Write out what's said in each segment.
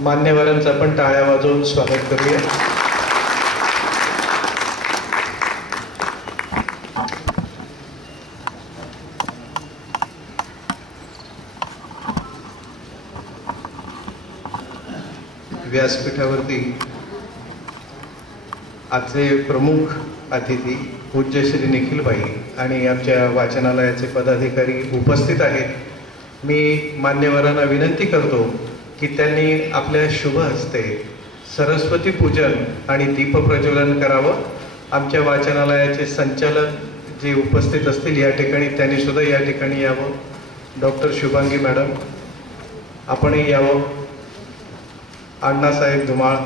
मान्यवरांचं आपण टाळ्या वाजवून स्वागत करूया. व्यासपीठावरती आजचे प्रमुख अतिथी पूज्य श्री निखिलबाई आणि आमच्या वाचनालयाचे पदाधिकारी उपस्थित आहेत. मी मान्यवरांना विनंती करतो की त्यांनी आपल्या शुभ हस्ते सरस्वती पूजन आणि दीपप्रज्वलन करावं. आमच्या वाचनालयाचे संचालक जे उपस्थित असतील या ठिकाणी त्यांनी सुद्धा या ठिकाणी यावं. डॉक्टर शुभांगी मॅडम आपणही यावं. अण्णासाहेब धुमाळ,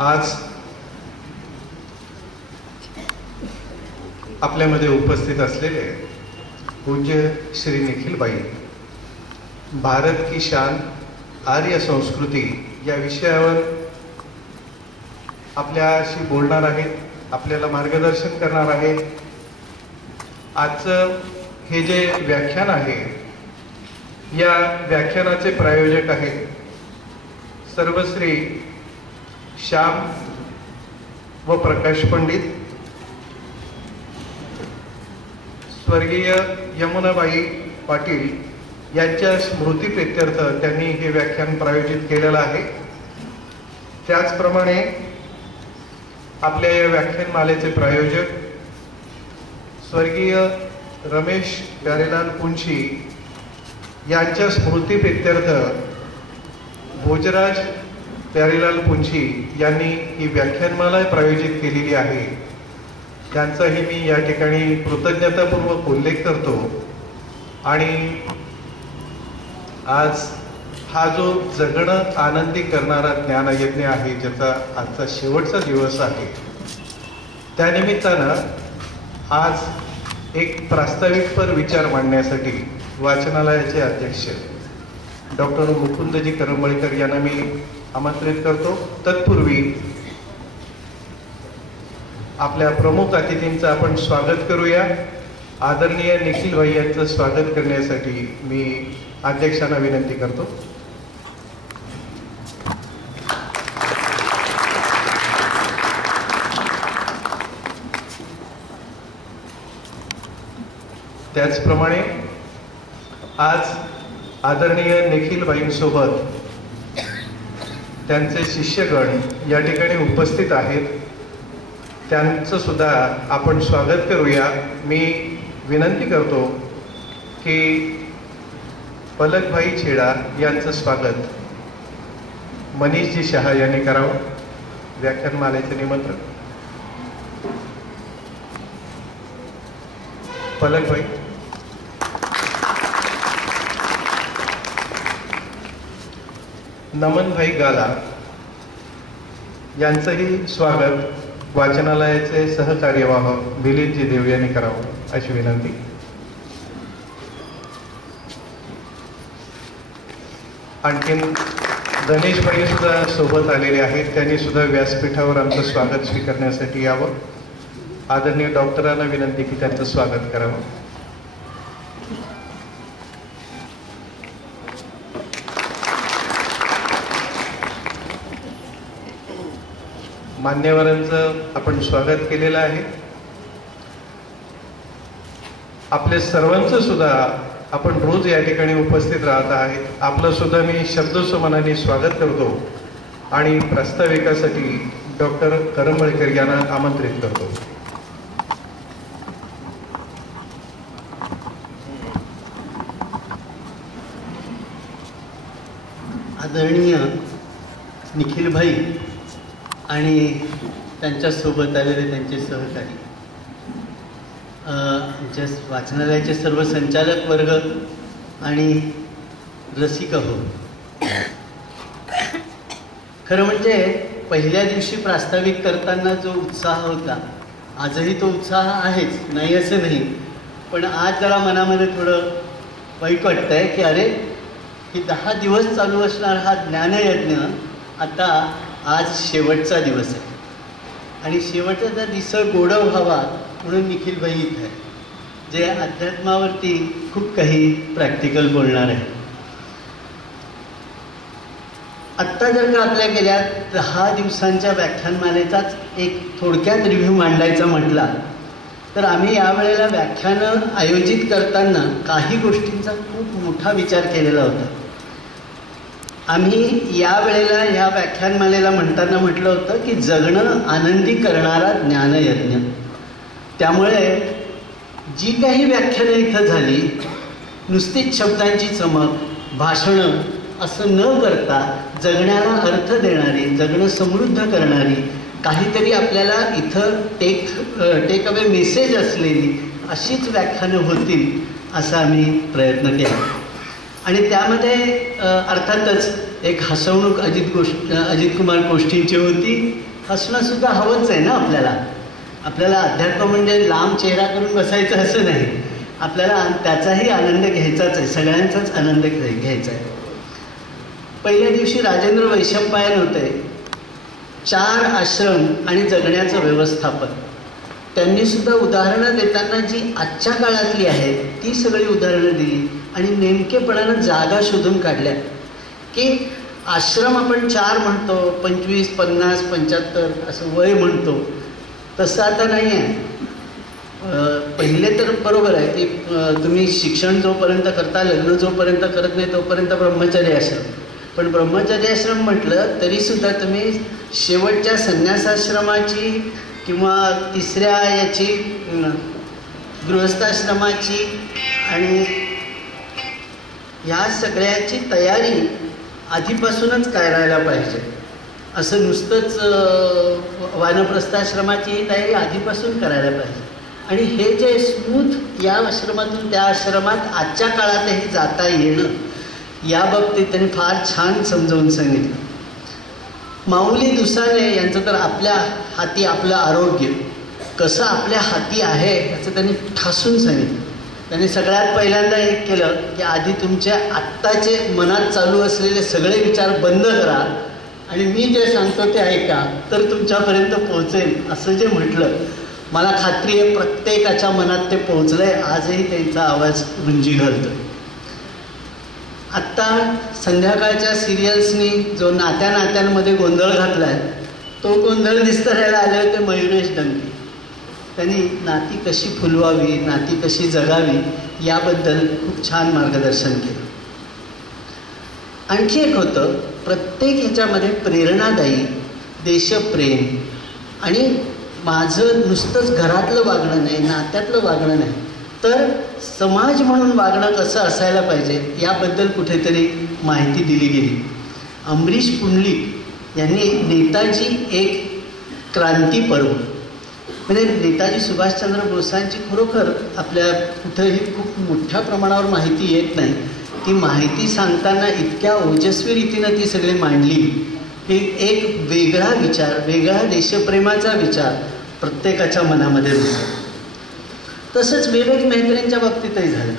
आज आपल्यामध्ये उपस्थित असलेले पूज्य श्री निखिलबाई भारत की शान आर्य संस्कृती या विषयावर आपल्याशी बोलणार आहेत, आपल्याला मार्गदर्शन करणार आहेत. आजचं हे जे व्याख्यान आहे या व्याख्यानाचे प्रायोजक आहेत सर्वश्री श्याम व प्रकाश पंडित, स्वर्गीय यमुनाबाई पाटील यांच्या स्मृतीप्रित्यर्थ त्यांनी हे व्याख्यान प्रायोजित केलेलं आहे. त्याचप्रमाणे आपल्या या व्याख्यानमालेचे प्रायोजक स्वर्गीय रमेश प्यारेलाल पुंशी यांच्या स्मृतीप्रित्यर्थ भोजराज प्यारेलाल पुंशी यांनी ही व्याख्यानमाला प्रायोजित केलेली आहे. त्यांचाही मी या ठिकाणी कृतज्ञतापूर्वक उल्लेख करतो. आणि आज हा जो जगणं आनंदी करणारा ज्ञानयज्ञ आहे, ज्याचा आजचा शेवटचा दिवस आहे, त्यानिमित्तानं आज एक प्रास्ताविकपर विचार मांडण्यासाठी वाचनालयाचे अध्यक्ष डॉक्टर मुकुंदजी करंबळकर यांना मी आमंत्रित करतो. तत्पूर्वी आपल्या प्रमुख अतिथींचं आपण स्वागत करूया. आदरणीय निखिलबाई यांचं स्वागत करण्यासाठी मी अध्यक्षांना विनंती करतो. त्याचप्रमाणे आज आदरणीय निखिलबाईंसोबत त्यांचे शिष्यगण या ठिकाणी उपस्थित आहेत. त्यांचं सुद्धा आपण स्वागत करूया. मी विनंती करतो की पलकभाई छेडा यांचं स्वागत मनीषजी शहा यांनी करावं. व्याख्यानमालेचे निमंत्रण पलकभाई. नमनभाई गाला यांचंही स्वागत वाचनालयाचे सहकार्यवाह मिलिंदजी देव यांनी करावं अशी विनंती. आणखीन गणेशभाई सुद्धा सोबत आलेले आहेत. त्यांनी सुद्धा व्यासपीठावर आमचं स्वागत स्वीकारण्यासाठी यावं. आदरणीय डॉक्टरांना विनंती की त्यांचं स्वागत करावं. मान्यवरांचं आपण स्वागत केलेलं आहे. आपल्या सर्वांचं सुद्धा आपण रोज या ठिकाणी उपस्थित राहत आहेत. आपलं सुद्धा मी शब्दसुमनाने स्वागत करतो आणि प्रास्ताविकासाठी डॉक्टर करंबळकर यांना आमंत्रित करतो. आदरणीय निखिलभाई आणि त्यांच्यासोबत आलेले त्यांचे सहकारी, आमच्या वाचनालयाचे सर्व संचालक वर्ग आणि रसिक हो, खरं म्हणजे पहिल्या दिवशी प्रास्ताविक करताना जो उत्साह होता, आजही तो उत्साह आहेच, नाही असं नाही. पण आज जरा मनामध्ये थोडं वाईट वाटतं आहे की अरे, की 10 दिवस चालू असणार हा ज्ञानयज्ञ आता आज शेवटचा दिवस आहे आणि शेवटचा दिवस गोडा व्हावा म्हणून निखिलभाई इथे आहे, जे अध्यात्मावरती खूप काही प्रॅक्टिकल बोलणार आहे. आत्ता जर का आपल्या गेल्या 10 दिवसांच्या व्याख्यानमालेचाच एक थोडक्यात रिव्ह्यू मांडायचा म्हटला तर आम्ही यावेळेला व्याख्यानं आयोजित करताना काही गोष्टींचा खूप मोठा विचार केलेला होता. आम्ही यावेळेला ह्या व्याख्यानमालेला म्हणताना म्हटलं होतं की जगणं आनंदी करणारा ज्ञानयज्ञ. त्यामुळे जी काही व्याख्यानं इथं झाली, नुसतीच शब्दांची चमक, भाषणं असं न करता जगण्याला अर्थ देणारी, जगणं समृद्ध करणारी, काहीतरी आपल्याला इथं टेक अवे मेसेज असलेली अशीच व्याख्यानं होतील असा आम्ही प्रयत्न केला. आणि त्यामध्ये अर्थातच एक हसवणूक अजित कुमार गोष्टींची होती. हसणंसुद्धा हवंच आहे ना आपल्याला. आपल्याला अध्यात्म म्हणजे लांब चेहरा करून बसायचं असं नाही, आपल्याला त्याचाही आनंद घ्यायचाच आहे, सगळ्यांचाच आनंद घ्यायचा आहे. पहिल्या दिवशी राजेंद्र वैशंपायन होते. 4 आश्रम आणि जगण्याचं व्यवस्थापन, त्यांनीसुद्धा उदाहरणं देताना जी आजच्या काळातली आहेत ती सगळी उदाहरणं दिली आणि नेमकेपणानं जागा शोधून काढल्या की आश्रम आपण 4 म्हणतो, 25, 50, 75 असं वय म्हणतो, तसं आता नाही आहे. पहिले तर बरोबर आहे की तुम्ही शिक्षण जोपर्यंत करता, लग्न जोपर्यंत करत नाही तोपर्यंत ब्रह्मचर्य आश्रम. पण ब्रह्मचर्य आश्रम म्हटलं तरीसुद्धा तुम्ही शेवटच्या संन्यासाश्रमाची किंवा तिसऱ्या याची गृहस्थाश्रमाची आणि ह्या सगळ्याची तयारी आधीपासूनच करायला पाहिजे. असं नुसतंच वानप्रस्थाश्रमाची तयारी आधीपासून करायला पाहिजे. आणि हे जे स्मूथ या आश्रमातून त्या आश्रमात आजच्या काळातही जाता येणं, या बाबतीत त्यांनी फार छान समजावून सांगितलं. माऊली दुसाने यांचं तर आपल्या हाती आपलं आरोग्य कसं आपल्या हाती आहे याचं त्यांनी ठासून सांगितलं. त्यांनी सगळ्यात पहिल्यांदा एक केलं की आधी तुमच्या आत्ताचे मनात चालू असलेले सगळे विचार बंद करा आणि मी जे सांगतो ते ऐका, तर तुमच्यापर्यंत पोहोचेल असं जे म्हटलं, मला खात्री आहे प्रत्येकाच्या मनात ते पोहोचलं आहे. आजही त्यांचा आवाज रुंजी घालतो. आत्ता संध्याकाळच्या सिरियल्सनी जो नात्यांमध्ये गोंधळ घातला आहे, तो गोंधळ निस्तरायला आले होते मयुरेश डंके. त्यांनी नाती कशी फुलवावी, नाती कशी जगावी याबद्दल खूप छान मार्गदर्शन केलं. आणखी एक होतं, प्रत्येक ह्याच्यामध्ये प्रेरणादायी देशप्रेम आणि माझं नुसतंच घरातलं वागणं नाही, नात्यातलं वागणं नाही, तर समाज म्हणून वागणं कसं असायला पाहिजे याबद्दल कुठेतरी माहिती दिली गेली. अमरीश पुंडलिक यांनी नेताजी एक क्रांती पर्व, म्हणजे नेताजी सुभाषचंद्र बोसांची खरोखर आपल्या कुठेही खूप मोठ्या प्रमाणावर माहिती येत नाही. ती माहिती सांगताना इतक्या ओजस्वी रीतीनं ती सगळी मांडली की एक वेगळा विचार, वेगळा देशप्रेमाचा विचार प्रत्येकाच्या मनामध्ये होता. तसंच विवेक मेहत्रेंच्या बाबतीतही झालं.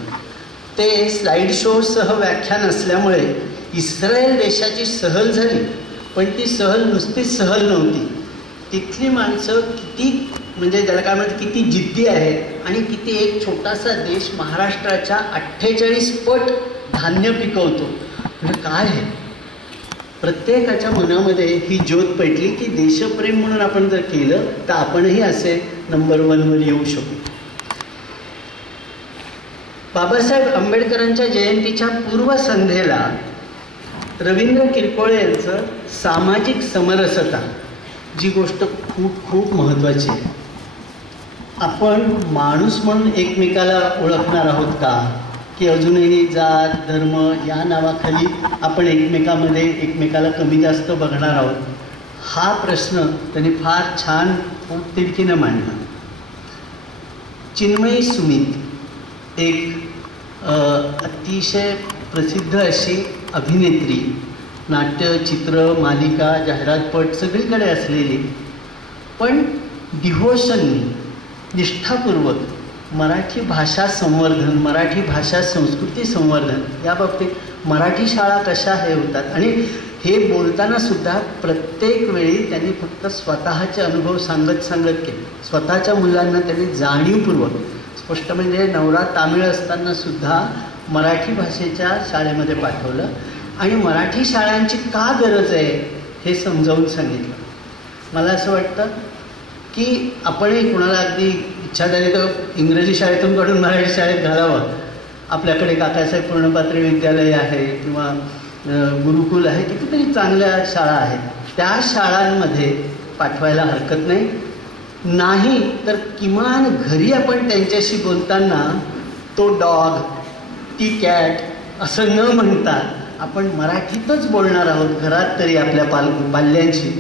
ते स्लाईड शोसह व्याख्यान असल्यामुळे इस्रायल देशाची सहल झाली, पण ती सहल नुसतीच सहल नव्हती. तिथली माणसं किती, म्हणजे ज्याला काय म्हणतात, किती जिद्दी आहेत आणि किती एक छोटासा देश महाराष्ट्राच्या 48 पट धान्य पिकवतो. म्हणजे काय आहे प्रत्येकाच्या मनामध्ये ही ज्योत पेटली की देशप्रेम म्हणून आपण जर केलं तर आपणही असे नंबर 1 वर येऊ शकू. बाबासाहेब आंबेडकरांच्या जयंतीच्या पूर्वसंध्येला रवींद्र किरकोळे यांचं सामाजिक समरसता, जी गोष्ट खूप खूप महत्त्वाची आहे. आपण माणूस म्हणून एकमेकाला ओळखणार आहोत का, की अजूनही जात धर्म या नावाखाली आपण एकमेकाला कमी जास्त बघणार आहोत? हा प्रश्न त्यांनी फार छान पोटतिडकीनं मांडला. चिन्मयी सुमित एक अतिशय प्रसिद्ध अशी अभिनेत्री, नाट्य, चित्र, मालिका, जाहिरातपट सगळीकडे असलेली, पण डिव्होशननी, निष्ठापूर्वक मराठी भाषा संवर्धन, मराठी भाषा संस्कृती संवर्धन या बाबतीत मराठी शाळा कशा हे होतात. आणि हे बोलताना सुद्धा प्रत्येक वेळी त्यांनी फक्त स्वतःचे अनुभव सांगत केले. स्वतःच्या मुलांना त्यांनी जाणीवपूर्वक, स्पष्ट म्हणजे नवरा तामिळ असताना सुद्धा मराठी भाषेच्या शाळेमध्ये पाठवलं आणि मराठी शाळांची का गरज आहे हे समजावून सांगितलं. मला असं वाटतं की आपणही कुणाला अगदी इच्छा झाली तर इंग्रजी शाळेतून काढून मराठी शाळेत घालावं. आपल्याकडे काकासाहेब पूर्णपात्री विद्यालय आहे किंवा गुरुकुल आहे, कितीतरी चांगल्या शाळा आहेत, त्या शाळांमध्ये पाठवायला हरकत नाही तर किमान घरी आपण त्यांच्याशी बोलताना तो डॉग, ती कॅट असं न म्हणता आपण मराठीतच बोलणार आहोत घरात तरी आपल्या बाल्यांशी,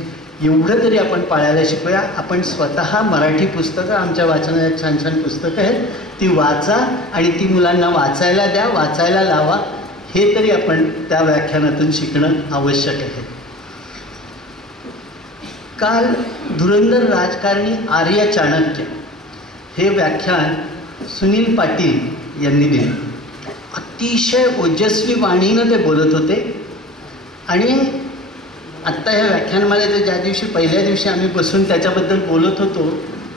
एवढं तरी आपण पाळायला शिकूया. आपण स्वतः मराठी पुस्तकं, आमच्या वाचनालयात छान छान पुस्तकं आहेत, ती वाचा आणि ती मुलांना वाचायला द्या, वाचायला लावा. हे तरी आपण त्या व्याख्यानातून शिकणं आवश्यक आहे. काल धुरंधर राजकारणी आर्य चाणक्य हे व्याख्यान सुनील पाटील यांनी दिले. अतिशय ओजस्वी वाणीनं ते बोलत होते. आणि आत्ता ह्या व्याख्यानमालेचं ज्या दिवशी पहिल्या दिवशी आम्ही बसून त्याच्याबद्दल बोलत होतो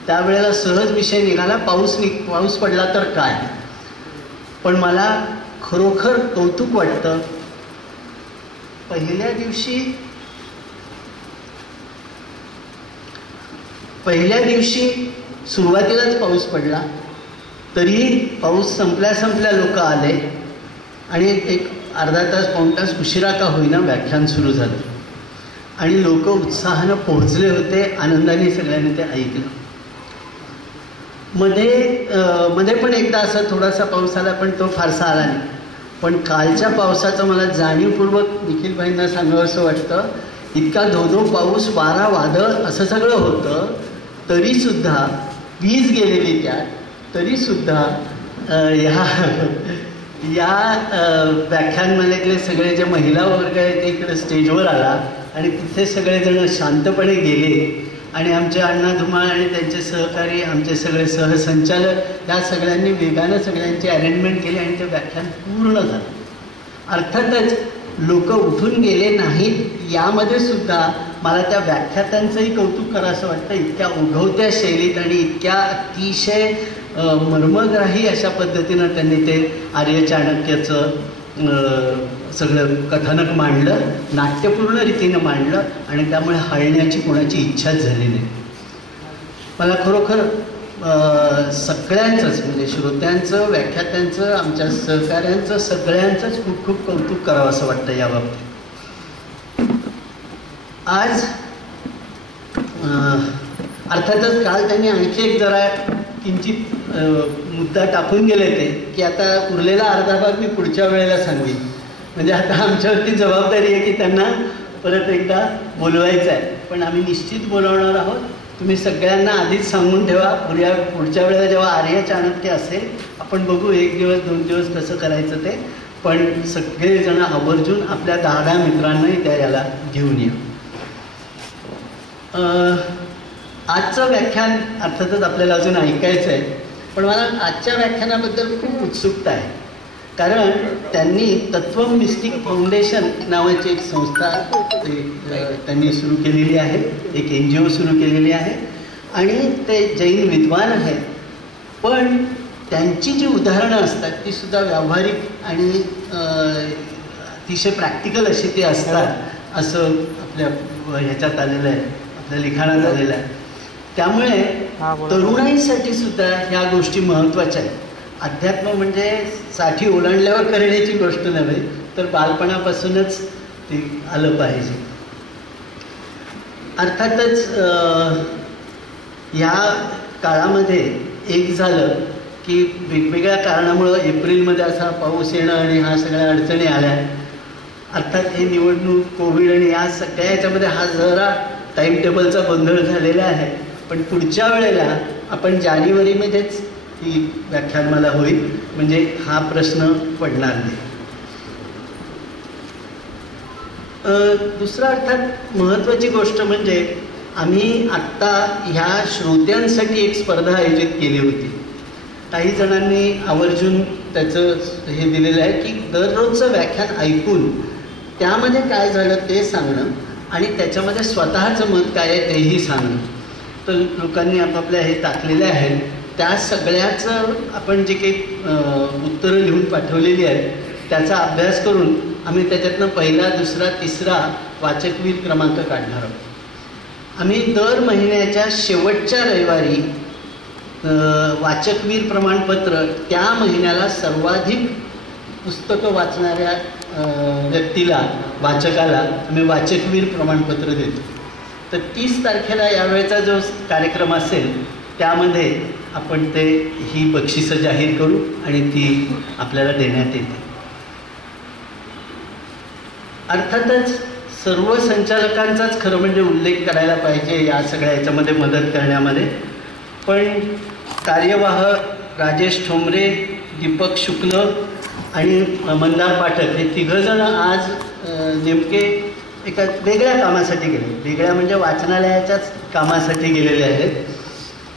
त्यावेळेला सहज विषय निघाला पाऊस पडला तर काय. पण मला खरोखर कौतुक वाटतं, पहिल्या दिवशी सुरुवातीलाच पाऊस पडला, तरीही पाऊस संपल्या लोक आले आणि एक अर्धा तास पाऊण तास उशिरा का होईना व्याख्यान सुरू झालं आणि लोक उत्साहानं पोहोचले होते, आनंदाने सगळ्यांनी ते ऐकलं. मध्ये पण एकदा असा थोडासा पाऊस आला, पण तो फारसा आला नाही. पण कालच्या पावसाचं मला जाणीवपूर्वक निखिलभाईंना सांगावं असं वाटतं. इतका धोधो पाऊस, वारा, वादळ असं सगळं होतं, तरीसुद्धा वीज गेलेली त्यात, तरीसुद्धा या व्याख्यानमालेतले सगळे जे महिला वर्ग आहे ते इकडे स्टेजवर आला आणि तिथे सगळेजण शांतपणे गेले आणि आमचे अण्णा धुमाळ आणि त्यांचे सहकारी, आमचे सगळे सहसंचालक या सगळ्यांनी वेगानं सगळ्यांची अरेंजमेंट केली आणि ते व्याख्यान पूर्ण झालं. अर्थातच लोक उठून गेले नाहीत, यामध्ये सुद्धा मला त्या व्याख्यातांचंही कौतुक करावं असं वाटतं. इतक्या ओघवत्या शैलीत आणि इतक्या अतिशय मर्मग्राही अशा पद्धतीनं त्यांनी ते आर्य चाणक्याचं सगळं कथानक मांडलं, नाट्यपूर्ण रीतीनं मांडलं आणि त्यामुळे हळण्याची कोणाची इच्छाच झाली नाही. मला खरोखर सगळ्यांचंच म्हणजे श्रोत्यांचं, व्याख्यात्यांचं, आमच्या सहकाऱ्यांचं, सगळ्यांचंच खूप खूप कौतुक करावं असं वाटतं याबाबतीत. आज अर्थातच काल त्यांनी आणखी एक जरा किंचित मुद्दा टाकून गेले ते की आता उरलेला अर्धा भाग मी पुढच्या वेळेला सांगेन. म्हणजे आता आमच्यावरती जबाबदारी आहे की त्यांना परत एकदा बोलवायचं आहे, पण आम्ही निश्चित बोलवणार आहोत. तुम्ही सगळ्यांना आधीच सांगून ठेवा. पुढच्या वेळेला जेव्हा आर्य चाणक्य असेल आपण बघू 1 दिवस 2 दिवस कसं करायचं ते, पण सगळेजण आवर्जून आपल्या 10 मित्रांनाही त्या याला घेऊन या. आजचं व्याख्यान अर्थातच आपल्याला अजून ऐकायचं आहे, पण मला आजच्या व्याख्यानाबद्दल खूप उत्सुकता आहे. कारण त्यांनी तत्वम मिस्टिक फाउंडेशन नावाची एक संस्था त्यांनी सुरू केलेली आहे, एक NGO सुरू केलेली आहे आणि ते जैन विद्वान आहेत. पण त्यांची जी उदाहरणं असतात ती सुद्धा व्यावहारिक आणि अतिशय प्रॅक्टिकल अशी ती असतात असं आपल्या ह्याच्यात आलेलं आहे, आपल्या लिखाणात आलेलं आहे. त्यामुळे तरुणाईसाठी सुद्धा ह्या गोष्टी महत्त्वाच्या आहेत. अध्यात्म म्हणजे साठी ओलांडल्यावर करण्याची गोष्ट नव्हे, तर बालपणापासूनच ती आलं पाहिजे. अर्थातच ह्या काळामध्ये एक झालं की वेगवेगळ्या कारणामुळं एप्रिलमध्ये असा पाऊस येणं आणि ह्या सगळ्या अडचणी आल्या. अर्थात हे निवडणूक, कोविड आणि या सगळ्या याच्यामध्ये हा जरा टाईम टेबलचा गोंधळ झालेला आहे. पण पुढच्या वेळेला आपण जानेवारीमध्येच ही व्याख्यानमाला होईल, म्हणजे हा प्रश्न पडणार नाही. दुसरा अर्थात महत्त्वाची गोष्ट म्हणजे आम्ही आत्ता ह्या श्रोत्यांसाठी एक स्पर्धा आयोजित केली होती. काही जणांनी आवर्जून त्याचं हे दिलेलं आहे की दररोजचं व्याख्यान ऐकून त्यामध्ये काय झालं ते सांगणं आणि त्याच्यामध्ये स्वतःचं मत काय आहे तेही सांगणं. तर लोकांनी आपापल्या हे टाकलेले आहेत. त्या सगळ्याचं आपण जे काही उत्तरं लिहून पाठवलेली आहेत त्याचा अभ्यास करून आम्ही त्याच्यातनं पहिला, दुसरा, तिसरा वाचकवीर क्रमांक काढणार आहोत. आम्ही दर महिन्याच्या शेवटच्या रविवारी वाचकवीर प्रमाणपत्र त्या महिन्याला सर्वाधिक पुस्तकं वाचणाऱ्या व्यक्तीला, वाचकाला आम्ही वाचकवीर प्रमाणपत्र देतो. तर 30 तारखेला यावेळेचा जो कार्यक्रम असेल त्यामध्ये आपण ही बक्षिसं जाहीर करू आणि ती आपल्याला देण्यात येते. अर्थातच सर्व संचालकांचाच खरं म्हणजे उल्लेख करायला पाहिजे या सगळ्या याच्यामध्ये मदत करण्यामध्ये. पण कार्यवाह राजेश ठोंबरे, दीपक शुक्ल आणि मंदार पाठक हे तिघंजण आज नेमके एका वेगळ्या कामासाठी गेले. वेगळ्या म्हणजे वाचनालयाच्याच कामासाठी गेलेले आहेत.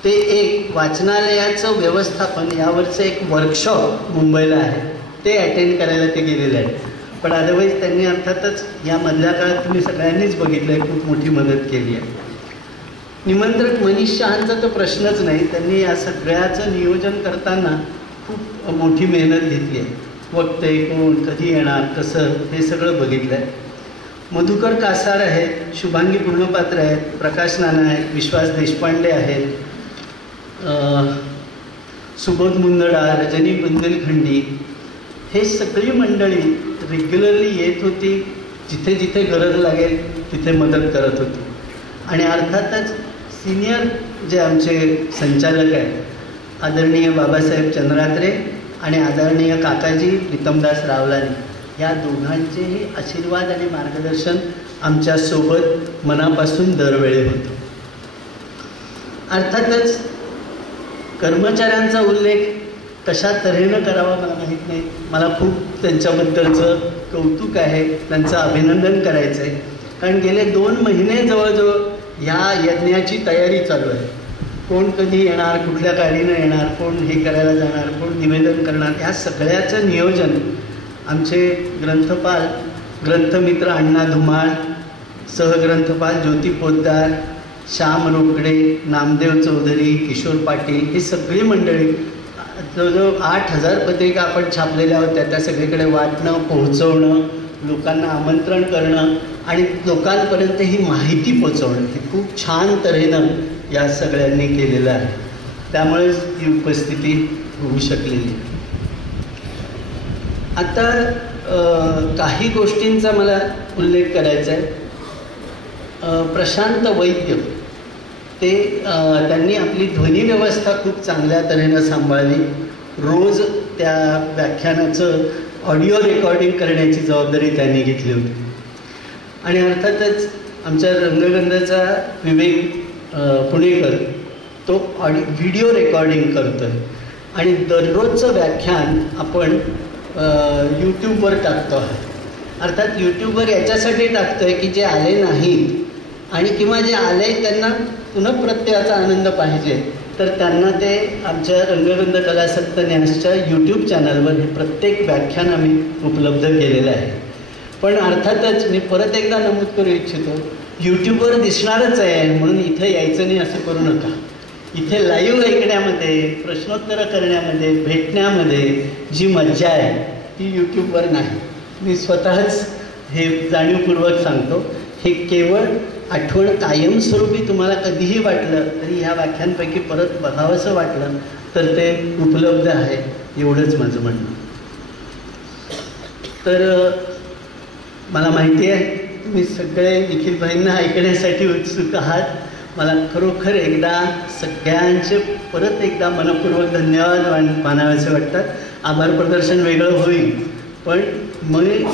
ते एक वाचनालयाचं व्यवस्थापन यावरचं एक वर्कशॉप मुंबईला आहे, ते अटेंड करायला ते गेलेले आहेत. पण अदरवाईज त्यांनी अर्थातच या मधल्या काळात तुम्ही सगळ्यांनीच बघितलं आहे खूप मोठी मदत केली आहे. निमंत्रक मनीष शहांचा तर प्रश्नच नाही. त्यांनी या सगळ्याचं नियोजन करताना खूप मोठी मेहनत घेतली आहे. वक्ते कोण, कधी येणार, कसं, हे सगळं बघितलं आहे. मधुकर कासार आहेत, शुभांगी पूर्णपात्र आहेत, प्रकाश नाना आहेत, विश्वास देशपांडे आहेत, सुबोध मुंदडा, रजनी बुंदेलखंडी, हे सगळी मंडळी रेग्युलरली येत होती. जिथे जिथे गरज लागेल तिथे मदत करत होती. आणि अर्थातच सिनियर जे आमचे संचालक आहेत आदरणीय बाबासाहेब चंद्रात्रे आणि आदरणीय काकाजी प्रीतमदास रावलानी, या दोघांचेही आशीर्वाद आणि मार्गदर्शन आमच्यासोबत मनापासून दरवेळी होतं. अर्थातच कर्मचाऱ्यांचा उल्लेख कशा तऱ्हेनं करावा मला माहीत नाही. मला खूप त्यांच्याबद्दलचं कौतुक आहे, त्यांचं अभिनंदन करायचं आहे. कारण गेले 2 महिने जवळजवळ ह्या यज्ञाची तयारी चालू आहे. कोण कधी येणार, कुठल्या गाडीनं येणार, कोण हे करायला जाणार, कोण निवेदन करणार, ह्या सगळ्याचं नियोजन आमचे ग्रंथपाल, ग्रंथमित्र अण्णा धुमाळ, सहग्रंथपाल ज्योती पोद्दार, श्याम रोकडे, नामदेव चौधरी, किशोर पाटील, ही सगळी मंडळी, जवळजवळ 8000 पत्रिका आपण छापलेल्या होत्या. त्या सगळीकडे वाटणं, पोहोचवणं, लोकांना आमंत्रण करणं आणि लोकांपर्यंत ही माहिती पोचवणं, हे खूप छान तऱ्हेनं या सगळ्यांनी केलेलं आहे. त्यामुळेच ही उपस्थिती होऊ शकलेली. आता काही गोष्टींचा मला उल्लेख करायचा आहे. प्रशांत वैद्य, ते त्यांनी आपली ध्वनी व्यवस्था खूप चांगल्या तऱ्हेनं सांभाळली. रोज त्या व्याख्यानाचं ऑडिओ रेकॉर्डिंग करण्याची जबाबदारी त्यांनी घेतली होती. आणि अर्थातच आमच्या रंगगंधाचा विवेक पुणेकर, तो व्हिडिओ रेकॉर्डिंग करतो आहे आणि दररोजचं व्याख्यान आपण यूट्यूबवर टाकतो आहे. अर्थात यूट्यूबवर याच्यासाठी टाकतो आहे की जे आले नाहीत आणि किंवा जे आले त्यांना पुनःप्रत्ययाचा आनंद पाहिजे, तर त्यांना ते आमच्या रंगगंध कलासक्त न्यासच्या यूट्यूब चॅनलवर हे प्रत्येक व्याख्यान आम्ही उपलब्ध केलेलं आहे. पण अर्थातच मी परत एकदा नमूद करू इच्छितो, यूट्यूबवर दिसणारच आहे म्हणून इथं यायचं नाही असं करू नका. इथे लाईव्ह ऐकण्यामध्ये, प्रश्नोत्तरं करण्यामध्ये, भेटण्यामध्ये जी मज्जा आहे ती यूट्यूबवर नाही. मी स्वतःच हे जाणीवपूर्वक सांगतो. हे केवळ आठवण कायमस्वरूपी तुम्हाला कधीही वाटलं तरी ह्या व्याख्यानपैकी परत बघावंसं वाटलं तर ते उपलब्ध आहे, एवढंच माझं म्हणणं. तर मला माहिती आहे तुम्ही सगळे निखिलभाईंना ऐकण्यासाठी उत्सुक आहात. मला खरोखर एकदा सगळ्यांचे परत एकदा मनपूर्वक धन्यवाद मानावेसे वाटतात. आभार प्रदर्शन वेगळं होईल, पण मी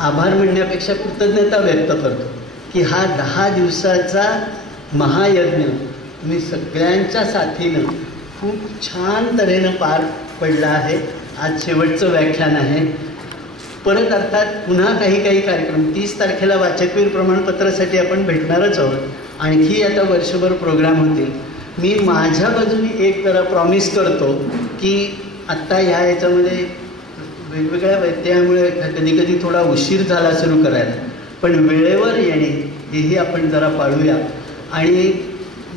आभार म्हणण्यापेक्षा कृतज्ञता व्यक्त करतो की हा 10 दिवसाचा महायज्ञ तुम्ही सगळ्यांच्या साथीनं खूप छान तऱ्हेनं पार पडला आहे. आज शेवटचं व्याख्यान आहे. परत अर्थात पुन्हा काही कार्यक्रम 30 तारखेला वाचकवीर प्रमाणपत्रासाठी आपण भेटणारच आहोत. आणखी आता वर्षभर प्रोग्राम होतील. मी माझ्या बाजूने एक जरा प्रॉमिस करतो की आत्ता ह्या याच्यामध्ये वेगवेगळ्या व्यत्ययामुळे कधी थोडा उशीर झाला सुरू करायला, पण वेळेवर येणे हेही आपण जरा पाळूया. आणि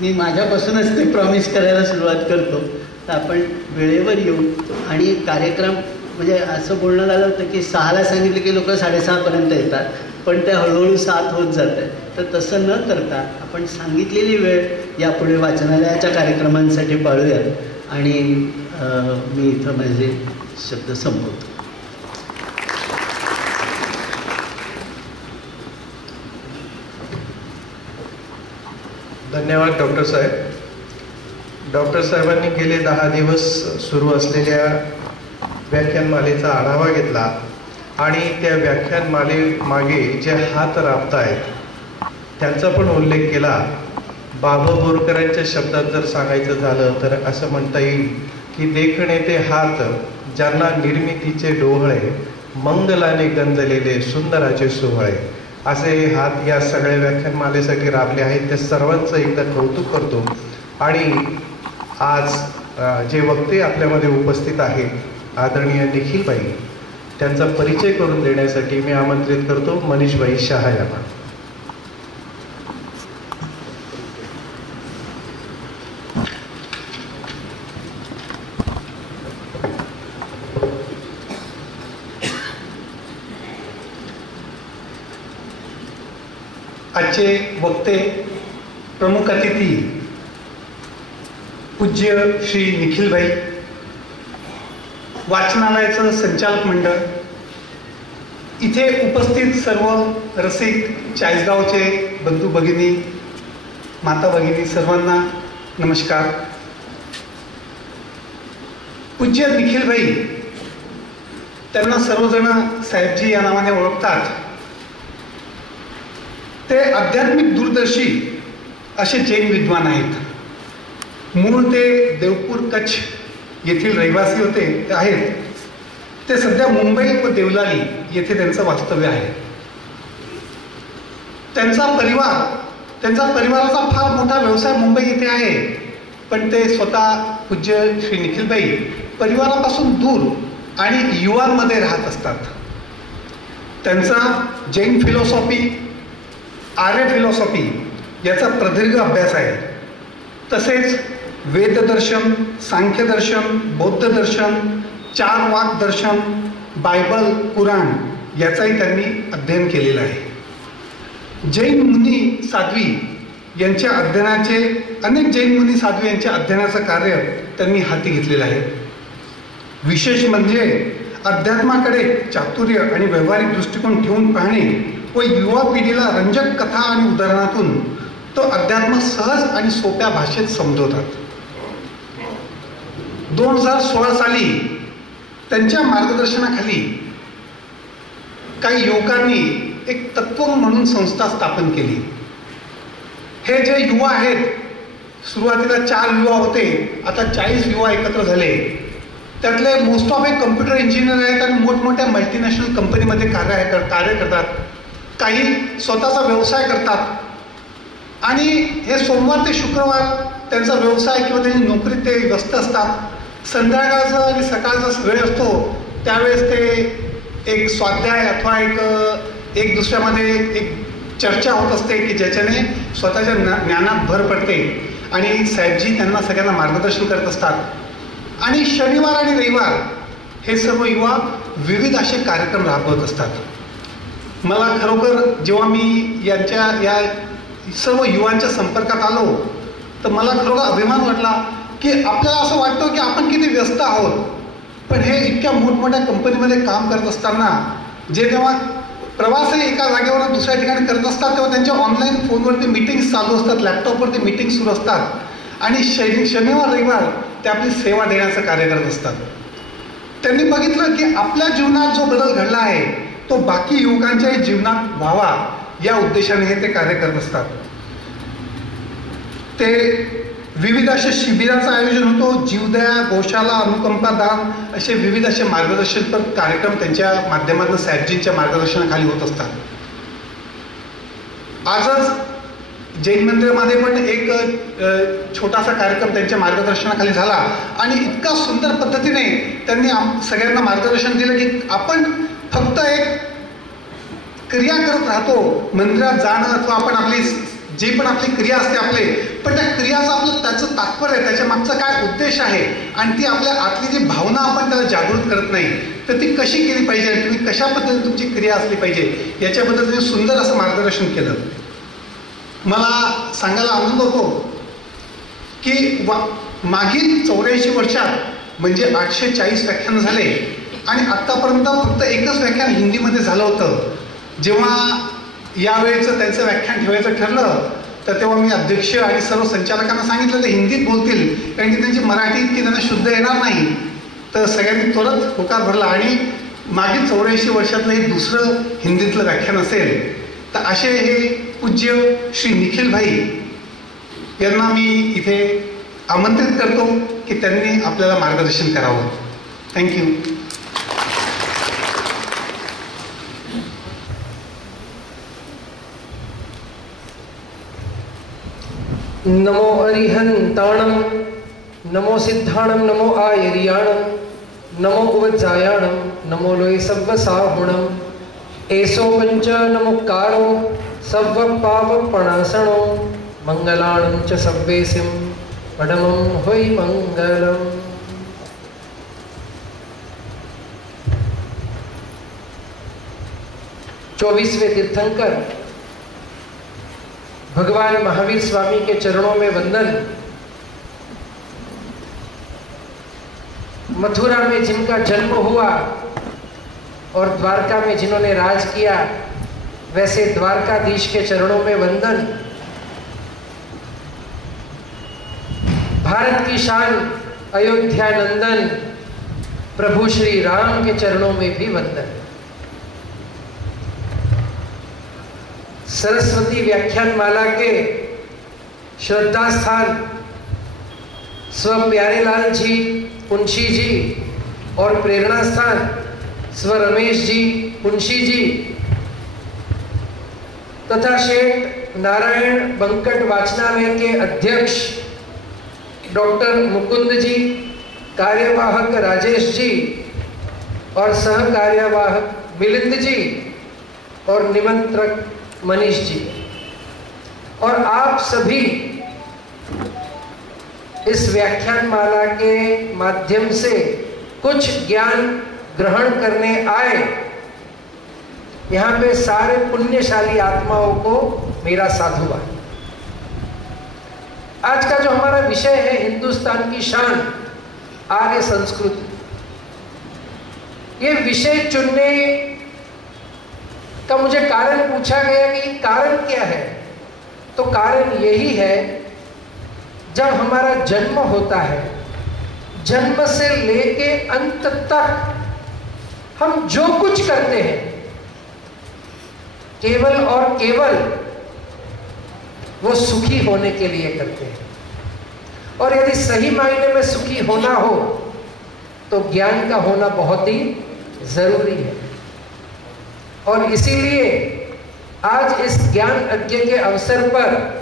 मी माझ्यापासूनच ते प्रॉमिस करायला सुरुवात करतो. तर आपण वेळेवर येऊ आणि कार्यक्रम म्हणजे असं बोलणं झालं होतं की 6ला सांगितलं की लोक 6:30पर्यंत येतात, पण ते हळूहळू 7 होत जात आहे. तर तसं न करता आपण सांगितलेली वेळ यापुढे वाचनालयाच्या कार्यक्रमांसाठी पाळूया. आणि मी इथं माझे शब्द संपवतो. धन्यवाद डॉक्टर साहेब. डॉक्टर साहेबांनी गेले 10 दिवस सुरू असलेल्या व्याख्यानमालेचा आढावा घेतला आणि त्या व्याख्यानमागे जे हात राबत आहेत त्यांचा पण उल्लेख केला. बाबा बोरकरांच्या शब्दात जर सांगायचं झालं तर असं म्हणता येईल की देखणे ते हात ज्यांना निर्मितीचे डोहळे, मंगलाने गंजलेले सुंदराचे सोहळे, असे हे हात या सगळ्या व्याख्यानमालेसाठी राबले आहेत. त्या सर्वांचं एकदा कौतुक करतो. आणि आज जे वक्ते आपल्यामध्ये उपस्थित आहेत आदरणीय निखिलबाई, त्यांचा परिचय करून देण्यासाठी मी आमंत्रित करतो मनीषबाई शहा यांना. आजचे वक्ते, प्रमुख अतिथी पूज्य श्री निखिलभाई, वाचनालयाचं संचालक मंडळ, इथे उपस्थित सर्व रसिक चाळीसगावचे बंधू भगिनी, माता भगिनी, सर्वांना नमस्कार. पूज्य निखिलभाई, त्यांना सर्वजण साहेबजी या नावाने ओळखतात. ते आध्यात्मिक दूरदर्शी असे जैन विद्वान आहेत. मूळ ते देवपूर कच्छ येथील रहिवासी आहेत. ते सध्या मुंबई व देवलाली येथे त्यांचं वास्तव्य आहे. त्यांचा परिवाराचा फार मोठा व्यवसाय मुंबई येथे आहे, पण ते स्वतः पूज्य श्री निखिलबाई परिवारापासून दूर आणि युवांमध्ये राहत असतात. त्यांचा जैन फिलॉसॉफी, आर्य फिलॉसॉफी याचा प्रदीर्घ अभ्यास आहे. तसेच वेददर्शन, सांख्यदर्शन, बौद्ध दर्शन, 4 वाक दर्शन, बायबल, कुराण याचाही त्यांनी अध्ययन केलेलं आहे. जैन मुनी साध्वी यांच्या अध्ययनाचे कार्य त्यांनी हाती घेतलेलं आहे. विशेष म्हणजे अध्यात्माकडे चातुर्य आणि व्यावहारिक दृष्टिकोन ठेवून पाहणे व युवा पिढीला रंजक कथा आणि उदाहरणातून तो अध्यात्म सहज आणि सोप्या भाषेत समजवतात. 2016 साली त्यांच्या मार्गदर्शनाखाली काही युवकांनी एक तत्त्व म्हणून संस्था स्थापन केली. हे जे युवा आहेत, सुरुवातीला 4 युवा होते, आता 40 युवा एकत्र झाले. त्यातले मोस्ट ऑफ हे कम्प्युटर इंजिनियर आहेत आणि मोठमोठ्या मल्टीनॅशनल कंपनीमध्ये कार्य करतात. काही स्वतःचा व्यवसाय करतात आणि हे सोमवार ते शुक्रवार त्यांचा व्यवसाय किंवा त्यांची नोकरीत ते व्यस्त असतात. संध्याकाळचा आणि सकाळचा वेळ असतो त्यावेळेस ते एक स्वाध्याय अथवा एक दुसऱ्यामध्ये एक चर्चा होत असते की ज्याच्याने स्वतःच्या ज्ञानात भर पडते. आणि साहेबजी त्यांना सगळ्यांना मार्गदर्शन करत असतात. आणि शनिवार आणि रविवार हे सर्व युवा विविध असे कार्यक्रम राबवत असतात. मला खरोखर जेव्हा मी या सर्व युवांच्या संपर्कात आलो तर मला खरोखर अभिमान वाटला की आपल्याला असं वाटतं की आपण किती व्यस्त आहोत, पण हे इतक्या मोठमोठ्या कंपनीमध्ये काम करत असताना जे तेव्हा प्रवासही एका जागेवर दुसऱ्या ठिकाणी करत असतात तेव्हा त्यांच्या ऑनलाईन फोनवरती मीटिंग्स चालू असतात, लॅपटॉपवरती मीटिंग सुरू असतात आणि शनिवार रविवार ते आपली सेवा देण्याचं कार्य करत असतात. त्यांनी बघितलं की आपल्या जीवनात जो बदल घडला आहे तो बाकी युवकांच्याही जीवनात व्हावा या उद्देशाने हे ते कार्य करत असतात. ते विविध अशा शिबिराचं आयोजन होतो, जीवदया, गोशाला, अनुकंपा दान असे विविध असे मार्गदर्शनपर कार्यक्रम त्यांच्या माध्यमातून साहेबजींच्या मार्गदर्शनाखाली होत असतात. आजच जैन मंदिरामध्ये पण एक छोटासा कार्यक्रम त्यांच्या मार्गदर्शनाखाली झाला आणि इतका सुंदर पद्धतीने त्यांनी सगळ्यांना मार्गदर्शन दिलं की आपण फक्त एक क्रिया करत राहतो, मंदिरात जाणं अथवा आपण आपली जी पण आपली क्रिया असते आपले, पण त्या क्रियाचं आपलं त्याचं तात्पर्य, त्याच्या मागचा काय उद्देश आहे आणि ती आपल्या आतली जी भावना आपण त्याला जागृत करत नाही तर ती कशी केली पाहिजे आणि तुम्ही कशा पद्धतीने तुमची क्रिया असली पाहिजे याच्याबद्दल त्यांनी सुंदर असं मार्गदर्शन केलं. मला सांगायला आनंद होतो की मागील 84 वर्षात म्हणजे 840 व्याख्यान झाले आणि आत्तापर्यंत फक्त एकच व्याख्यान हिंदीमध्ये झालं होतं. जेव्हा यावेळेचं त्यांचं व्याख्यान ठेवायचं ठरलं तर तेव्हा मी अध्यक्ष आणि सर्व संचालकांना सांगितलं ते हिंदीत बोलतील कारण की त्यांची मराठी इतकी त्यांना शुद्ध येणार नाही. तर सगळ्यांनी त्वरित होकार भरला आणि मागील 84 वर्षातलं हे दुसरं हिंदीतलं व्याख्यान असेल. तर असे हे पूज्य श्री निखिल भाई यांना मी इथे आमंत्रित करतो की त्यांनी आपल्याला मार्गदर्शन करावं. थँक्यू. नमो अरिहंताणं, नमो सिद्धाणं, नमो आयर्याणं, नमो उवज्जायाणं, नमो लोय सव्वसाहुणं, एसो पंच नमोकारो सव्वपावपणासणो, मंगलाणं च सव्वेसिं पडमं होय मंगलम्. चौबीसवें तीर्थंकर भगवान महावीर स्वामी के चरणों में वंदन. मथुरा में जिनका जन्म हुआ और द्वारका में जिन्होंने राज किया वैसे द्वारकाधीश के चरणों में वंदन. भारत की शान अयोध्या नंदन प्रभु श्री राम के चरणों में भी वंदन. सरस्वती व्याख्यान माला के श्रद्धा स्थान स्व प्यारेलाल जी पुंशी जी और प्रेरणा स्थान स्व रमेश जी पुंशी जी तथा शेठ नारायण बंकट वाचनालय के अध्यक्ष डॉक्टर मुकुंद जी, कार्यवाहक राजेश जी और सह कार्यवाहक मिलिंद जी और निमंत्रक मनीष जी और आप सभी इस व्याख्यान माला के माध्यम से कुछ ज्ञान ग्रहण करने आए, यहाँ पे सारे पुण्यशाली आत्माओं को मेरा साधुवाद. आज का जो हमारा विषय है हिंदुस्तान की शान आर्य संस्कृति, ये विषय चुनने का मुझे कारण पूछा गया कि कारण क्या है. तो कारण यही है, जब हमारा जन्म होता है जन्म से लेके अंत तक हम जो कुछ करते हैं केवल और केवल वो सुखी होने के लिए करते हैं. और यदि सही मायने में सुखी होना हो तो ज्ञान का होना बहुत ही जरूरी है. और इसीलिए आज इस ज्ञान यज्ञ के अवसर पर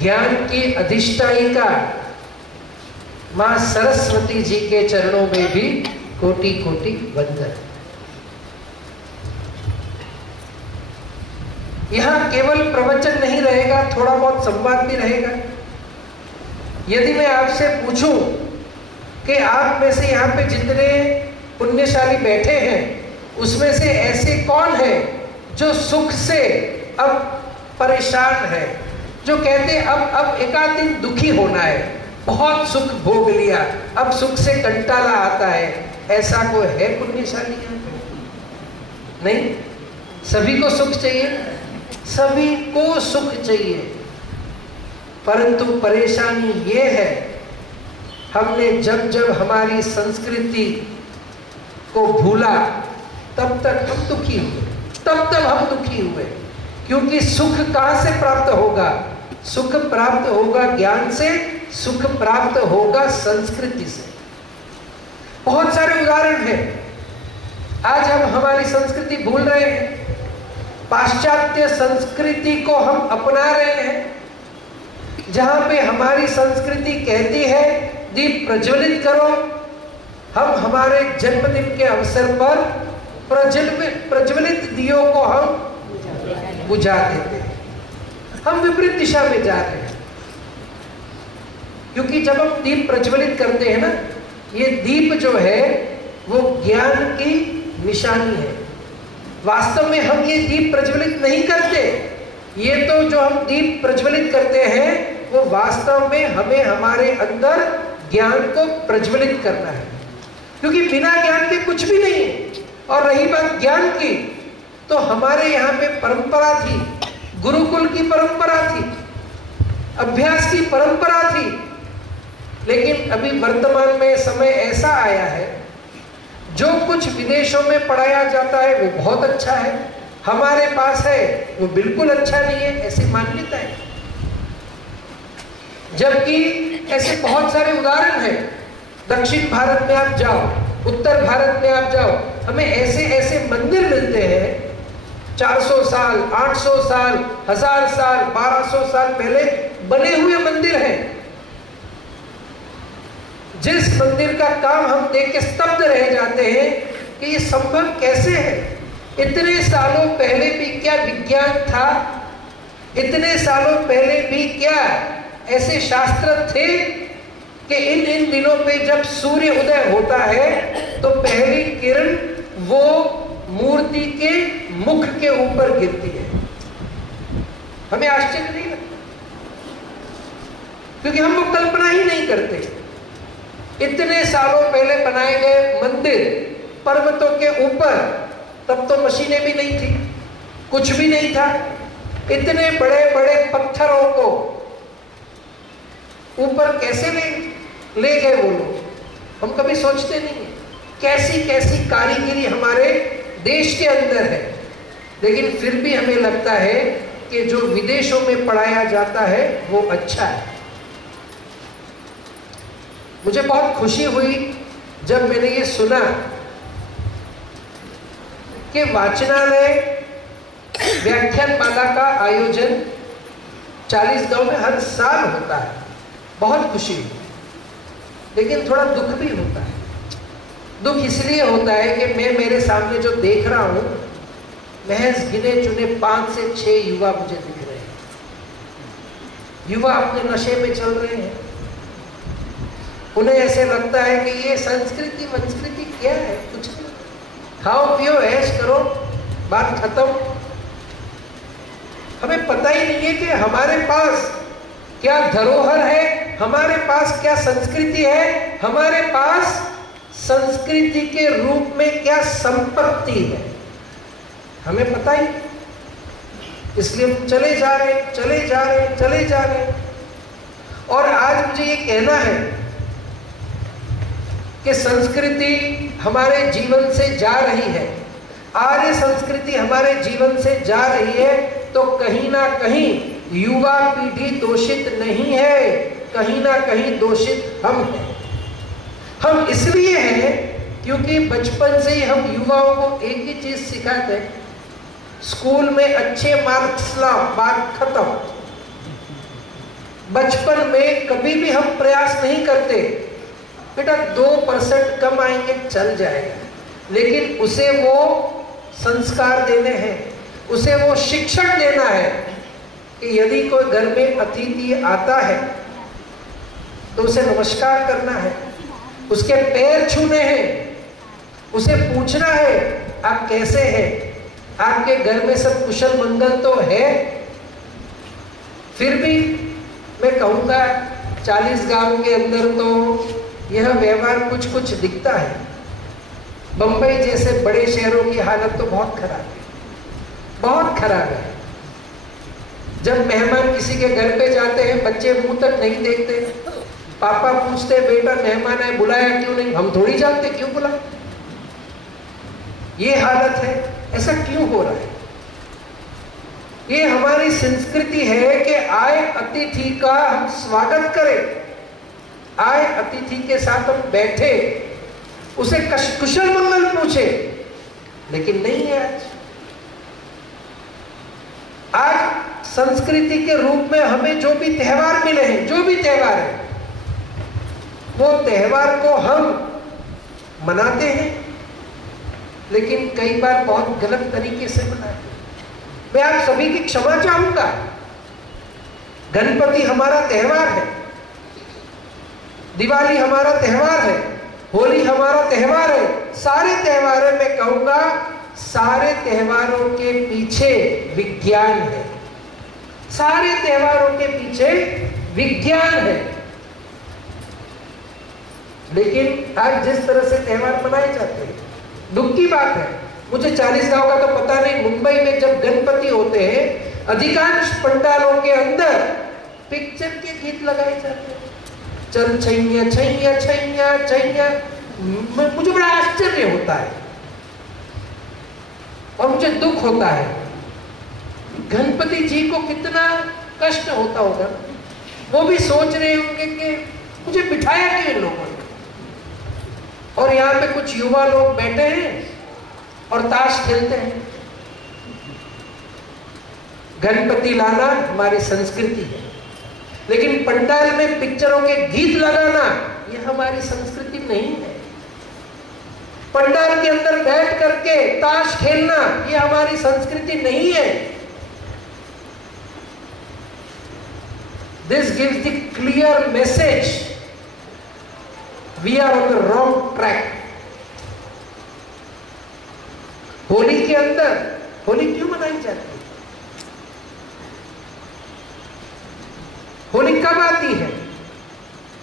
ज्ञान की अधिष्ठायिका मां सरस्वती जी के चरणों में भी कोटि कोटि वंदन. यहाँ केवल प्रवचन नहीं रहेगा, थोड़ा बहुत संवाद भी रहेगा. यदि मैं आपसे पूछूं कि आप में से यहाँ पे जितने पुण्यशाली बैठे हैं उसमें से ऐसे कौन है जो सुख से अब परेशान है, जो कहते अब एकाध दिन दुखी होना है, बहुत सुख भोग लिया, अब सुख से कंटाला आता है, ऐसा कोई है पुण्यशाली? नहीं। सभी को सुख चाहिए, सभी को सुख चाहिए, परंतु परेशानी ये है, हमने जब जब हमारी संस्कृति को भूला तब तक हम दुखी हुए, हम दुखी हुए। क्योंकि सुख कहां से प्राप्त होगा? सुख प्राप्त होगा ज्ञान से, सुख प्राप्त होगा संस्कृति से। बहुत सारे उदाहरण हैं। आज हम हमारी संस्कृति भूल रहे हैं, पाश्चात्य संस्कृति को हम अपना रहे हैं, जहां पे हमारी संस्कृति कहती है दीप प्रज्वलित करो। हम हमारे जन्मदिन के अवसर पर प्रज्वलित दियों को हम बुझा देते हैं। हम विपरीत दिशा में जा रहे हैं, क्योंकि जब हम दीप प्रज्वलित करते हैं ना, ये दीप जो है वो ज्ञान की निशानी है। वास्तव में हम ये दीप प्रज्वलित नहीं करते। ये तो जो हम दीप प्रज्वलित करते हैं वो वास्तव में हमें हमारे अंदर ज्ञान को प्रज्वलित करना है, क्योंकि बिना ज्ञान के कुछ भी नहीं है। और रही बात ज्ञान की, तो हमारे यहाँ पे परंपरा थी, गुरुकुल की परंपरा थी, अभ्यास की परंपरा थी। लेकिन अभी वर्तमान में समय ऐसा आया है, जो कुछ विदेशों में पढ़ाया जाता है वो बहुत अच्छा है, हमारे पास है वो बिल्कुल अच्छा नहीं है, ऐसी मान्यता है। जबकि ऐसे बहुत सारे उदाहरण हैं। दक्षिण भारत में आप जाओ, उत्तर भारत में आप जाओ, हमें ऐसे ऐसे मंदिर मिलते हैं 400 साल, 800 साल, 1000 साल, 1200 साल पहले बने हुए मंदिर हैं। जिस मंदिर का काम हम देख के स्तब्ध रह जाते हैं कि ये संभव कैसे है। इतने सालों पहले भी क्या विज्ञान था? इतने सालों पहले भी क्या ऐसे शास्त्र थे कि इन दिनों पे जब सूर्य उदय होता है तो पहली किरण वो मूर्ति के मुख के ऊपर गिरती है? हमें आश्चर्य नहीं लगता, क्योंकि हम वो कल्पना ही नहीं करते। इतने सालों पहले बनाए गए मंदिर पर्वतों के ऊपर, तब तो मशीनें भी नहीं थी, कुछ भी नहीं था। इतने बड़े बड़े पत्थरों को ऊपर कैसे ले गए वो लोग? हम कभी सोचते नहीं है। कैसी कैसी कारीगरी हमारे देश के अंदर है, लेकिन फिर भी हमें लगता है कि जो विदेशों में पढ़ाया जाता है वो अच्छा है। मुझे बहुत खुशी हुई जब मैंने ये सुना कि वाचनालय व्याख्यानमाला का आयोजन 40 गांव में हर साल होता है। बहुत खुशी हुई, लेकिन थोड़ा दुख भी होता है। दुख इसलिए होता है कि मैं मेरे सामने जो देख रहा हूं, महज गिने चुने 5 से 6 युवा मुझे दिख रहे हैं। युवा अपने नशे में चल रहे हैं। उन्हें ऐसे लगता है कि ये संस्कृति वंस्कृति क्या है, कुछ नहीं, खाओ पियो ऐश करो, बात खत्म। हमें पता ही नहीं है कि हमारे पास क्या धरोहर है, हमारे पास क्या संस्कृति है, हमारे पास संस्कृति के रूप में क्या संपत्ति है, हमें पता ही। इसलिए हम चले जा रहे। और आज मुझे ये कहना है कि संस्कृति हमारे जीवन से जा रही है, आर्य संस्कृति हमारे जीवन से जा रही है, तो कहीं ना कहीं युवा पीढ़ी दोषित नहीं है, कहीं ना कहीं दोषित हम हैं। हम इसलिए हैं क्योंकि बचपन से ही हम युवाओं को एक ही चीज सिखाते हैं, स्कूल में अच्छे मार्क्स ला, बात खत्म। बचपन में कभी भी हम प्रयास नहीं करते, बेटा 2% कम आएंगे चल जाएगा, लेकिन उसे वो संस्कार देने हैं, उसे वो शिक्षण देना है कि यदि कोई घर में अतिथि आता है तो उसे नमस्कार करना है, उसके पैर छूने हैं, उसे पूछना है आप कैसे हैं, आपके घर में सब कुशल मंगल तो है, फिर भी मैं कहूँगा 40 गांव के अंदर तो यह व्यवहार कुछ कुछ दिखता है। बंबई जैसे बड़े शहरों की हालत तो बहुत खराब है, बहुत खराब है। जब मेहमान किसी के घर पे जाते हैं, बच्चे मुंह तक नहीं देखते, पापा पूछते बेटा मेहमान है बुलाया क्यों नहीं, हम थोड़ी जानते क्यों बुलाए। ये हालत है, ऐसा क्यों हो रहा है? ये हमारी संस्कृति है कि आए अतिथि का हम स्वागत करें, आए अतिथि के साथ हम बैठे, उसे कुशल मंगल पूछे, लेकिन नहीं है आज संस्कृति के रूप में हमें जो भी त्योहार मिले हैं, जो भी त्योहार है, वो त्योहार को हम मनाते हैं, लेकिन कई बार बहुत गलत तरीके से मनाते हैं। मैं आप सभी की क्षमा चाहूंगा। गणपति हमारा त्योहार है, दिवाली हमारा त्योहार है, होली हमारा त्योहार है, सारे त्योहारों में कहूंगा सारे त्योहारों के पीछे विज्ञान है, सारे त्योहारों के पीछे विज्ञान है। लेकिन आज जिस तरह से त्योहार मनाए जाते हैं, दुख की बात है। मुझे 40 गांव का तो पता नहीं, मुंबई में जब गणपति होते हैं अधिकांश पंडालों के अंदर पिक्चर के गीत लगाए जाते हैं, चल छैया छैया छैया छैया। मुझे बड़ा आश्चर्य होता है और मुझे दुख होता है। गणपति जी को कितना कष्ट होता होगा, वो भी सोच रहे होंगे कि मुझे बिठाया क्यों इन लोगों ने। और यहाँ पे कुछ युवा लोग बैठे हैं और ताश खेलते हैं। गणपति लाना हमारी संस्कृति है, लेकिन पंडाल में पिक्चरों के गीत लगाना यह हमारी संस्कृति नहीं है। पंडाल के अंदर बैठ करके ताश खेलना यह हमारी संस्कृति नहीं है। This gives the clear message we are on the wrong track. Holi के अंदर होली क्यों मनाई जाती है? होली कब आती है?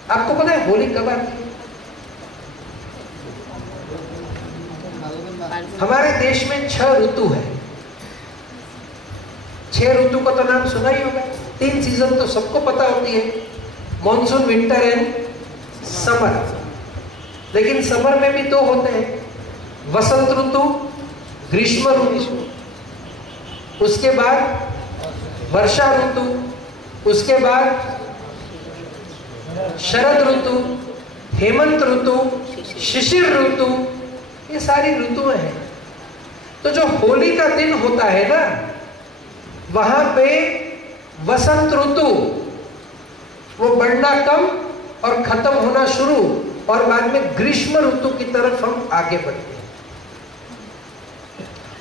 आपको पता है होली कब आती है? हमारे देश में 6 ऋतु है। 6 ऋतु का तो नाम सुना ही होगा। 3 सीजन तो सबको पता होती है, मॉनसून, विंटर एंड समर। लेकिन समर में भी 2 होते हैं, वसंत ऋतु, ग्रीष्म ऋतु, उसके बाद वर्षा ऋतु, उसके बाद शरद ऋतु, हेमंत ऋतु, शिशिर ऋतु, ये सारी ऋतुएं हैं। तो जो होली का दिन होता है ना, वहां पे वसंत ऋतु वो बढ़ना कम और खत्म होना शुरू, और बाद में ग्रीष्म ऋतु की तरफ हम आगे बढ़ते हैं।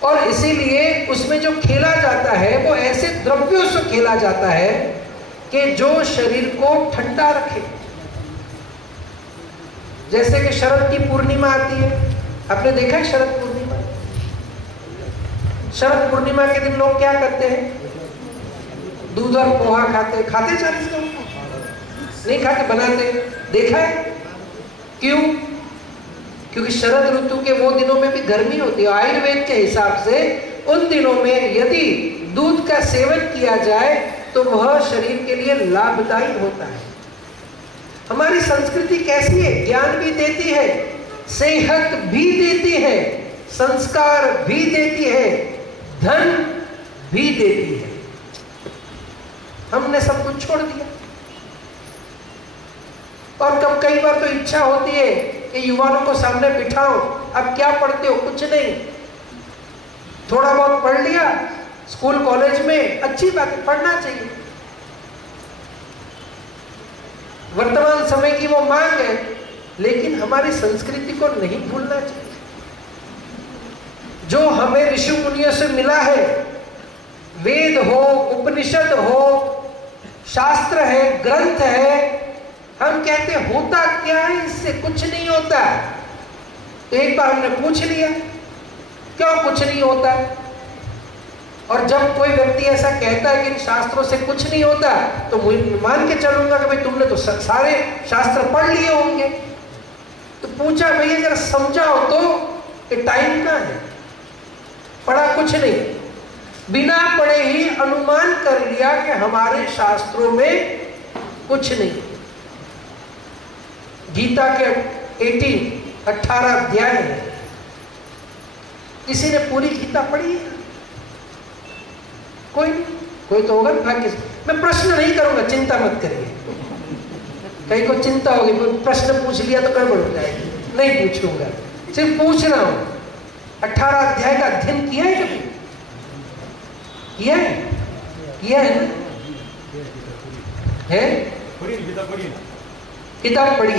और इसीलिए उसमें जो खेला जाता है वो ऐसे द्रव्यों से खेला जाता है कि जो शरीर को ठंडा रखे। जैसे कि शरद की पूर्णिमा आती है, आपने देखा है शरद पूर्णिमा? शरद पूर्णिमा के दिन लोग क्या करते हैं? दूध और पोहा खाते। 40 लोग नहीं खाते, बनाते। देखा है क्यों? क्योंकि शरद ऋतु के वो दिनों में भी गर्मी होती है। आयुर्वेद के हिसाब से उन दिनों में यदि दूध का सेवन किया जाए तो वह शरीर के लिए लाभदायी होता है। हमारी संस्कृति कैसी है? ज्ञान भी देती है, सेहत भी देती है, संस्कार भी देती है, धन भी देती है। हमने सब कुछ छोड़ दिया। और कब कई बार तो इच्छा होती है कि युवाओं को सामने बिठाओ, अब क्या पढ़ते हो? कुछ नहीं, थोड़ा बहुत पढ़ लिया स्कूल कॉलेज में, अच्छी बात है, पढ़ना चाहिए। वर्तमान समय की वो मांग है, लेकिन हमारी संस्कृति को नहीं भूलना चाहिए। जो हमें ऋषि मुनियों से मिला है, वेद हो, उपनिषद हो, शास्त्र है, ग्रंथ है, हम कहते होता क्या है इससे? कुछ नहीं होता। तो एक बार हमने पूछ लिया, क्यों कुछ नहीं होता? और जब कोई व्यक्ति ऐसा कहता है कि इन शास्त्रों से कुछ नहीं होता, तो मान के चलूंगा कि भाई तुमने तो सारे शास्त्र पढ़ लिए होंगे। तो पूछा भैया जरा समझाओ तो कि टाइम कहाँ है, पढ़ा कुछ नहीं, बिना पढ़े ही अनुमान कर लिया कि हमारे शास्त्रों में कुछ नहीं। गीता के 18 अध्याय है, किसी ने पूरी गीता पढ़ी है? कोई तो होगा भाग्य से। मैं प्रश्न नहीं करूंगा, चिंता मत करिए, कहीं को चिंता होगी प्रश्न पूछ लिया तो गड़बड़ हो जाएगी, नहीं पूछूंगा, सिर्फ पूछ रहा हूं। 18 अध्याय का अध्ययन किया है कभी? किया है ना? है किताब पढ़ी है,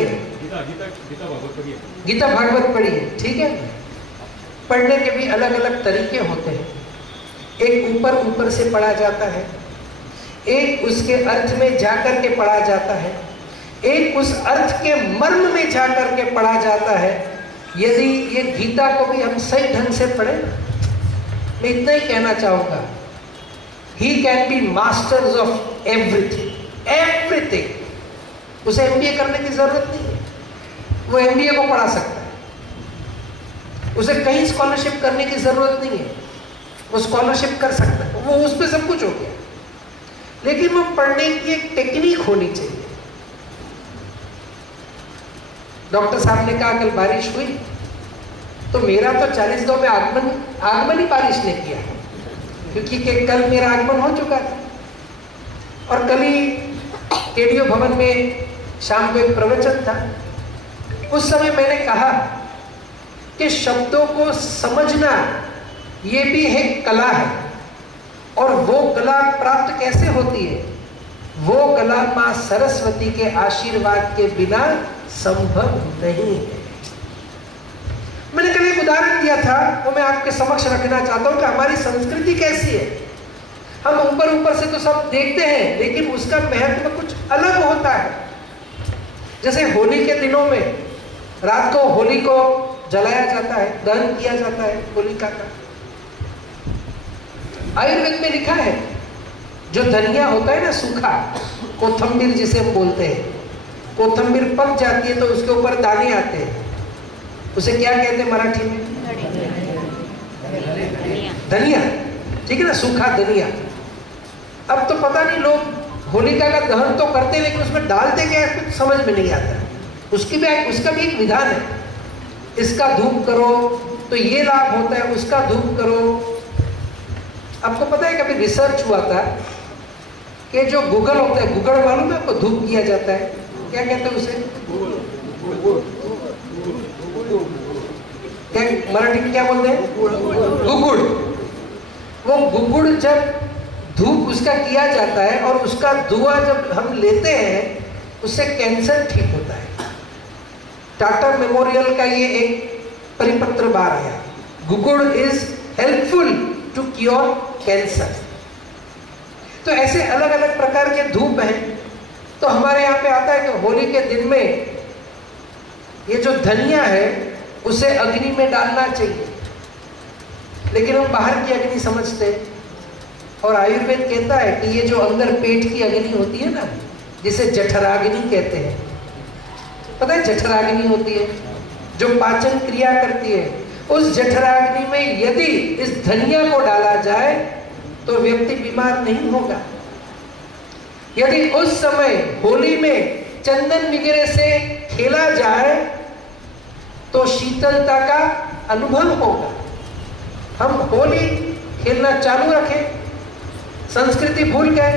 गीता भागवत पढ़ी है, ठीक है। पढ़ने के भी अलग अलग तरीके होते हैं। एक ऊपर से पढ़ा जाता है, एक उसके अर्थ में जाकर के पढ़ा जाता है, एक उस अर्थ के मर्म में जाकर के पढ़ा जाता है। यदि ये गीता को भी हम सही ढंग से पढ़े, मैं इतना ही कहना चाहूंगा, he can be masters of everything. उसे MBA करने की जरूरत नहीं है, वो MBA को पढ़ा सकता है। उसे कहीं स्कॉलरशिप करने की जरूरत नहीं है, वो स्कॉलरशिप कर सकता है, वो उस पर सब कुछ हो गया। लेकिन वो पढ़ने की एक टेक्निक होनी चाहिए। डॉक्टर साहब ने कहा कल बारिश हुई, तो मेरा तो 40 गांव में आगमन ही बारिश ने किया, क्योंकि कल मेरा आगमन हो चुका था। और कल ही केडीओ भवन में शाम को एक प्रवचन था। उस समय मैंने कहा कि शब्दों को समझना ये भी एक कला है, और वो कला प्राप्त कैसे होती है? वो कला मां सरस्वती के आशीर्वाद के बिना संभव नहीं है। मैंने कल एक उदाहरण दिया था, वो मैं आपके समक्ष रखना चाहता हूं कि हमारी संस्कृति कैसी है। हम ऊपर से तो सब देखते हैं, लेकिन उसका महत्व कुछ अलग होता है। जैसे होली के दिनों में रात को होली को जलाया जाता है, दहन किया जाता है होलिका का। आयुर्वेद में लिखा है, जो धनिया होता है ना सूखा, कोथंबीर जिसे हम बोलते हैं, कोथंबीर पक जाती है तो उसके ऊपर दाने आते हैं, उसे क्या कहते हैं मराठी में? धनिया, ठीक है ना, सूखा धनिया। अब तो पता नहीं लोग होलिका का दहन तो करते हैं, लेकिन उसमें डालते क्या है कुछ समझ में नहीं आता। उसका भी एक विधान है, इसका धूप करो तो ये लाभ होता है, उसका धूप करो। आपको पता है कभी रिसर्च हुआ था कि जो गुगल होता है, गुगल मालूम है आपको, धूप किया जाता है, क्या कहते हैं उसे? क्या मराठी में क्या बोलते हैं? गुगुड़। वो गुगुड़ जब धूप उसका किया जाता है और उसका धुआं जब हम लेते हैं, उससे कैंसर ठीक होता है। टाटा मेमोरियल का ये एक परिपत्र बार है, गुगुड़ is helpful to cure cancer. तो ऐसे अलग अलग प्रकार के धूप हैं। तो हमारे यहाँ पे आता है कि होली के दिन में ये जो धनिया है उसे अग्नि में डालना चाहिए, लेकिन हम बाहर की अग्नि समझते हैं। और आयुर्वेद कहता है कि ये जो अंदर पेट की अग्नि होती है ना, जिसे जठराग्नि कहते हैं, पता है जठराग्नि होती है जो पाचन क्रिया करती है। उस जठराग्नि में यदि इस धनिया को डाला जाए तो व्यक्ति बीमार नहीं होगा। यदि उस समय होली में चंदन वगैरह से खेला जाए तो शीतलता का अनुभव होगा। हम होली खेलना चालू रखें, संस्कृति भूल गए।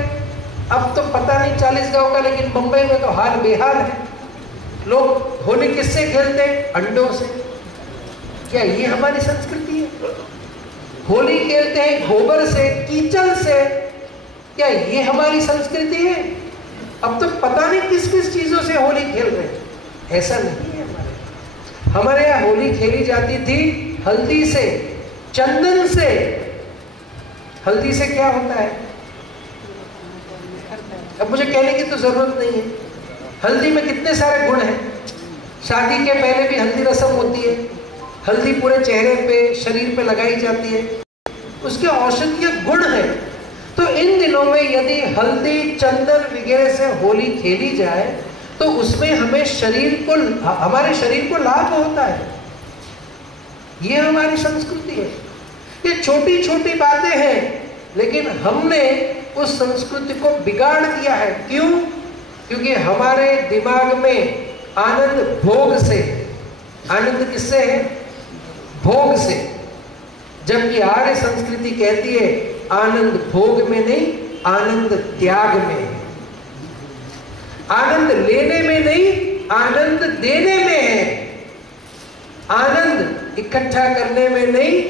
अब तो पता नहीं 40 गांव का, लेकिन मुंबई में तो हाल बेहाल है। लोग होली किससे खेलते हैं? अंडों से। क्या ये हमारी संस्कृति है? होली खेलते हैं गोबर से, कीचड़ से। क्या ये हमारी संस्कृति है? अब तो पता नहीं किस किस चीजों से होली खेल रहे हैं। ऐसा नहीं है हमारे यहाँ होली खेली जाती थी हल्दी से, चंदन से। हल्दी से क्या होता है? अब मुझे कहने की तो जरूरत नहीं है। हल्दी में कितने सारे गुण हैं। शादी के पहले भी हल्दी रस्म होती है। हल्दी पूरे चेहरे पे, शरीर पे लगाई जाती है। उसके औषधीय गुण है। तो इन दिनों में यदि हल्दी चंदन वगैरह से होली खेली जाए तो उसमें हमें हमारे शरीर को लाभ होता है। ये हमारी संस्कृति है। ये छोटी छोटी बातें हैं, लेकिन हमने उस संस्कृति को बिगाड़ दिया है। क्यों? क्योंकि हमारे दिमाग में आनंद भोग से, आनंद किससे है? भोग से। जबकि आर्य संस्कृति कहती है आनंद भोग में नहीं, आनंद त्याग में है। आनंद लेने में नहीं, आनंद देने में है। आनंद इकट्ठा करने में नहीं,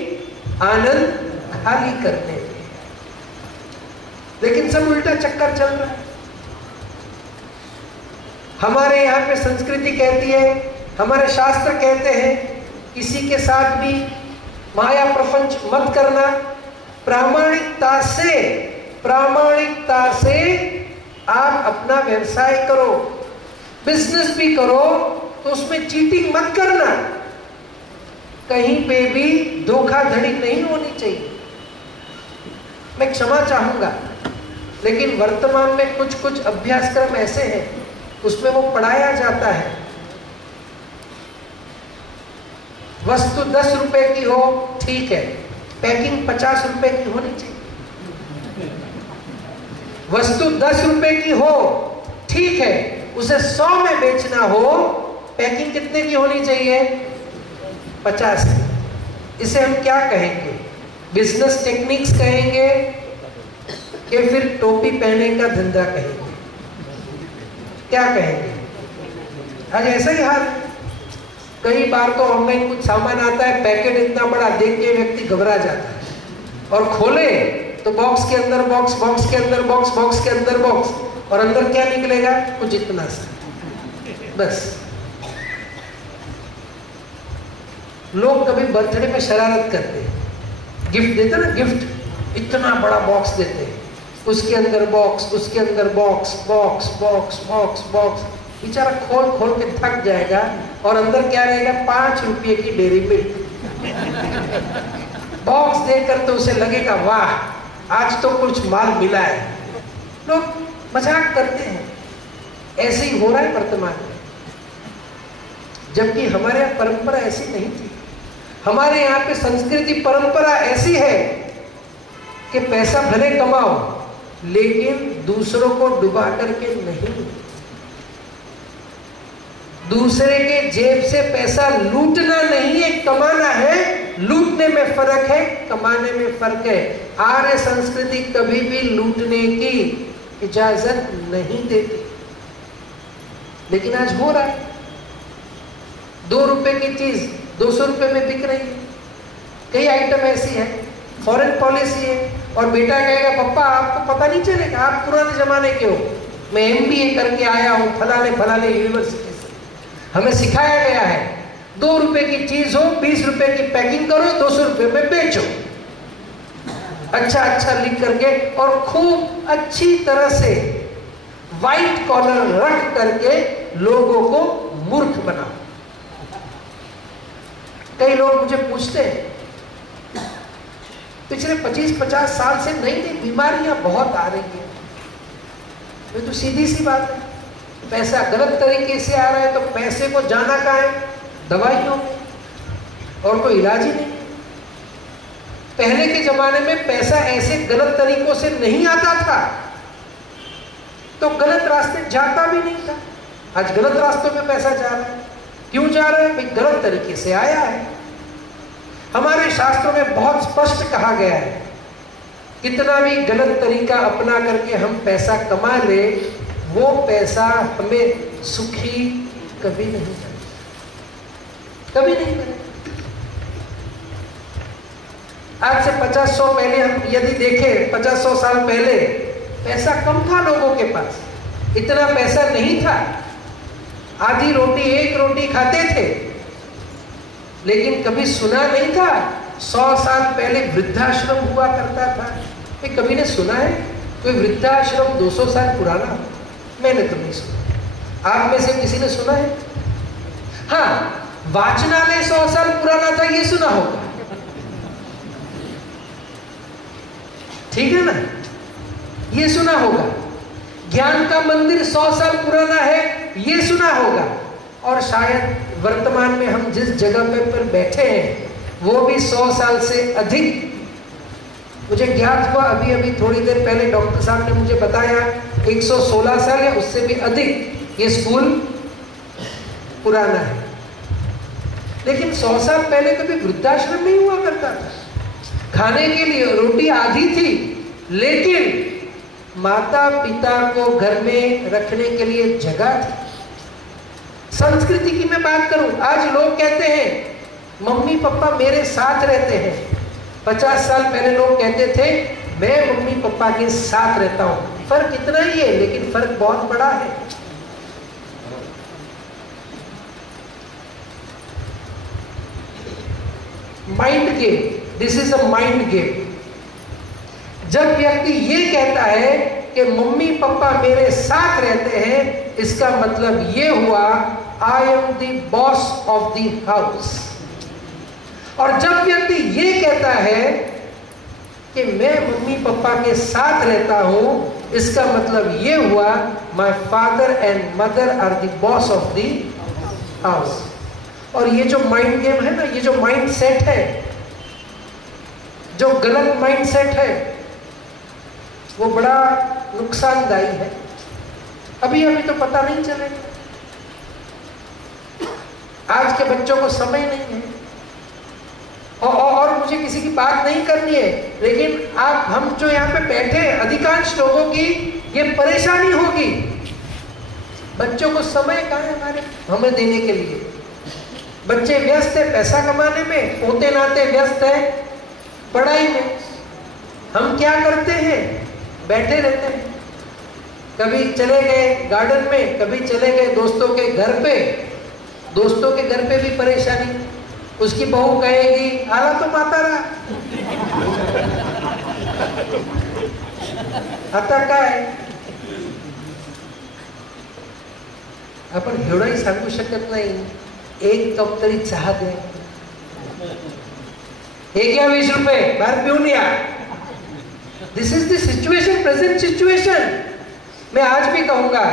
आनंद खाली करने में। लेकिन सब उल्टा चक्कर चल रहा है। हमारे यहाँ पे संस्कृति कहती है, हमारे शास्त्र कहते हैं किसी के साथ भी माया प्रपंच मत करना। प्रामाणिकता से आप अपना व्यवसाय करो, बिजनेस भी करो, तो उसमें चीटिंग मत करना। कहीं पे भी धोखाधड़ी नहीं होनी चाहिए। मैं क्षमा चाहूंगा, लेकिन वर्तमान में कुछ कुछ अभ्यासक्रम ऐसे हैं उसमें वो पढ़ाया जाता है, वस्तु 10 रुपए की हो ठीक है, पैकिंग 50 रुपए की होनी चाहिए। वस्तु 10 रुपए की हो ठीक है, उसे 100 में बेचना हो, पैकिंग कितने की होनी चाहिए? 50 की। इसे हम क्या कहेंगे? बिजनेस टेक्निक्स कहेंगे कि फिर टोपी पहनने का धंधा कहेंगे? क्या कहेंगे? आज ऐसा ही हाल। कई बार तो ऑनलाइन कुछ सामान आता है, पैकेट इतना बड़ा देख के व्यक्ति घबरा जाता है, और खोले तो बॉक्स के अंदर बॉक्स, बॉक्स के अंदर बॉक्स, बॉक्स के अंदर बॉक्स, और अंदर क्या निकलेगा? कुछ इतना सा बस। लोग कभी बर्थडे में शरारत करते हैं, गिफ्ट देते ना, गिफ्ट इतना बड़ा बॉक्स देते हैं, उसके अंदर बॉक्स, उसके अंदर box, box box box box, बेचारा खोल खोल के थक जाएगा, और अंदर क्या रहेगा? 5 रुपये की डेयरी मिल्क। बॉक्स देखकर तो उसे लगेगा वाह, आज तो कुछ माल मिला है। लोग मजाक करते हैं। ऐसे ही हो रहा है वर्तमान में, जबकि हमारे यहाँ परंपरा ऐसी नहीं थी। हमारे यहाँ पे संस्कृति परंपरा ऐसी है कि पैसा भले कमाओ, लेकिन दूसरों को डुबा करके नहीं। दूसरे के जेब से पैसा लूटना नहीं है, कमाना है। लूटने में फर्क है, कमाने में फर्क है। आर्य संस्कृति कभी भी लूटने की इजाजत नहीं देती, लेकिन आज हो रहा है। 2 रुपए की चीज 200 रुपए में बिक रही है। कई आइटम ऐसी है, फॉरेन पॉलिसी है, और बेटा कहेगा पापा आपको पता नहीं चलेगा, आप पुराने जमाने के हो, मैं MBA करके आया हूँ फलाने फलाने यूनिवर्सिटी से, हमें सिखाया गया है 2 रुपए की चीज हो 20 रुपए की पैकिंग करो, 200 रुपए में बेचो, अच्छा अच्छा लिख करके, और खूब अच्छी तरह से व्हाइट कॉलर रख करके लोगों को मूर्ख बनाओ। कई लोग मुझे पूछते हैं, पिछले 25-50 साल से नई नई बीमारियां बहुत आ रही है। ये तो सीधी सी बात है, पैसा गलत तरीके से आ रहा है, तो पैसे को जाना कहाँ है? दवाइयों में, और कोई इलाज ही नहीं। पहले के जमाने में पैसा ऐसे गलत तरीकों से नहीं आता था, तो गलत रास्ते जाता भी नहीं था। आज गलत रास्तों पे पैसा जा रहा है। क्यों जा रहा है? भाई गलत तरीके से आया है। हमारे शास्त्रों में बहुत स्पष्ट कहा गया है, कितना भी गलत तरीका अपना करके हम पैसा कमा ले, वो पैसा हमें सुखी कभी नहीं करेगा, कभी नहीं करेगा। आज से 50-100 पहले हम यदि देखें, 50-100 साल पहले पैसा कम था लोगों के पास, इतना पैसा नहीं था। आधी रोटी 1 रोटी खाते थे, लेकिन कभी सुना नहीं था 100 साल पहले वृद्धाश्रम हुआ करता था। ये कभी ने सुना है कोई वृद्धाश्रम 200 साल पुराना? मैंने तो नहीं सुना। आप में से किसी ने सुना है? हाँ, वाचनालय 100 साल पुराना था, ये सुना होगा। ठीक है ना? ये सुना होगा। ज्ञान का मंदिर 100 साल पुराना है, ये सुना होगा। और शायद वर्तमान में हम जिस जगह पर बैठे हैं वो भी 100 साल से अधिक। मुझे ज्ञात हुआ अभी अभी थोड़ी देर पहले डॉक्टर साहब ने मुझे बताया 116 साल या उससे भी अधिक ये स्कूल पुराना है। लेकिन 100 साल पहले कभी वृद्धाश्रम नहीं हुआ करता था। खाने के लिए रोटी आधी थी, लेकिन माता पिता को घर में रखने के लिए जगह थी। संस्कृति की मैं बात करूं, आज लोग कहते हैं मम्मी पापा मेरे साथ रहते हैं। 50 साल पहले लोग कहते थे मैं मम्मी पापा के साथ रहता हूं। फर्क इतना ही है, लेकिन फर्क बहुत बड़ा है। Mind game, this is a mind game. जब व्यक्ति ये कहता है कि मम्मी पापा मेरे साथ रहते हैं, इसका मतलब ये हुआ I am the boss of the house. और जब व्यक्ति ये कहता है कि मैं मम्मी पापा के साथ रहता हूं, इसका मतलब ये हुआ my father and mother are the boss of the house. और ये जो माइंड गेम है ना, ये जो माइंड सेट है, जो गलत माइंड सेट है, वो बड़ा नुकसानदायी है। अभी अभी तो पता नहीं चलेगा। आज के बच्चों को समय नहीं है। और मुझे किसी की बात नहीं करनी है, लेकिन आप हम जो यहाँ पे बैठे हैं, अधिकांश लोगों की ये परेशानी होगी। बच्चों को समय कहाँ है हमें देने के लिए? बच्चे व्यस्त है पैसा कमाने में, पोते नाते व्यस्त है पढ़ाई में। हम क्या करते हैं? बैठे रहते हैं। कभी चले गए गार्डन में, कभी चले गए दोस्तों के घर पे। दोस्तों के घर पे भी परेशानी। उसकी बहू कहेगी आला तो माता रहा आता काय आपण एवढंही सांगू शकत नाही, एक कप तरी चहा द्या, एक या 20 रुपए बाहर पिऊन या। This is the situation, present situation. मैं आज भी कहूंगा,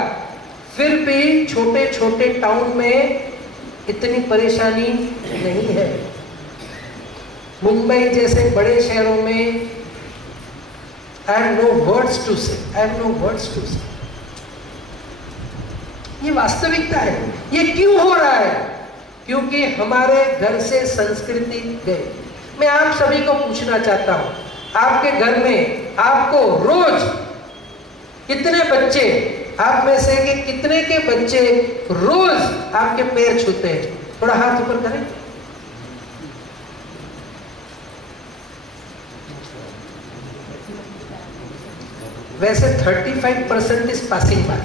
फिर भी छोटे छोटे टाउन में इतनी परेशानी नहीं है। मुंबई जैसे बड़े शहरों में I have no words to say. I have no words to say. ये वास्तविकता है। ये क्यों हो रहा है? क्योंकि हमारे घर से संस्कृति गई। मैं आप सभी को पूछना चाहता हूं, आपके घर में आपको रोज कितने बच्चे, आप में से कि कितने के बच्चे रोज आपके पैर छूते हैं? थोड़ा हाथ ऊपर करें। वैसे 35% इज पासिंग बाय,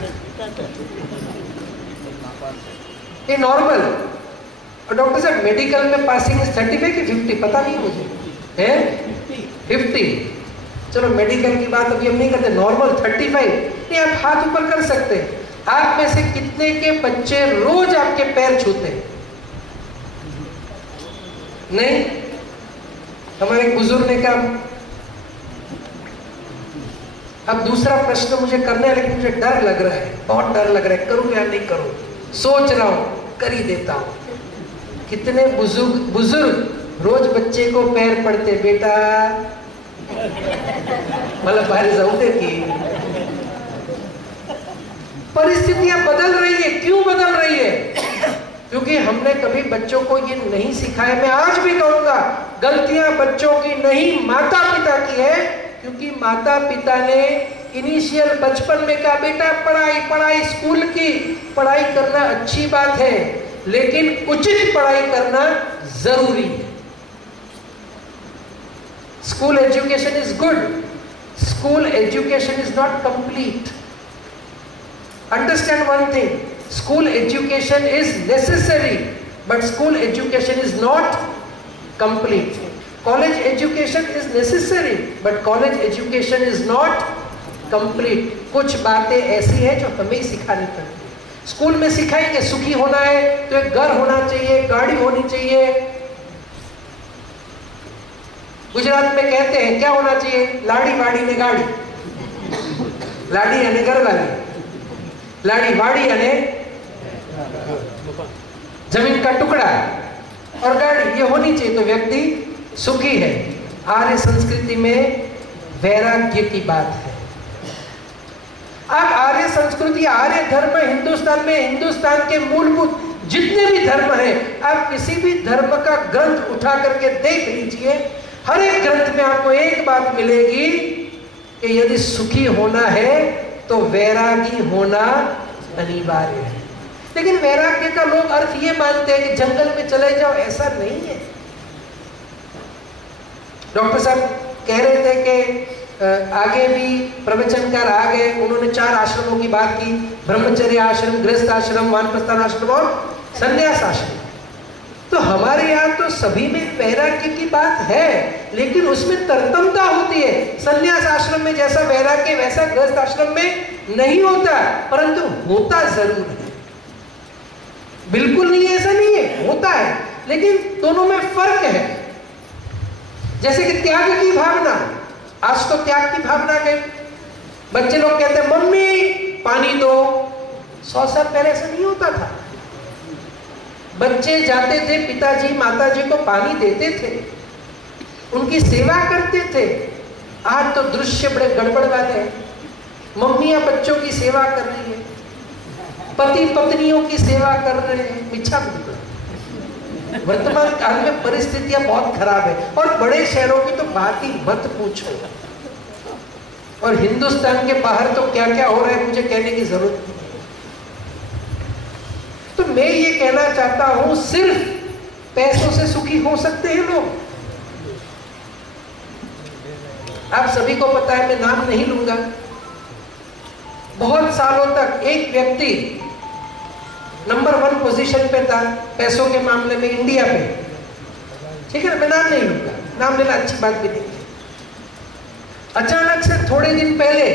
ये नॉर्मल। और डॉक्टर साहब मेडिकल में पासिंग इज 35 कि 50, पता नहीं मुझे है 50। चलो मेडिकल की बात अभी हम नहीं करते, नॉर्मल 35। नहीं, आप हाथ ऊपर कर सकते हैं। आप में से कितने के बच्चे रोज आपके पैर छूते हैं? नहीं। हमारे बुजुर्ग ने कहा। अब दूसरा प्रश्न मुझे करना है, लेकिन मुझे डर लग रहा है, बहुत डर लग रहा है, करूं या नहीं करूं। सोच रहा हूं, कर ही देता हूं। कितने बुजुर्ग रोज बच्चे को पैर पड़ते, बेटा मतलब बाहर जाऊं दे की। परिस्थितियां बदल रही है। क्यों बदल रही है? क्योंकि हमने कभी बच्चों को ये नहीं सिखाया। मैं आज भी कहूंगा, गलतियां बच्चों की नहीं, माता पिता की है। क्योंकि माता पिता ने इनिशियल बचपन में कहा बेटा पढ़ाई पढ़ाई, स्कूल की पढ़ाई करना अच्छी बात है, लेकिन उचित पढ़ाई करना जरूरी है। School education is good, school education is not complete. Understand one thing, school education is necessary, but school education is not complete. College education is necessary, but college education is not complete. कुछ बातें ऐसी हैं जो हमें सिखानी पड़ती। School में सिखाएंगे सुखी होना है तो एक घर होना चाहिए, गाड़ी होनी चाहिए, गुजरात में कहते हैं क्या होना चाहिए, लाड़ी वाड़ी ने गाड़ी, लाड़ी यानी घरवाली, लाड़ी वाड़ी यानी जमीन का टुकड़ा, और गाड़ी ये होनी चाहिए तो व्यक्ति सुखी है। आर्य संस्कृति में वैराग्य की बात है। अब आर्य संस्कृति, आर्य धर्म हिंदुस्तान में, हिंदुस्तान के मूलभूत जितने भी धर्म हैं, आप किसी भी धर्म का ग्रंथ उठा करके देख लीजिए, हर एक ग्रंथ में आपको एक बात मिलेगी कि यदि सुखी होना है तो वैरागी होना अनिवार्य है। लेकिन वैराग्य का लोग अर्थ ये मानते हैं कि जंगल में चले जाओ, ऐसा नहीं है। डॉक्टर साहब कह रहे थे कि आगे भी प्रवचनकार आ गए, उन्होंने 4 आश्रमों की बात की, ब्रह्मचर्य आश्रम, गृहस्थ आश्रम, वानप्रस्थान आश्रम और संन्यास आश्रम। तो हमारे यहाँ तो सभी में वैराग्य की बात है, लेकिन उसमें तरतमता होती है। संन्यास आश्रम में जैसा वैराग्य वैसा गृहस्थ आश्रम में नहीं होता, परंतु होता जरूर है। बिल्कुल नहीं ऐसा नहीं है, होता है, लेकिन दोनों में फर्क है। जैसे कि त्याग की भावना, आज तो त्याग की भावना गई। बच्चे लोग कहते हैं मम्मी पानी दो, 100 साल पहले ऐसा नहीं होता था। बच्चे जाते थे, पिताजी माताजी को पानी देते थे, उनकी सेवा करते थे। आज तो दृश्य बड़े गड़बड़ वाले हैं। मम्मियां बच्चों की सेवा कर रही है, पति पत्नियों की सेवा कर रहे हैं, मिच्छा बिल्कुल। वर्तमान काल में परिस्थितियां बहुत खराब है, और बड़े शहरों की तो बात ही मत पूछो। और हिंदुस्तान के बाहर तो क्या क्या हो रहा है मुझे कहने की जरूरत नहीं। तो मैं ये कहना चाहता हूं, सिर्फ पैसों से सुखी हो सकते हैं लोग। आप सभी को पता है, मैं नाम नहीं लूंगा, बहुत सालों तक एक व्यक्ति नंबर 1 पोजीशन पे था पैसों के मामले में इंडिया पे, ठीक है, मैं नाम नहीं लूंगा, नाम लेना अच्छी बात भी नहीं है। अचानक से थोड़े दिन पहले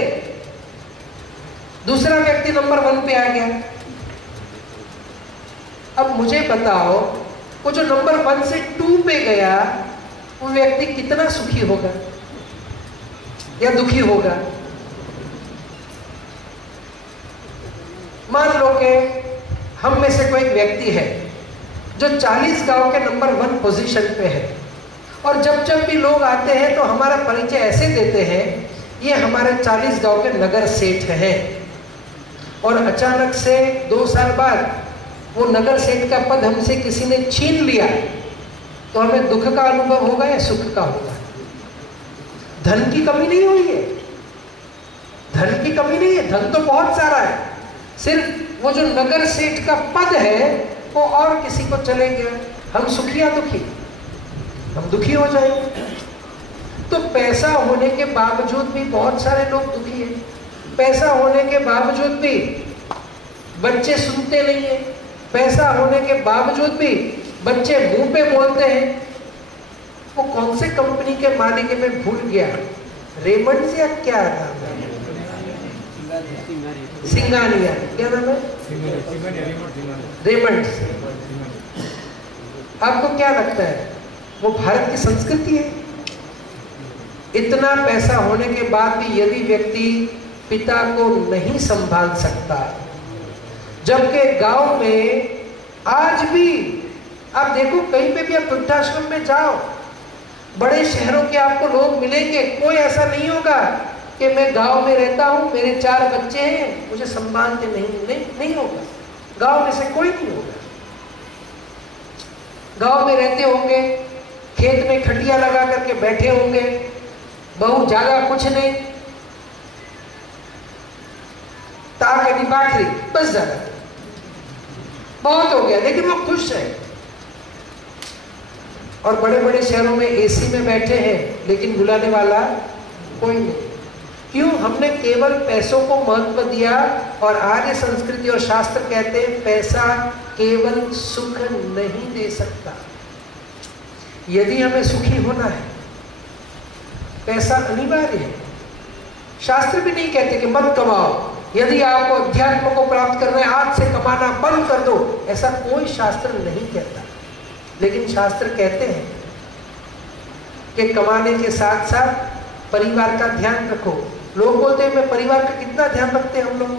दूसरा व्यक्ति नंबर 1 पे आ गया। अब मुझे बताओ, वो जो नंबर 1 से 2 पे गया, वो व्यक्ति कितना सुखी होगा या दुखी होगा? मान लो कि हम में से कोई एक व्यक्ति है जो 40 गांव के नंबर 1 पोजीशन पे है, और जब जब भी लोग आते हैं तो हमारा परिचय ऐसे देते हैं, ये हमारे 40 गांव के नगर सेठ हैं। और अचानक से 2 साल बाद वो नगर सेठ का पद हमसे किसी ने छीन लिया, तो हमें दुख का अनुभव होगा या सुख का होगा? धन की कमी नहीं हुई है, धन की कमी नहीं है, धन तो बहुत सारा है, सिर्फ वो जो नगर सेठ का पद है वो और किसी को चले गया। हम सुखी या दुखी? हम दुखी हो जाएंगे। तो पैसा होने के बावजूद भी बहुत सारे लोग दुखी हैं। पैसा होने के बावजूद भी बच्चे सुनते नहीं है, पैसा होने के बावजूद भी बच्चे मुंह पे बोलते हैं। वो कौन से कंपनी के मालिक है मैं भूल गया, रेमंड्स या क्या नाम है, सिंगानिया, क्या नाम है, रेमंड्स। आपको क्या लगता है वो भारत की संस्कृति है? इतना पैसा होने के बाद भी यदि व्यक्ति पिता को नहीं संभाल सकता, जबकि गांव में आज भी आप देखो, कहीं पे भी आप वृद्धाश्रम में जाओ, बड़े शहरों के आपको लोग मिलेंगे, कोई ऐसा नहीं होगा कि मैं गांव में रहता हूं, मेरे 4 बच्चे हैं, मुझे संभालते नहीं होगा। गांव में से कोई नहीं होगा। गांव में रहते होंगे, खेत में खटिया लगा करके बैठे होंगे, बहू जागा कुछ नहीं, ताकि बाखरी बस जागा, बहुत हो गया, लेकिन वो खुश है। और बड़े बड़े शहरों में एसी में बैठे हैं, लेकिन बुलाने वाला कोई नहीं। क्यों? हमने केवल पैसों को महत्व दिया। और आर्य संस्कृति और शास्त्र कहते हैं पैसा केवल सुख नहीं दे सकता। यदि हमें सुखी होना है, पैसा अनिवार्य है। शास्त्र भी नहीं कहते कि मत कमाओ, यदि आपको अध्यात्म को प्राप्त करना है आज से कमाना बंद कर दो, ऐसा कोई शास्त्र नहीं कहता। लेकिन शास्त्र कहते हैं कि कमाने के साथ साथ परिवार का ध्यान रखो। लोग बोलते हैं मैं परिवार का कितना ध्यान रखते हैं हम लोग।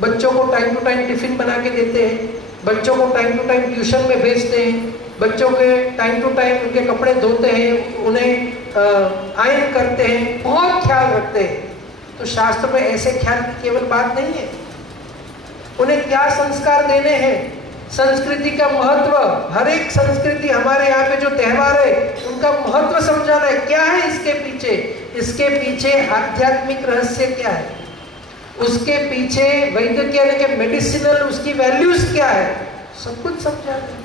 बच्चों को टाइम टू टाइम टिफिन बना के देते हैं, बच्चों को टाइम टू टाइम ट्यूशन में भेजते हैं, बच्चों के टाइम टू टाइम उनके कपड़े धोते हैं, उन्हें आयरन करते हैं, बहुत ख्याल रखते हैं। तो शास्त्र में ऐसे ख्याल की केवल बात नहीं है, उन्हें क्या संस्कार देने हैं, संस्कृति का महत्व, हर एक संस्कृति, हमारे यहाँ पे जो त्योहार है उनका महत्व समझाना है। क्या है इसके पीछे? इसके पीछे आध्यात्मिक रहस्य क्या है, उसके पीछे वैद्य यानी कि मेडिसिनल उसकी वैल्यूज क्या है, सब कुछ समझाना है।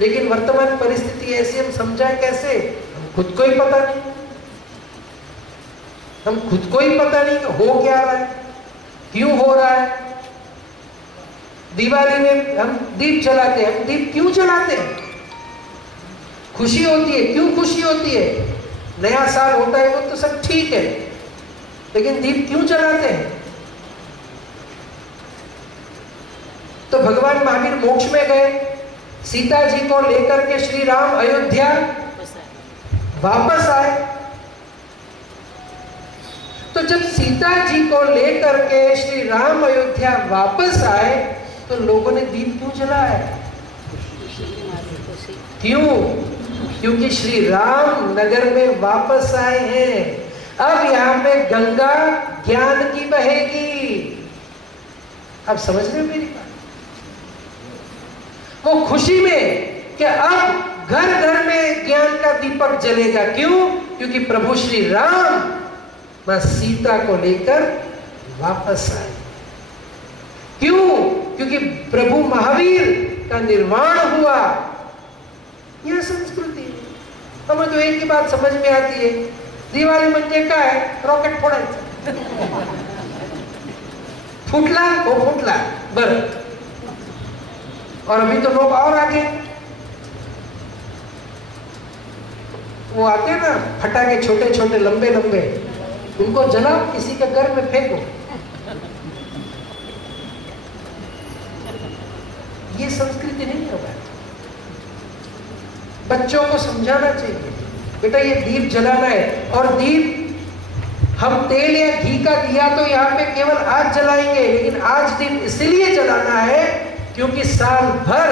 लेकिन वर्तमान परिस्थिति ऐसी, हम समझाएं कैसे? हम खुद को ही पता नहीं, हम खुद को ही पता नहीं कि हो क्या रहा है, क्यों हो रहा है। दिवाली में हम दीप जलाते हैं, हम दीप क्यों जलाते हैं? खुशी होती है, क्यों खुशी होती है? नया साल होता है वो तो सब ठीक है, लेकिन दीप क्यों जलाते हैं? तो भगवान महावीर मोक्ष में गए, सीता जी को लेकर के श्री राम अयोध्या वापस आए। तो जब सीता जी को लेकर के श्री राम अयोध्या वापस आए तो लोगों ने दीप क्यों जलाया? क्यों? क्योंकि श्री राम नगर में वापस आए हैं। अब यहाँ पे गंगा ज्ञान की बहेगी। अब समझ रहे हो मेरी बात? वो खुशी में कि अब घर घर में ज्ञान का दीपक जलेगा। क्यों? क्योंकि प्रभु श्री राम मां सीता को लेकर वापस आए। क्यों? क्योंकि प्रभु महावीर का निर्वाण हुआ। यह संस्कृति है। हमें तो एक ही बात समझ में आती है, दिवाळी म्हणजे काय? रॉकेट फोडायचं। फुटला वो फुटला बर। और अभी तो लोग और आगे वो आते हैं ना फटाके, छोटे छोटे लंबे लंबे, उनको जलाओ, किसी के घर में फेंको। ये संस्कृति नहीं होगा। बच्चों को समझाना चाहिए, बेटा ये दीप जलाना है। और दीप हम तेल या घी का दिया तो यहाँ पे केवल आज जलाएंगे, लेकिन आज दिन इसलिए जलाना है क्योंकि साल भर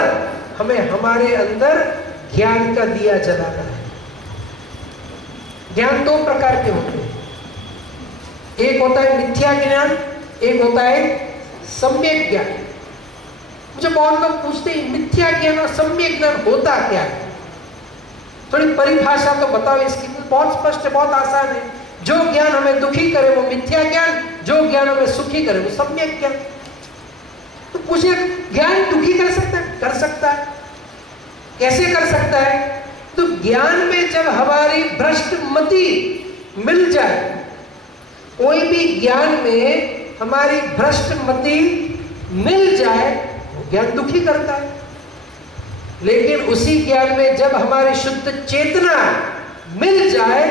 हमें हमारे अंदर ज्ञान का दिया जलाना है। ज्ञान दो प्रकार के होते हैं, एक होता है मिथ्या ज्ञान, एक होता है सम्यक ज्ञान। मुझे बहुत लोग पूछते हैं मिथ्या ज्ञान और सम्यक ज्ञान होता क्या है? थोड़ी परिभाषा तो बताओ इसकी। बहुत स्पष्ट है, बहुत आसान है। जो ज्ञान हमें दुखी करे वो मिथ्या ज्ञान, जो ज्ञान हमें सुखी करे वो सम्यक ज्ञान। तो पूछे ज्ञान दुखी कर सकता है? कर सकता है। कैसे कर सकता है? तो ज्ञान में जब हमारी भ्रष्ट मति मिल जाए, कोई भी ज्ञान में हमारी भ्रष्ट मति मिल जाए, वो ज्ञान दुखी करता है। लेकिन उसी ज्ञान में जब हमारी शुद्ध चेतना मिल जाए,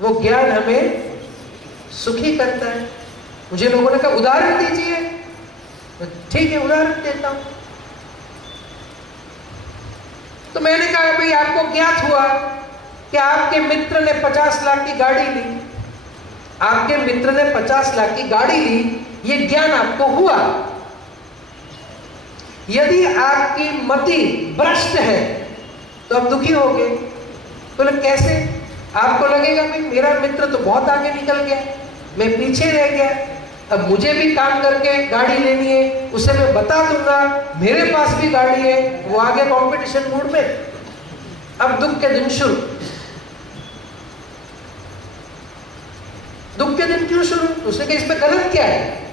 वो ज्ञान हमें सुखी करता है। मुझे लोगों ने कहा उदाहरण दीजिए, ठीक है उदाहरण देता हूं। तो मैंने कहा भाई आपको ज्ञात हुआ कि आपके मित्र ने 50 लाख की गाड़ी ली, आपके मित्र ने 50 लाख की गाड़ी ली, ये ज्ञान आपको हुआ। यदि आपकी मति भ्रष्ट है तो आप दुखी होगे। तो कैसे? आपको लगेगा भाई मेरा मित्र तो बहुत आगे निकल गया, मैं पीछे रह गया, अब मुझे भी काम करके गाड़ी लेनी है, उसे मैं बता दूंगा मेरे पास भी गाड़ी है, वो आगे कंपटीशन मूड में। अब दुख के दिन शुरू। दुख के दिन क्यों शुरू? उसने कहा इसमें गलत क्या है?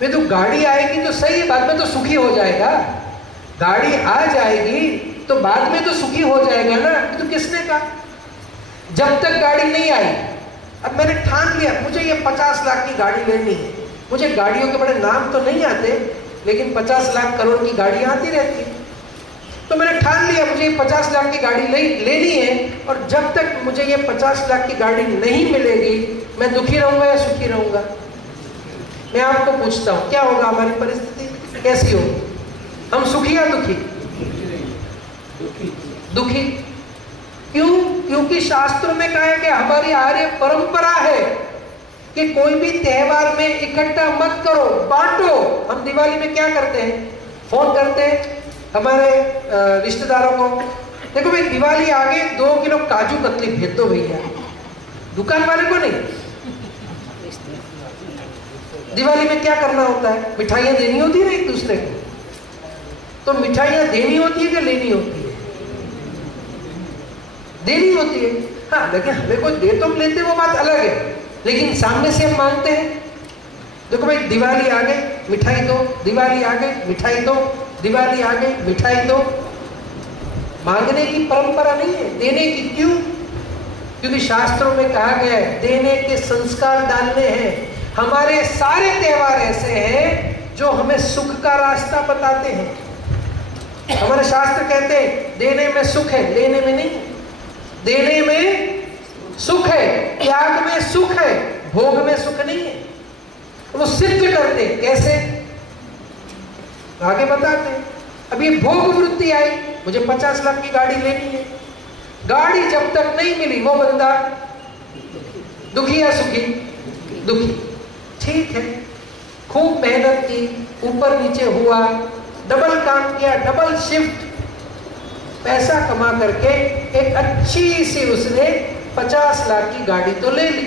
वे तो गाड़ी आएगी तो सही है, बाद में तो सुखी हो जाएगा। गाड़ी आ जाएगी तो बाद में तो सुखी हो जाएगा ना। तो किसने कहा? जब तक गाड़ी नहीं आई, अब मैंने ठान लिया मुझे ये 50 लाख की गाड़ी लेनी है। मुझे गाड़ियों के बड़े नाम तो नहीं आते, लेकिन 50 लाख करोड़ की गाड़ी आती रहती है। तो मैंने ठान लिया मुझे 50 लाख की गाड़ी लेनी है, और जब तक मुझे ये 50 लाख की गाड़ी नहीं मिलेगी, मैं दुखी रहूंगा या सुखी रहूंगा? मैं आपको पूछता हूं क्या होगा? हमारी परिस्थिति कैसी होगी? हम सुखी या दुखी? दुखी। क्यों? क्योंकि शास्त्रों में कहा है कि हमारी आर्य परंपरा है कि कोई भी त्योहार में इकट्ठा मत करो, बांटो। हम दिवाली में क्या करते हैं, फोन करते हैं हमारे रिश्तेदारों को, देखो भाई दिवाली आ गई, 2 किलो काजू कतली भेज दो भैया। दुकान वाले को नहीं। दिवाली में क्या करना होता है, मिठाइयां देनी होती है ना एक दूसरे को। तो मिठाइयां देनी होती है कि लेनी होती है? देनी होती है। हाँ, लेकिन हमें कोई दे तो लेते वो बात अलग है, लेकिन सामने से हम मांगते हैं, देखो भाई दिवाली आ गई मिठाई दो, दिवाली आ गई मिठाई दो, दिवाली आ गई मिठाई दो। मांगने की परंपरा नहीं है, देने की। क्यों? क्योंकि शास्त्रों में कहा गया है देने के संस्कार डालने हैं। हमारे सारे त्योहार ऐसे हैं जो हमें सुख का रास्ता बताते हैं। हमारे शास्त्र कहते हैं देने में सुख है, लेने में नहीं। देने में सुख है, त्याग में सुख है, भोग में सुख नहीं है। वो सिद्ध करते कैसे, आगे बताते हैं। अब ये भोग वृत्ति आई, मुझे 50 लाख की गाड़ी लेनी है। गाड़ी जब तक नहीं मिली वो बंदा दुखी या सुखी? दुखी। ठीक है, खूब मेहनत की, ऊपर नीचे हुआ, डबल काम किया, डबल शिफ्ट, पैसा कमा करके एक अच्छी सी उसने 50 लाख की गाड़ी तो ले ली।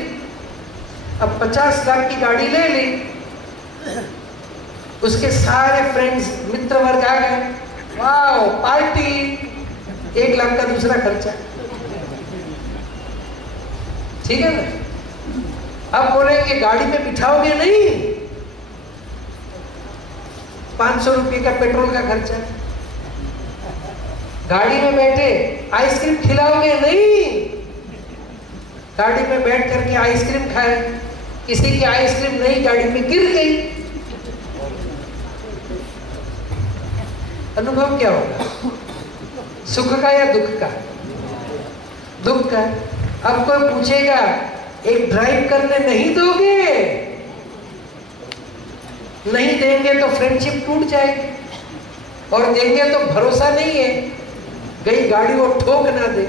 अब 50 लाख की गाड़ी ले ली, उसके सारे फ्रेंड्स मित्र वर्ग आ गए, वाह पार्टी, 1 लाख का दूसरा खर्चा, ठीक है ना। अब बोलेंगे गाड़ी में बिठाओगे नहीं, 500 रुपये का पेट्रोल का खर्चा। गाड़ी में बैठे आइसक्रीम खिलाओगे नहीं, गाड़ी में बैठ करके आइसक्रीम खाए, किसी की आइसक्रीम नई गाड़ी में गिर गई, अनुभव क्या होगा? सुख का या दुख का? दुख का। अब कोई पूछेगा एक ड्राइव करने नहीं दोगे? नहीं देंगे तो फ्रेंडशिप टूट जाएगी, और देंगे तो भरोसा नहीं है गई गाड़ी वो ठोक ना दे।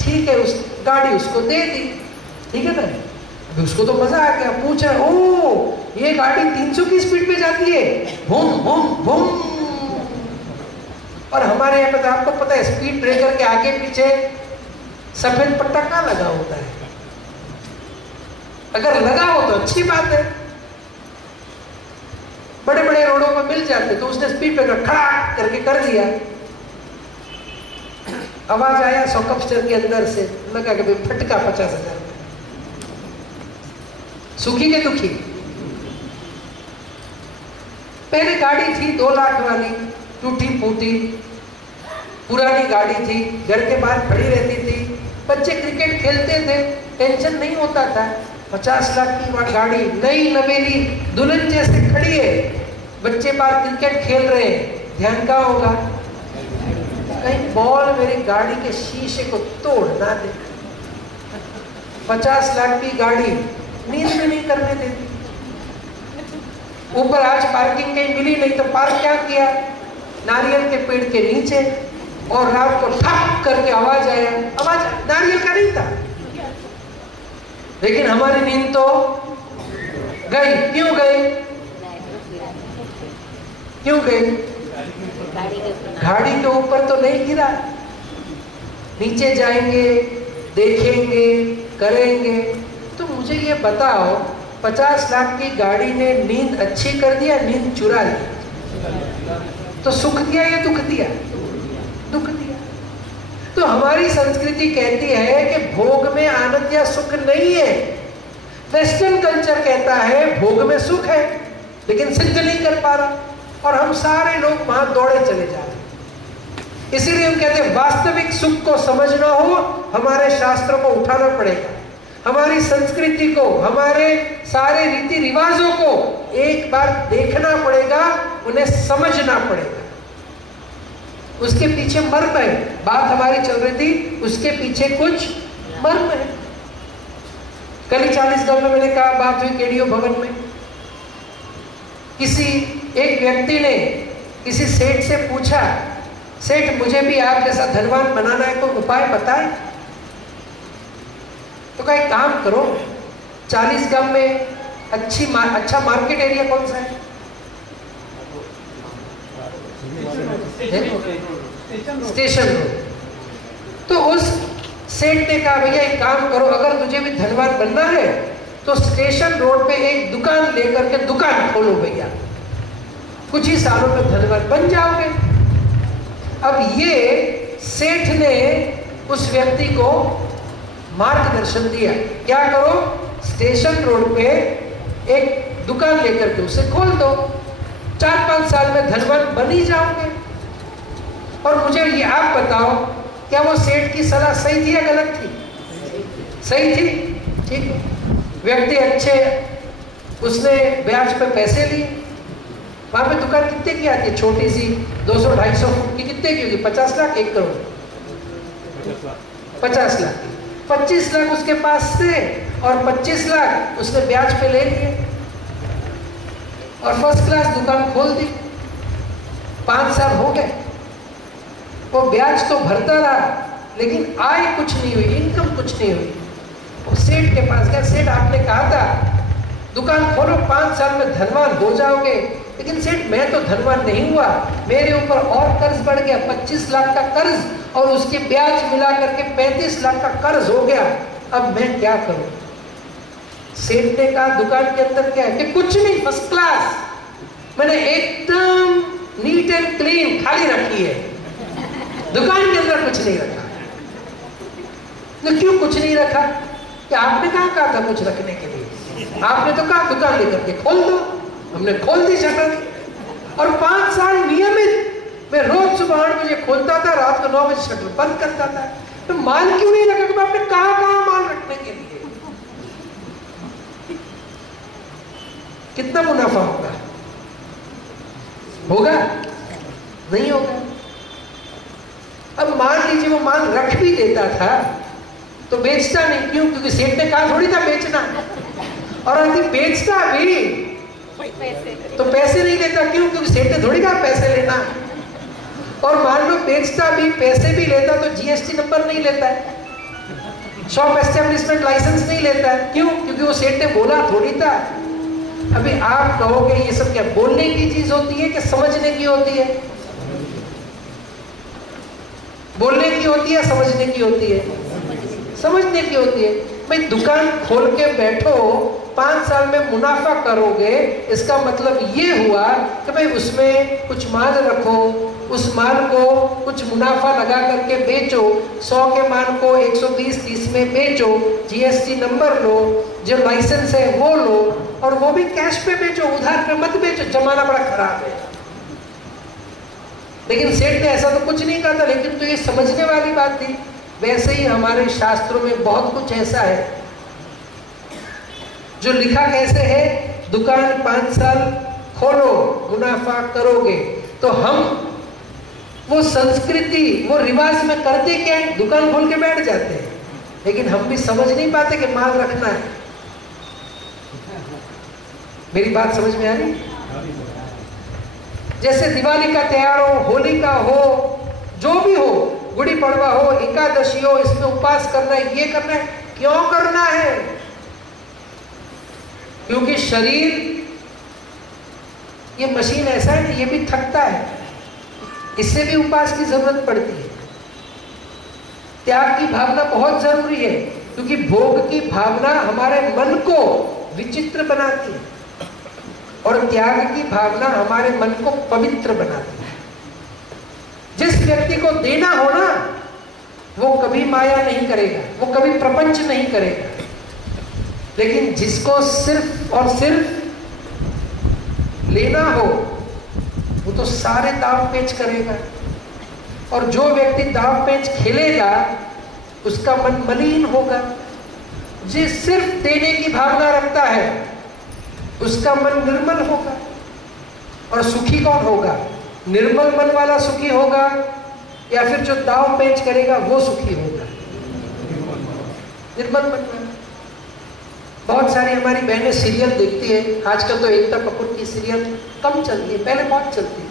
ठीक है, उस गाड़ी उसको दे दी, ठीक है ना। अभी उसको तो मजा आ गया, पूछा ओ ये गाड़ी 300 की स्पीड पे जाती है, बूम बूम बूम। और हमारे यहाँ पे तो आपको पता है स्पीड ब्रेकर के आगे पीछे सफेद पट्टा कहाँ लगा होता है? अगर लगा हो तो अच्छी बात है, बड़े बड़े रोडों पर मिल जाते। तो उसने स्पीड ब्रेकर खड़ा करके कर दिया, आवाज आया सॉकअपस्टर के अंदर से, लगा कि भाई फटका 50,000। सुखी के दुखी? पहले गाड़ी थी 2 लाख वाली, टूटी फूटी पुरानी गाड़ी थी, घर के बाहर खड़ी रहती थी, बच्चे क्रिकेट खेलते थे, टेंशन नहीं होता था। 50 लाख की गाड़ी नई नवेली दुल्हन जैसे खड़ी है, बच्चे बाहर क्रिकेट खेल रहे हैं, ध्यान कहाँ होगा? कहीं बॉल मेरी गाड़ी के शीशे को तोड़ ना दे। 50 लाख की गाड़ी नींद में नहीं करने देती। ऊपर आज पार्किंग कहीं मिली नहीं तो पार्क क्या किया? नारियल के पेड़ के नीचे, और रात को ठप करके आवाज आया, आवाज नारियल का नहीं था, लेकिन हमारी नींद तो गई। क्यों गई? क्यों गई? गाड़ी के ऊपर तो नहीं गिरा, नीचे जाएंगे, देखेंगे, करेंगे। तो मुझे ये बताओ 50 लाख की गाड़ी ने नींद अच्छी कर दिया, नींद चुरा ली? तो सुख दिया या दुख दिया? दुख दिया। तो हमारी संस्कृति कहती है कि भोग में आनंद या सुख नहीं है। वेस्टर्न कल्चर कहता है भोग में सुख है, लेकिन सिद्ध नहीं कर पा रहा, और हम सारे लोग वहां दौड़े चले जा रहे हैं। इसीलिए हम कहते हैं वास्तविक सुख को समझना हो, हमारे शास्त्रों को उठाना पड़ेगा, हमारी संस्कृति को, हमारे सारे रीति रिवाजों को एक बार देखना पड़ेगा, उन्हें समझना पड़ेगा। उसके पीछे मर्म है। बात हमारी चल रही थी, उसके पीछे कुछ मर्म है। कल ही 40 में मैंने कहा, बात हुई केडीओ भवन में, किसी एक व्यक्ति ने किसी सेठ से पूछा सेठ मुझे भी आप जैसा धनवान बनाना है, कोई उपाय बताए। तो कहा एक काम करो, 40 गांव में अच्छा मार्केट एरिया कौन सा है? Station road. तो उस सेठ ने कहा भैया एक काम करो, अगर तुझे भी धनवान बनना है तो स्टेशन रोड पे एक दुकान लेकर के दुकान खोलो भैया, कुछ ही सालों में धनवान बन जाओगे। अब ये सेठ ने उस व्यक्ति को मार्गदर्शन दिया, क्या करो, स्टेशन रोड पे एक दुकान लेकर के उसे खोल दो, 4-5 साल में धनवान बन ही जाओगे। और मुझे ये आप बताओ, क्या वो सेठ की सलाह सही थी या गलत थी? सही थी, ठीक है। व्यक्ति अच्छे, उसने ब्याज पे पैसे लिए। वहां पे दुकान कितने की आती है? छोटी सी 200-250 फुट की, कितने की होगी? 50 लाख, 1 करोड़, 50 लाख, 25 लाख उसके पास थे और 25 लाख उसने ब्याज पे ले लिए और फर्स्ट क्लास दुकान खोल दी। 5 साल हो गए, वो ब्याज तो भरता रहा लेकिन आय कुछ नहीं हुई, इनकम कुछ नहीं हुई। वो सेठ के पास गया, सेठ आपने कहा था दुकान खोलो, 5 साल में धनवान हो जाओगे। लेकिन सेठ मैं तो धनवान नहीं हुआ, मेरे ऊपर और कर्ज बढ़ गया, 25 लाख का कर्ज और उसके ब्याज मिला करके 35 लाख का कर्ज हो गया, अब मैं क्या करूं? सेठ ने कहा दुकान के अंदर क्या है? कि कुछ नहीं, फर्स्ट क्लास, मैंने एकदम नीट एंड क्लीन खाली रखी है, दुकान के अंदर कुछ नहीं रखा। तो क्यों कुछ नहीं रखा? कि आपने कहा था कुछ रखने के लिए, आपने तो कहा दुकान लेकर के खोल दो, हमने खोल दी शटर। और 5 साल नियमित मैं रोज सुबह 8 बजे खोलता था, रात को 9 बजे शटर बंद करता था। तो माल क्यों नहीं रखा? कि आपने कहा माल रखने के लिए। कितना मुनाफा होगा? होगा? नहीं होगा। अब मान लीजिए वो माल रख भी देता था तो बेचता नहीं, क्यों? क्योंकि सेठ ने कहा थोड़ी था बेचना। और यदि बेचता भी तो पैसे नहीं लेता, क्यों? क्योंकि सेठ ने थोड़ी कहा पैसे लेना। और मान लो बेचता भी, पैसे भी लेता तो जीएसटी नंबर नहीं लेता है, शॉप एस्टेब्लिशमेंट लाइसेंस नहीं लेता है, क्यों? क्योंकि वो सेठ ने बोला थोड़ी था। अभी आप कहोगे ये सब क्या बोलने की चीज होती है कि समझने की होती है? बोलने की होती है, समझने की होती है? समझने की होती है। भाई दुकान खोल के बैठो, 5 साल में मुनाफा करोगे, इसका मतलब ये हुआ कि भाई उसमें कुछ माल रखो, उस माल को कुछ मुनाफा लगा करके बेचो, 100 के माल को 120-30 में बेचो, जीएसटी नंबर लो, जो लाइसेंस है वो लो, और वो भी कैश पे बेचो, उधार पे मत बेचो, जमाना बड़ा खराब है। लेकिन सेठ ने ऐसा तो कुछ नहीं कहा था, लेकिन तो ये समझने वाली बात थी। वैसे ही हमारे शास्त्रों में बहुत कुछ ऐसा है जो लिखा कैसे है, दुकान 5 साल खोलो, मुनाफा करोगे। तो हम वो संस्कृति, वो रिवाज में करते क्या है, दुकान खोल के बैठ जाते हैं, लेकिन हम भी समझ नहीं पाते कि माल रखना है। मेरी बात समझ में आ रही? जैसे दिवाली का त्योहार हो, होली का हो, जो भी हो, गुड़ी पड़वा हो, एकादशी हो, इसमें उपवास करना है, ये करना है। क्यों करना है? क्योंकि शरीर, ये मशीन ऐसा है कि ये भी थकता है, इससे भी उपवास की जरूरत पड़ती है। त्याग की भावना बहुत जरूरी है, क्योंकि भोग की भावना हमारे मन को विचित्र बनाती है और त्याग की भावना हमारे मन को पवित्र बनाती है। जिस व्यक्ति को देना हो ना, वो कभी माया नहीं करेगा, वो कभी प्रपंच नहीं करेगा। लेकिन जिसको सिर्फ और सिर्फ लेना हो, वो तो सारे दाव पेच करेगा। और जो व्यक्ति दाव पेच खेलेगा उसका मन मलिन होगा। जो सिर्फ देने की भावना रखता है उसका मन निर्मल होगा। और सुखी कौन होगा? निर्मल मन वाला सुखी होगा या फिर जो दाव पेच करेगा वो सुखी होगा? निर्मल मन वाला। बहुत सारी हमारी बहनें सीरियल देखती है, आजकल तो एकता कपूर की सीरियल कम चलती है, पहले बहुत चलती थी।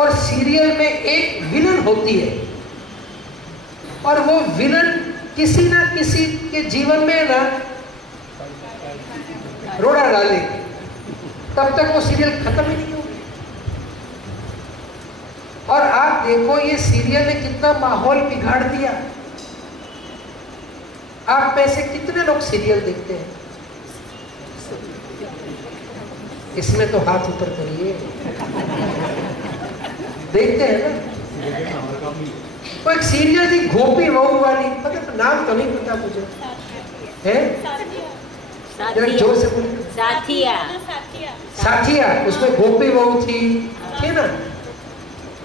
और सीरियल में एक विलन होती है और वो विलन किसी ना किसी के जीवन में ना रोड़ा डालेगी, तब तक वो सीरियल खत्म ही नहीं होगी। और आप देखो ये सीरियल ने कितना माहौल बिगाड़ दिया। आप में से कितने लोग सीरियल देखते हैं? इसमें तो हाथ ऊपर करिए। देखते हैं ना? वो एक सीरियल थी गोपी बहू वाली, मतलब नाम तो नहीं पता मुझे, है जोर से बोलिए। साथिया, उसमें गोपी बहू थी, है ना?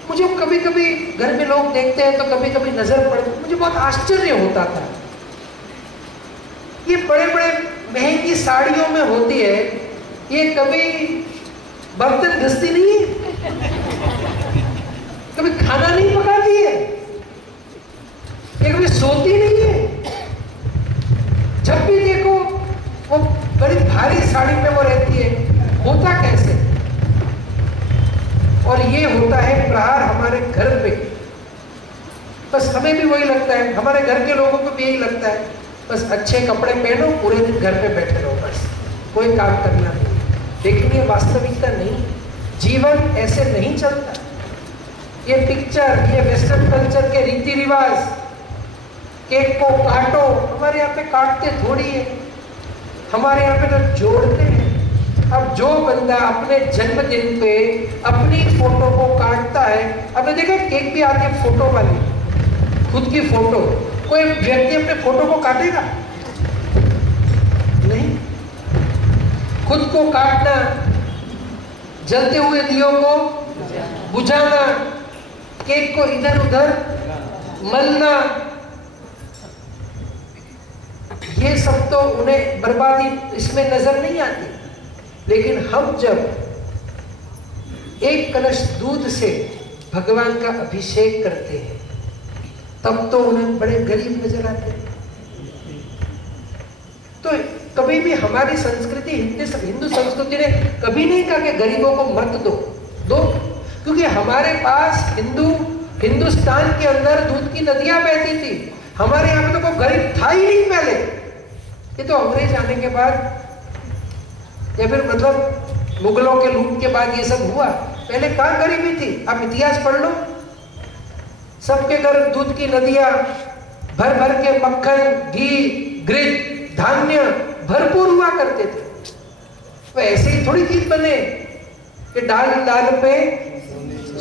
मुझे कभी कभी घर में लोग देखते हैं तो कभी कभी नजर पड़ती, मुझे बहुत आश्चर्य होता था। ये बड़े बड़े महंगी साड़ियों में होती है, ये कभी बर्तन घसती नहीं है, कभी खाना नहीं पकाती है, ये कभी सोती नहीं है। जब भी देखो वो बड़ी भारी साड़ी में वो रहती है, होता कैसे? और ये होता है प्रहार हमारे घर पे। बस हमें भी वही लगता है, हमारे घर के लोगों को भी यही लगता है, बस अच्छे कपड़े पहनो, पूरे दिन घर पे बैठे रहो, बस कोई काम करना नहीं। लेकिन ये वास्तविकता नहीं, जीवन ऐसे नहीं चलता। ये पिक्चर, ये वेस्टर्न कल्चर के रीति रिवाज, केक को काटो, हमारे यहाँ पे काटते थोड़ी है, हमारे यहाँ पे तो जोड़ते हैं। अब जो बंदा अपने जन्मदिन पे अपनी फोटो को काटता है, आपने देखा केक भी आती है फोटो वाली, खुद की फोटो, कोई व्यक्ति अपने फोटो को काटेगा नहीं। खुद को काटना, जलते हुए दियों को बुझाना, केक को इधर उधर मलना, ये सब तो उन्हें बर्बादी इसमें नजर नहीं आती। लेकिन हम जब एक कलश दूध से भगवान का अभिषेक करते हैं, तब तो उन्हें बड़े गरीब नजर आते हैं। तो कभी भी हमारी संस्कृति, हिंदू संस्कृति ने कभी नहीं कहा कि गरीबों को मत दो, क्योंकि हमारे पास हिंदुस्तान के अंदर दूध की नदियां बहती थी। हमारे यहाँ पे तो कोई गरीब था ही नहीं पहले। ये तो अंग्रेज आने के बाद या फिर मतलब मुगलों के लूट के बाद ये सब हुआ, पहले कहाँ गरीबी थी? आप इतिहास पढ़ लो, सबके घर दूध की नदियां, भर भर के मक्खन, घी, घृत, धान्य भरपूर हुआ करते थे। तो ऐसे ही थोड़ी चीज बने कि डाल डाल पे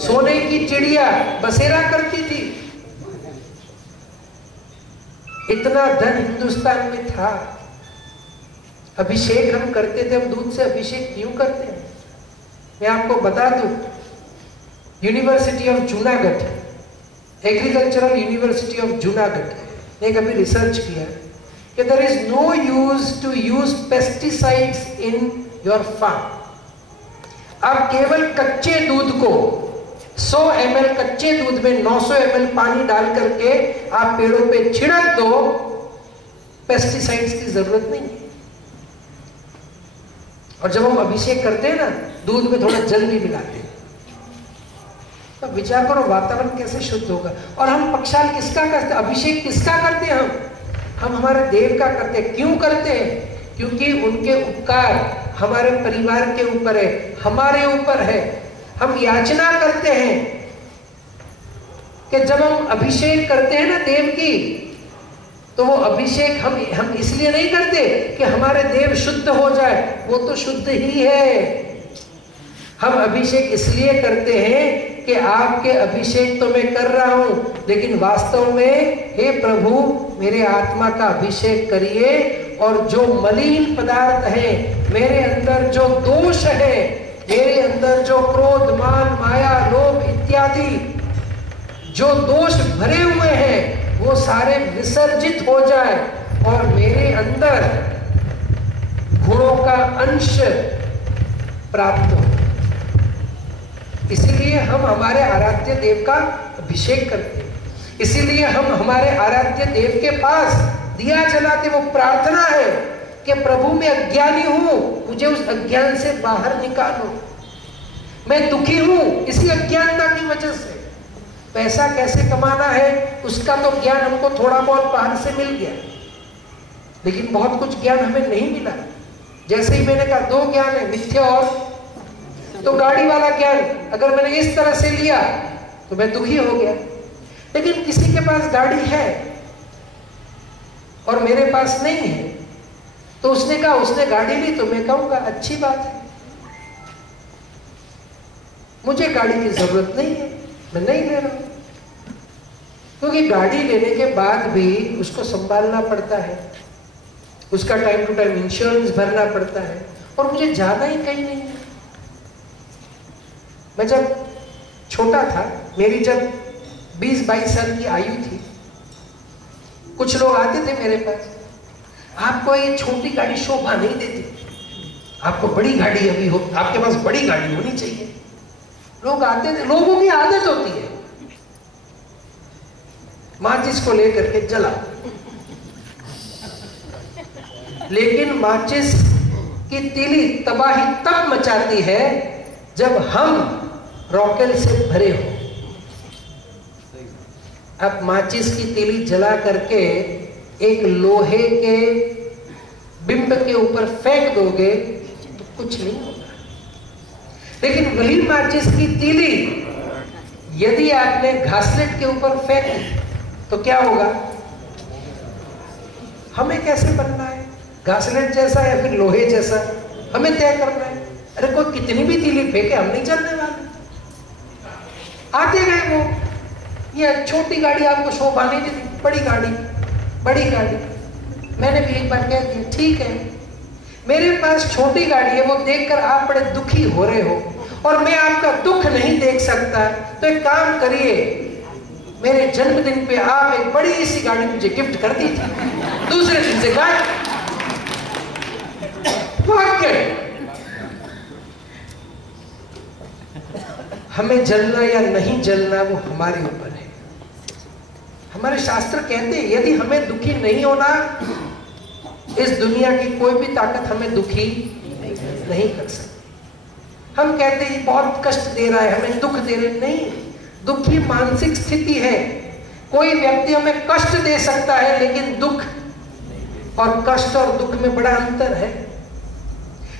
सोने की चिड़िया बसेरा करती थी। इतना धन हिंदुस्तान में था। अभिषेक हम करते थे, हम दूध से अभिषेक क्यों करते हैं? मैं आपको बता दूं, university of Junagadh, agricultural university of Junagadh ने कभी रिसर्च किया कि there is no use to use pesticides in your farm. आप केवल कच्चे दूध को 100 ml कच्चे दूध में 900 ml पानी डाल करके आप पेड़ों पे छिड़क दो, पेस्टिसाइड्स की जरूरत नहीं है। और जब हम अभिषेक करते हैं ना, दूध में थोड़ा जल भी मिलाते हैं, तो विचार करो वातावरण कैसे शुद्ध होगा। और हम पक्षाल किसका करते हैं? अभिषेक किसका करते हैं? हम हमारे देव का करते हैं। क्यों करते हैं? क्योंकि उनके उपकार हमारे परिवार के ऊपर है, हमारे ऊपर है। हम याचना करते हैं कि जब हम अभिषेक करते हैं ना देव की, तो वो अभिषेक हम इसलिए नहीं करते कि हमारे देव शुद्ध हो जाए, वो तो शुद्ध ही है। हम अभिषेक इसलिए करते हैं कि आपके अभिषेक तो मैं कर रहा हूं, लेकिन वास्तव में हे प्रभु मेरे आत्मा का अभिषेक करिए, और जो मलिन पदार्थ है मेरे अंदर, जो दोष है मेरे अंदर, जो क्रोध, मान, माया, लोभ इत्यादि जो दोष भरे हुए हैं, वो सारे विसर्जित हो जाए और मेरे अंदर गुणों का अंश प्राप्त हो। इसीलिए हम हमारे आराध्य देव का अभिषेक करते हैं, इसीलिए हम हमारे आराध्य देव के पास दिया जलाते। वो प्रार्थना है कि प्रभु मैं अज्ञानी हूं, मुझे उस अज्ञान से बाहर निकालो। मैं दुखी हूं इसी अज्ञानता की वजह से। पैसा कैसे कमाना है उसका तो ज्ञान हमको थोड़ा बहुत बाहर से मिल गया, लेकिन बहुत कुछ ज्ञान हमें नहीं मिला। जैसे ही मैंने कहा दो ज्ञान है, मिथ्या और तो गाड़ी वाला ज्ञान अगर मैंने इस तरह से लिया तो मैं दुखी हो गया। लेकिन किसी के पास गाड़ी है और मेरे पास नहीं है, तो उसने कहा उसने गाड़ी ली तो मैं कहूंगा अच्छी बात है, मुझे गाड़ी की जरूरत नहीं है, मैं नहीं ले रहा हूं। क्योंकि गाड़ी लेने के बाद भी उसको संभालना पड़ता है, उसका टाइम टू टाइम इंश्योरेंस भरना पड़ता है, और मुझे जाना ही कहीं नहीं है। मैं जब छोटा था, मेरी जब 20-22 साल की आयु थी, कुछ लोग आते थे मेरे पास, आपको ये छोटी गाड़ी शोभा नहीं देती, आपको बड़ी गाड़ी अभी हो, आपके पास बड़ी गाड़ी होनी चाहिए। लोग आते थे, लोगों की आदत होती है माचिस को लेकर के जला, लेकिन माचिस की तीली तबाही तब मचाती है जब हम रॉकेल से भरे हो। अब माचिस की तीली जला करके एक लोहे के बिंब के ऊपर फेंक दोगे तो कुछ नहीं होगा, लेकिन वही माचिस की तीली यदि आपने घासलेट के ऊपर फेंकी तो क्या होगा? हमें कैसे बनना है, घासलेट जैसा या फिर लोहे जैसा, हमें तय करना है। अरे कोई कितनी भी तीली फेंके हम नहीं चलने वाले। आते गए वो, ये छोटी गाड़ी आपको शोभा नहीं देती, बड़ी गाड़ी, बड़ी गाड़ी। मैंने भी एक बार कह दिया ठीक है, मेरे पास छोटी गाड़ी है, वो देखकर आप बड़े दुखी हो रहे हो और मैं आपका दुख नहीं देख सकता, तो एक काम करिए, मेरे जन्मदिन पे आप एक बड़ी सी गाड़ी मुझे गिफ्ट कर दी थी, दूसरे दिन से गाड़ी भाग गए। हमें जलना या नहीं जलना वो हमारे ऊपर है। हमारे शास्त्र कहते हैं यदि हमें दुखी नहीं होना, इस दुनिया की कोई भी ताकत हमें दुखी नहीं कर सकती। हम कहते हैं बहुत कष्ट दे रहा है, हमें दुख दे रहे, नहीं, दुखी मानसिक स्थिति है। कोई व्यक्ति हमें कष्ट दे सकता है, लेकिन दुख और कष्ट और दुख में बड़ा अंतर है।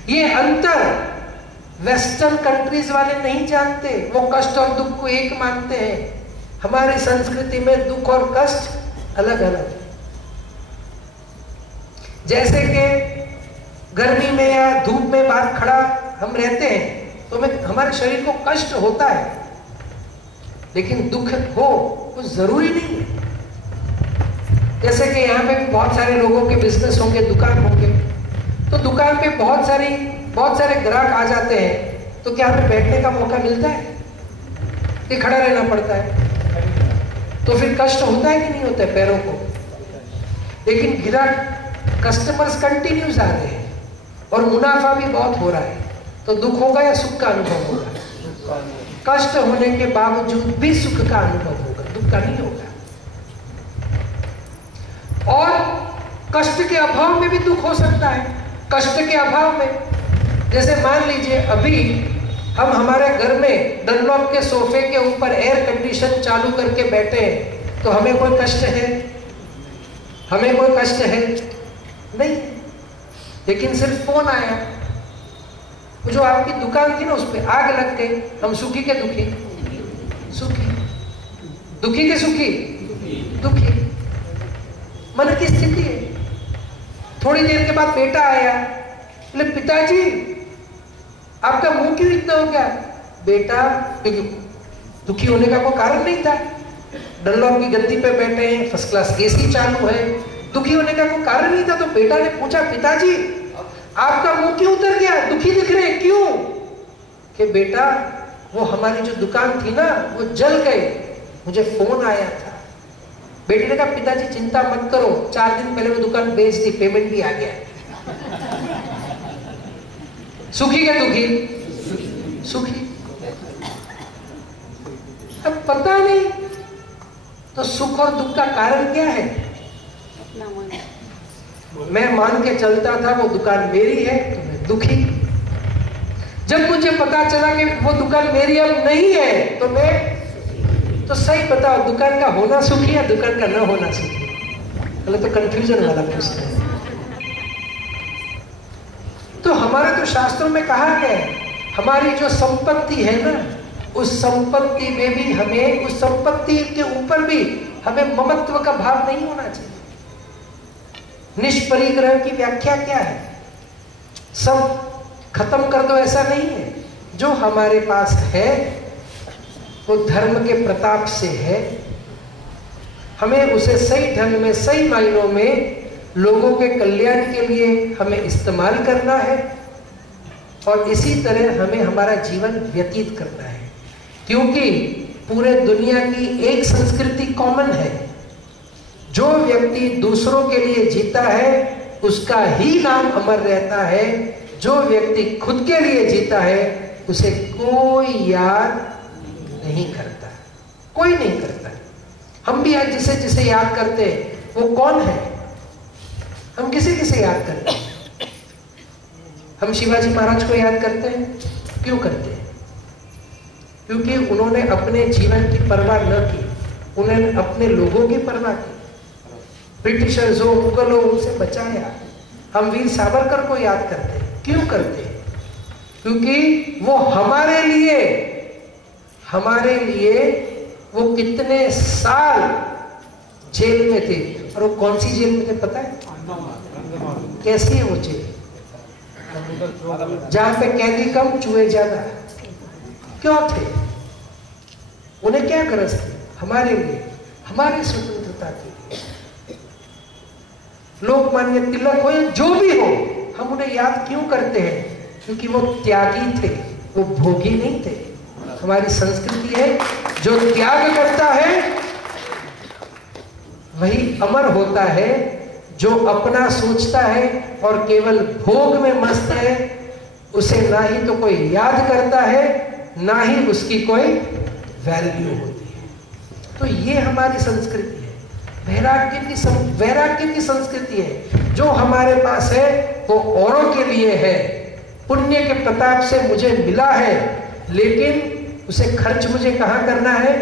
ये अंतर वेस्टर्न कंट्रीज वाले नहीं जानते, वो कष्ट और दुख को एक मानते हैं। हमारी संस्कृति में दुख और कष्ट अलग अलग है। जैसे कि गर्मी में या धूप में बाहर खड़ा हम रहते हैं तो हमारे शरीर को कष्ट होता है, लेकिन दुख हो वो जरूरी नहीं है। जैसे कि यहाँ पे भी बहुत सारे लोगों के बिजनेस होंगे, दुकान होंगे, तो दुकान पे बहुत सारे ग्राहक आ जाते हैं, तो क्या हमें बैठने का मौका मिलता है कि खड़ा रहना पड़ता है? तो फिर कष्ट होता है कि नहीं होता है पैरों को? लेकिन ग्राहक कस्टमर्स कंटिन्यूस आ रहे हैं और मुनाफा भी बहुत हो रहा है, तो दुख होगा या सुख का अनुभव होगा? कष्ट होने के बावजूद भी सुख का अनुभव होगा, दुख का नहीं होगा। और कष्ट के अभाव में भी दुख हो सकता है। कष्ट के अभाव में, जैसे मान लीजिए अभी हम हमारे घर में डनलॉप के सोफे के ऊपर एयर कंडीशन चालू करके बैठे हैं, तो हमें कोई कष्ट है? हमें कोई कष्ट है? नहीं। लेकिन सिर्फ फोन आया, जो आपकी दुकान थी ना, उस पर आग लग गई, हम सुखी के दुखी? सुखी। दुखी के सुखी? दुखी। मन की स्थिति है। थोड़ी देर के बाद बेटा आया, बोले पिताजी आपका मुंह क्यों इतना हो गया? बेटा दुखी होने का कोई कारण नहीं था, डनलॉप की गद्दी पे बैठे हैं, फर्स्ट क्लास एसी चालू है, दुखी होने का कोई कारण नहीं था। तो बेटा ने पूछा पिताजी आपका मुंह क्यों उतर गया, दुखी दिख रहे, क्यों? कि बेटा वो हमारी जो दुकान थी ना वो जल गई, मुझे फोन आया था। बेटे ने कहा पिताजी चिंता मत करो, 4 दिन पहले वो दुकान बेच दी, पेमेंट भी आ गया। सुखी क्या दुखी? सुखी। अब पता नहीं तो सुख और दुख का कारण क्या है? मैं मान के चलता था वो दुकान मेरी है तो मैं दुखी, जब मुझे पता चला कि वो दुकान मेरी अब नहीं है, तो मैं तो सही बताओ, दुकान का होना सुखी या दुकान का न होना सुखी? पहले तो कंफ्यूजन वाला प्रश्न है। तो हमारे तो शास्त्रों में कहा है, हमारी जो संपत्ति है ना, उस संपत्ति में भी हमें, उस संपत्ति के ऊपर भी हमें ममत्व का भाव नहीं होना चाहिए। निष्परिग्रह की व्याख्या क्या है? सब खत्म कर दो, ऐसा नहीं है। जो हमारे पास है वो धर्म के प्रताप से है, हमें उसे सही ढंग में, सही मायनों में लोगों के कल्याण के लिए हमें इस्तेमाल करना है, और इसी तरह हमें हमारा जीवन व्यतीत करना है। क्योंकि पूरे दुनिया की एक संस्कृति कॉमन है। जो व्यक्ति दूसरों के लिए जीता है उसका ही नाम अमर रहता है। जो व्यक्ति खुद के लिए जीता है उसे कोई याद नहीं करता, कोई नहीं करता। हम भी आज जिसे जिसे याद करते हैं वो कौन है? हम किसे किसे याद करते हैं? हम शिवाजी महाराज को याद करते हैं। क्यों करते हैं? क्योंकि उन्होंने अपने जीवन की परवाह न की, उन्होंने अपने लोगों की परवाह की। ब्रिटिशर्स हो, मुगल हो, उनसे बचाया। हम वीर सावरकर को याद करते हैं। क्यों करते हैं? क्योंकि वो हमारे लिए वो कितने साल जेल में थे। और वो कौन सी जेल में थे पता है? कैसी है वो जेल? जहां पे कैदी कम चूहे ज्यादा। क्यों थे? उन्हें क्या गरज थी? हमारे लिए, हमारी स्वतंत्रता के लिए। लोकमान्य तिलक हो या जो भी हो, हम उन्हें याद क्यों करते हैं? क्योंकि वो त्यागी थे, वो भोगी नहीं थे। हमारी संस्कृति है, जो त्याग करता है वही अमर होता है। जो अपना सोचता है और केवल भोग में मस्त है, उसे ना ही तो कोई याद करता है, ना ही उसकी कोई वैल्यू होती है। तो ये हमारी संस्कृति है, वैराग्य की संस्कृति है। जो हमारे पास है वो औरों के लिए है, पुण्य के प्रताप से मुझे मिला है, लेकिन उसे खर्च मुझे कहाँ करना है?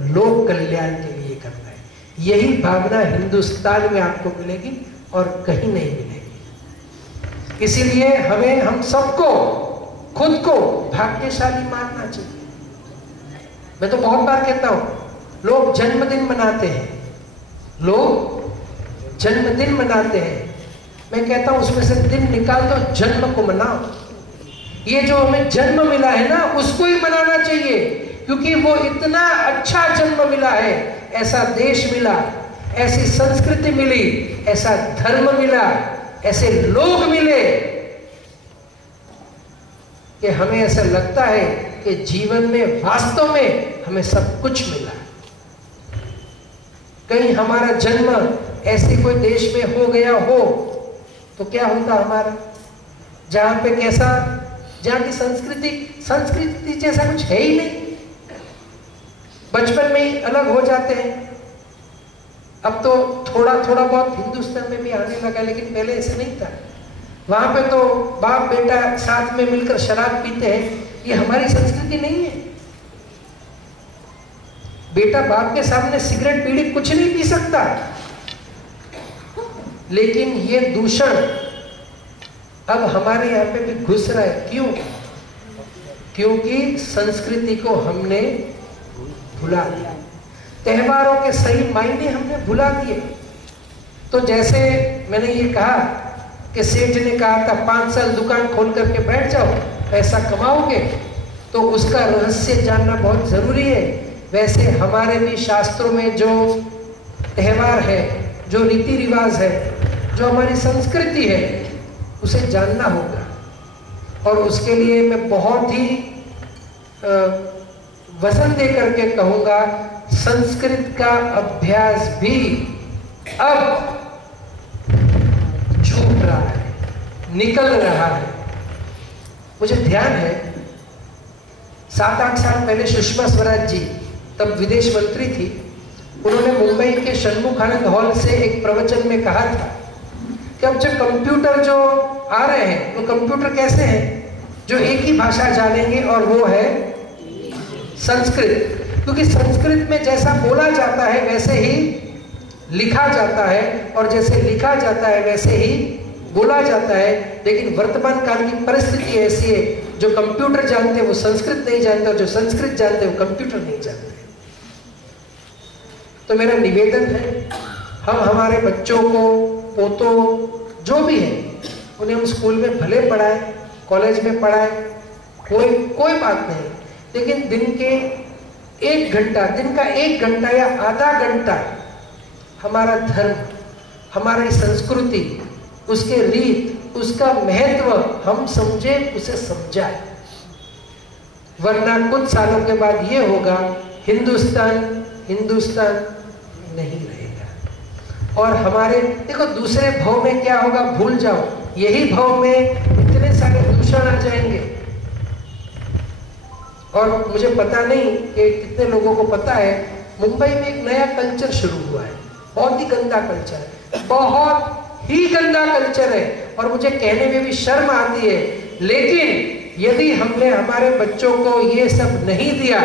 लोक कल्याण के लिए करना है। यही भावना हिंदुस्तान में आपको मिलेगी और कहीं नहीं मिलेगी। इसीलिए हम सबको खुद को भाग्यशाली मानना चाहिए। मैं तो बहुत बार कहता हूं, लोग जन्मदिन मनाते हैं, लोग जन्मदिन मनाते हैं। मैं कहता हूं उसमें से दिन निकाल दो, जन्म को मनाओ। ये जो हमें जन्म मिला है ना, उसको ही मनाना चाहिए, क्योंकि वो इतना अच्छा जन्म मिला है। ऐसा देश मिला, ऐसी संस्कृति मिली, ऐसा धर्म मिला, ऐसे लोग मिले कि हमें ऐसा लगता है कि जीवन में वास्तव में हमें सब कुछ मिला। कहीं हमारा जन्म ऐसे कोई देश में हो गया हो तो क्या होता हमारा? जहां पे कैसा, जहां की संस्कृति जैसा कुछ है ही नहीं। बचपन में ही अलग हो जाते हैं। अब तो थोड़ा बहुत हिंदुस्तान में भी आने लगा, लेकिन पहले ऐसे नहीं था। वहां पे तो बाप बेटा साथ में मिलकर शराब पीते हैं। ये हमारी संस्कृति नहीं है। बेटा बाप के सामने सिगरेट बीड़ी कुछ नहीं पी सकता, लेकिन ये दूषण अब हमारे यहाँ पे भी घुस रहा है। क्यों? क्योंकि संस्कृति को हमने भुला दिया, त्योहारों के सही मायने हमने भुला दिए। तो जैसे मैंने ये कहा कि सेठ ने कहा था 5 साल दुकान खोल करके बैठ जाओ, पैसा कमाओगे, तो उसका रहस्य जानना बहुत जरूरी है। वैसे हमारे भी शास्त्रों में जो त्यौहार है, जो रीति रिवाज है, जो हमारी संस्कृति है, उसे जानना होगा। और उसके लिए मैं बहुत ही वचन दे करके कहूंगा, संस्कृत का अभ्यास भी अब छूट रहा है, निकल रहा है। मुझे ध्यान है 7-8 साल पहले सुषमा स्वराज जी, तब विदेश मंत्री थी, उन्होंने मुंबई के षण्मुखानंद हॉल से एक प्रवचन में कहा था कि अब जो कंप्यूटर जो आ रहे हैं, तो कंप्यूटर कैसे हैं? जो एक ही भाषा जानेंगे, और वो है संस्कृत। क्योंकि संस्कृत में जैसा बोला जाता है वैसे ही लिखा जाता है, और जैसे लिखा जाता है वैसे ही बोला जाता है। लेकिन वर्तमान काल की परिस्थिति ऐसी है, जो कंप्यूटर जानते हैं वो संस्कृत नहीं जानते, और जो संस्कृत जानते हैं वो कंप्यूटर नहीं जानते। तो मेरा निवेदन है, हम हमारे बच्चों को, पोतों, जो भी है, उन्हें हम स्कूल में भले पढ़ाएं, कॉलेज में पढ़ाएं, कोई बात नहीं, लेकिन दिन का 1 घंटा या आधा घंटा हमारा धर्म, हमारी संस्कृति, उसके रीत, उसका महत्व हम समझे, उसे समझाए। वरना कुछ सालों के बाद ये होगा, हिंदुस्तान नहीं रहेगा। और हमारे देखो दूसरे भाव में क्या होगा, भूल जाओ। यही भाव में इतने सारे दूषण आ जाएंगे, और मुझे पता नहीं कि कितने लोगों को पता है, मुंबई में एक नया कल्चर शुरू हुआ है, बहुत ही गंदा कल्चर है, बहुत ही गंदा कल्चर है, और मुझे कहने में भी शर्म आती है। लेकिन यदि हमने हमारे बच्चों को ये सब नहीं दिया,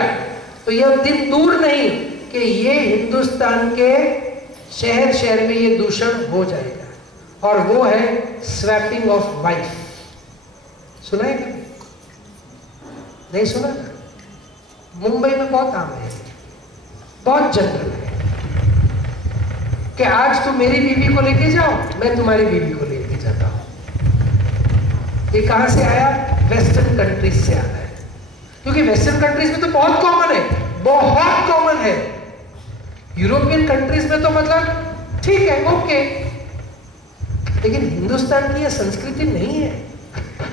तो यह दिन दूर नहीं कि ये हिंदुस्तान के शहर शहर में ये दूषण हो जाएगा। और वो है स्वैपिंग ऑफ वाइफ। सुना है कभी? नहीं सुना ना? मुंबई में बहुत आम है, बहुत जनरल है कि आज तुम मेरी बीवी को लेके जाओ, मैं तुम्हारी बीवी को लेके जाता हूं। ये कहां से आया? वेस्टर्न कंट्रीज से आता है, क्योंकि वेस्टर्न कंट्रीज में तो बहुत कॉमन है, बहुत कॉमन है। यूरोपियन कंट्रीज में तो मतलब ठीक है, ओके, लेकिन हिंदुस्तान की यह संस्कृति नहीं है।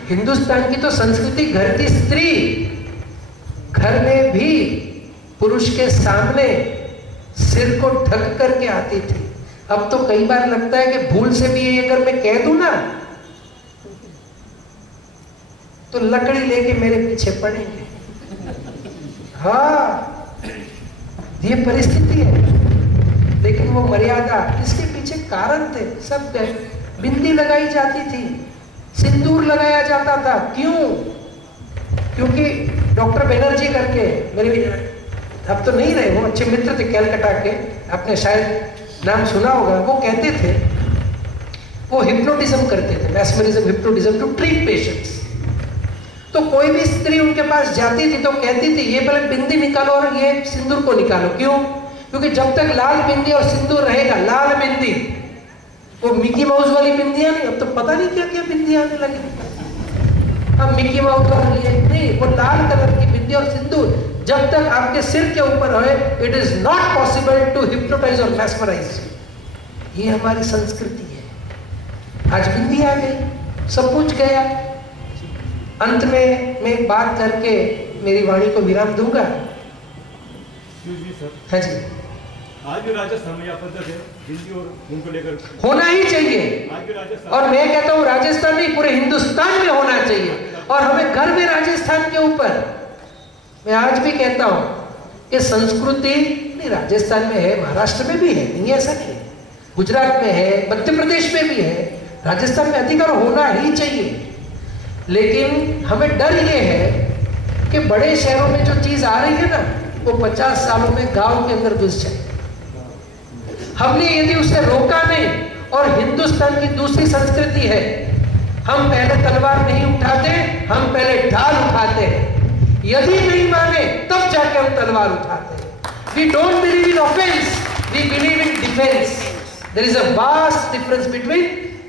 हिंदुस्तान की तो संस्कृति घर की स्त्री घर में भी पुरुष के सामने सिर को ढक करके आती थी। अब तो कई बार लगता है कि भूल से भी ये अगर मैं कह दूं ना, तो लकड़ी लेके मेरे पीछे पड़ेंगे। हाँ, ये परिस्थिति है, लेकिन वो मर्यादा, इसके पीछे कारण थे, सब गए। बिंदी लगाई जाती थी, सिंदूर लगाया जाता था, क्यों? क्योंकि डॉक्टर बनर्जी करके, मेरे अब तो नहीं रहे, वो अच्छे मित्र थे कैलकाटा के, आपने शायद नाम सुना होगा। वो कहते थे, वो हिप्नोटिज्म करते थे, मैस्मरिज्म, हिप्नोटिज्म टू ट्रीट पेशेंट्स। तो कोई भी स्त्री उनके पास जाती थी तो कहती थी, ये पहले बिंदी निकालो और ये सिंदूर को निकालो। क्यों? क्योंकि जब तक लाल बिंदी और सिंदूर रहेगा, लाल बिंदी, वो मिकी माउस वाली बिंदियां नहीं, अब तो पता नहीं क्या क्या बिंदियां आने लगी। अब मिकी माउस वाली नहीं, वो लाल कलर की बिंदी और सिंदूर जब तक आपके सिर के ऊपर है, it is not possible to hypnotise और मैस्मराइज। ये हमारी संस्कृति है। आज बिंदी आ गई, सब कुछ गया। अंत में मैं एक बात करके मेरी वाणी को विराम दूंगा। हाँ जी, आज भी राजस्थान में यह पद्धति है, बिंदी और घूम को लेकर होना ही चाहिए। आज भी राजस्थान, और मैं कहता हूँ राजस्थान नहीं, पूरे हिंदुस्तान में होना चाहिए। और हमें गर्व है राजस्थान के ऊपर। मैं आज भी कहता हूँ कि संस्कृति नहीं, राजस्थान में है, महाराष्ट्र में भी है, नहीं ऐसा नहीं, गुजरात में है, मध्य प्रदेश में भी है, राजस्थान में अधिकार होना ही चाहिए। लेकिन हमें डर ये है कि बड़े शहरों में जो चीज आ रही है ना, वो 50 सालों में गांव के अंदर घुस जाए। हमने यदि उसे रोका नहीं, और हिंदुस्तान की दूसरी संस्कृति है, हम पहले तलवार नहीं उठाते, हम पहले ढाल उठाते हैं। यदि नहीं माने तब जाके हम तलवार उठाते हैं। We don't believe in offence, we believe in defence. There is a vast difference between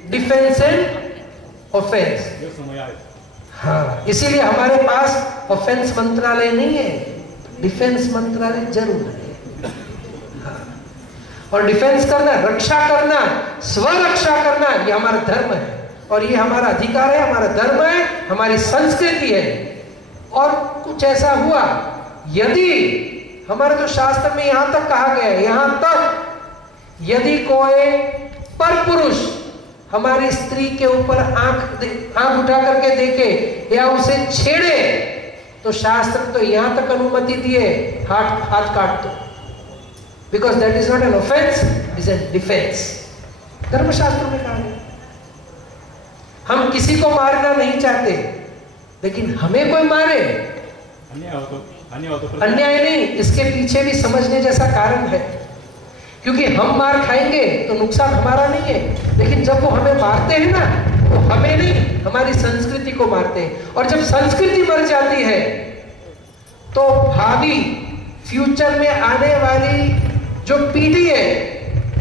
defence and offence. जो समय आए, हाँ, इसीलिए हमारे पास ऑफेंस मंत्रालय नहीं है, डिफेंस मंत्रालय जरूर है। हाँ। और डिफेंस करना, रक्षा करना, स्वरक्षा करना, ये हमारा धर्म है, और ये हमारा अधिकार है, हमारा धर्म है, हमारी संस्कृति है। और कुछ ऐसा हुआ, यदि हमारे तो शास्त्र में यहां तक कहा गया है, यहां तक यदि कोई परपुरुष हमारी स्त्री के ऊपर आंख उठा करके देखे या उसे छेड़े, तो शास्त्र तो यहां तक अनुमति दिए, हाथ काट दो, because that is not an offence, is an defence. धर्मशास्त्र में कहा गया। हम किसी को मारना नहीं चाहते, लेकिन हमें कोई मारे अन्याय नहीं, इसके पीछे भी समझने जैसा कारण है। क्योंकि हम मार खाएंगे तो नुकसान हमारा नहीं है, लेकिन जब वो हमें मारते हैं ना, तो हमें नहीं, हमारी संस्कृति को मारते हैं। और जब संस्कृति मर जाती है तो भावी फ्यूचर में आने वाली जो पीढ़ी है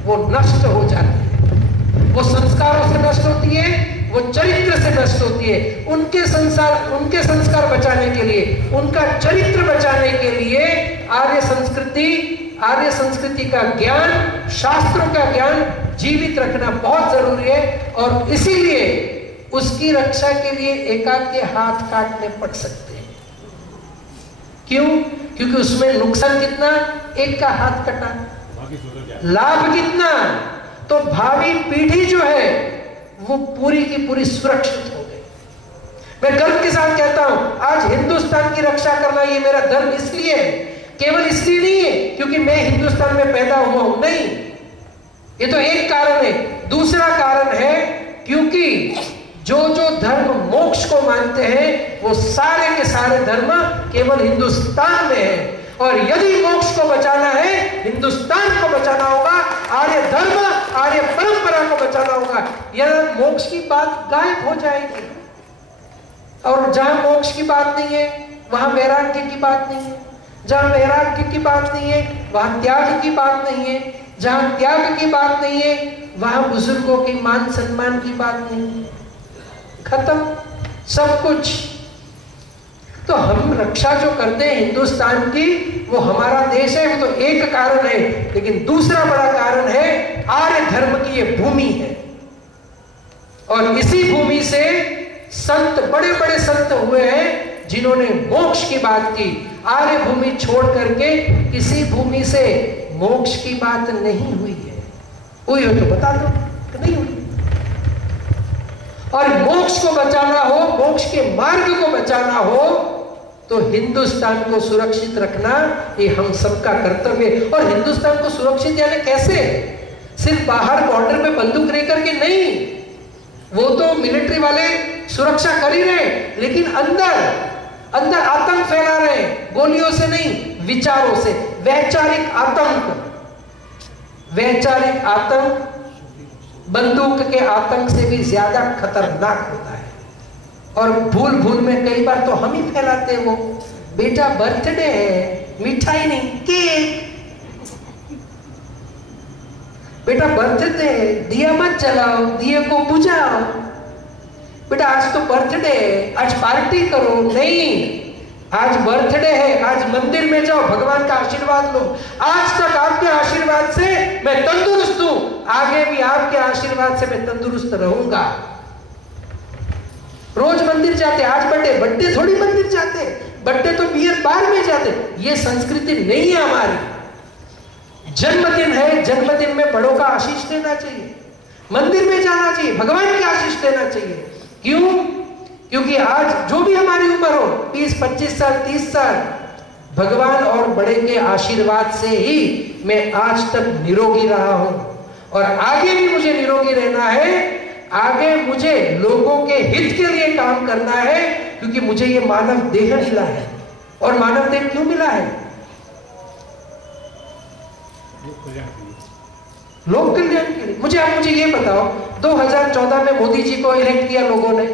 वो नष्ट हो जाती है। वो संस्कारों से नष्ट होती है, वो चरित्र से नष्ट होती है। उनके संस्कार बचाने के लिए, उनका चरित्र बचाने के लिए आर्य संस्कृति का ज्ञान, शास्त्रों का ज्ञान जीवित रखना बहुत जरूरी है। और इसीलिए उसकी रक्षा के लिए एकाध के हाथ काटने पड़ सकते हैं। क्यों? क्योंकि उसमें नुकसान कितना, एक का हाथ कटा, लाभ कितना, तो भावी पीढ़ी जो है वो पूरी की पूरी सुरक्षित हो गई। मैं गर्व के साथ कहता हूं, आज हिंदुस्तान की रक्षा करना ये मेरा धर्म इसलिए है, केवल इसलिए नहीं है क्योंकि मैं हिंदुस्तान में पैदा हुआ हूं, नहीं, ये तो एक कारण है। दूसरा कारण है क्योंकि जो धर्म मोक्ष को मानते हैं वो सारे के सारे धर्म केवल हिंदुस्तान में है। और यदि मोक्ष को बचाना है, हिंदुस्तान को बचाना होगा, आर्य धर्म, आर्य परंपरा को बचाना होगा, या मोक्ष की बात गायब हो जाएगी। और जहां मोक्ष की बात नहीं है वहां वैराग्य की बात नहीं है, जहां वैराग्य की बात नहीं है वहां त्याग की बात नहीं है, जहां त्याग की बात नहीं है वहां बुजुर्गों की मान सम्मान की बात नहीं है। खत्म सब कुछ। तो हम रक्षा जो करते हैं हिंदुस्तान की, वो हमारा देश है, वो तो एक कारण है, लेकिन दूसरा बड़ा कारण है आर्य धर्म की ये भूमि है। और इसी भूमि से संत, बड़े बड़े संत हुए हैं जिन्होंने मोक्ष की बात की। आर्य भूमि छोड़ करके किसी भूमि से मोक्ष की बात नहीं हुई है। हुई हो तो बता दो कि नहीं हुई। और मोक्ष को बचाना हो, मोक्ष के मार्ग को बचाना हो, तो हिंदुस्तान को सुरक्षित रखना ये हम सबका कर्तव्य है। और हिंदुस्तान को सुरक्षित यानी कैसे? सिर्फ बाहर बॉर्डर पे बंदूक लेकर के नहीं, वो तो मिलिट्री वाले सुरक्षा कर ही रहे, लेकिन अंदर आतंक फैला रहे, गोलियों से नहीं, विचारों से। वैचारिक आतंक बंदूक के आतंक से भी ज्यादा खतरनाक होता है। और भूल में कई बार तो हम ही फैलाते हैं। वो बेटा बर्थडे है, मिठाई नहीं, केक। बेटा बर्थडे है, दिया मत जलाओ, दिए को बुझाओ। बेटा आज तो बर्थडे है, आज पार्टी करो। नहीं, आज बर्थडे है, आज मंदिर में जाओ, भगवान का आशीर्वाद लो। आज तक आपके आशीर्वाद से मैं तंदुरुस्त हूं, आगे भी आपके आशीर्वाद से मैं तंदुरुस्त रहूंगा। रोज मंदिर जाते, आज बर्थडे थोड़ी मंदिर जाते, बर्थडे तो बियर बार में जाते। ये संस्कृति नहीं है हमारी। जन्मदिन है, जन्मदिन में बड़ों का आशीष लेना चाहिए, मंदिर में जाना चाहिए, भगवान की आशीष लेना चाहिए। क्यों? क्योंकि आज जो भी हमारी उम्र हो, 20, 25 साल, 30 साल, भगवान और बड़े के आशीर्वाद से ही मैं आज तक निरोगी रहा हूं। और आगे भी मुझे निरोगी रहना है, आगे मुझे लोगों के हित के लिए काम करना है, क्योंकि मुझे ये मानव देह मिला है। और मानव देह क्यों मिला है? लोक कल्याण के लिए। मुझे ये बताओ, 2014 में मोदी जी को इलेक्ट किया लोगों ने,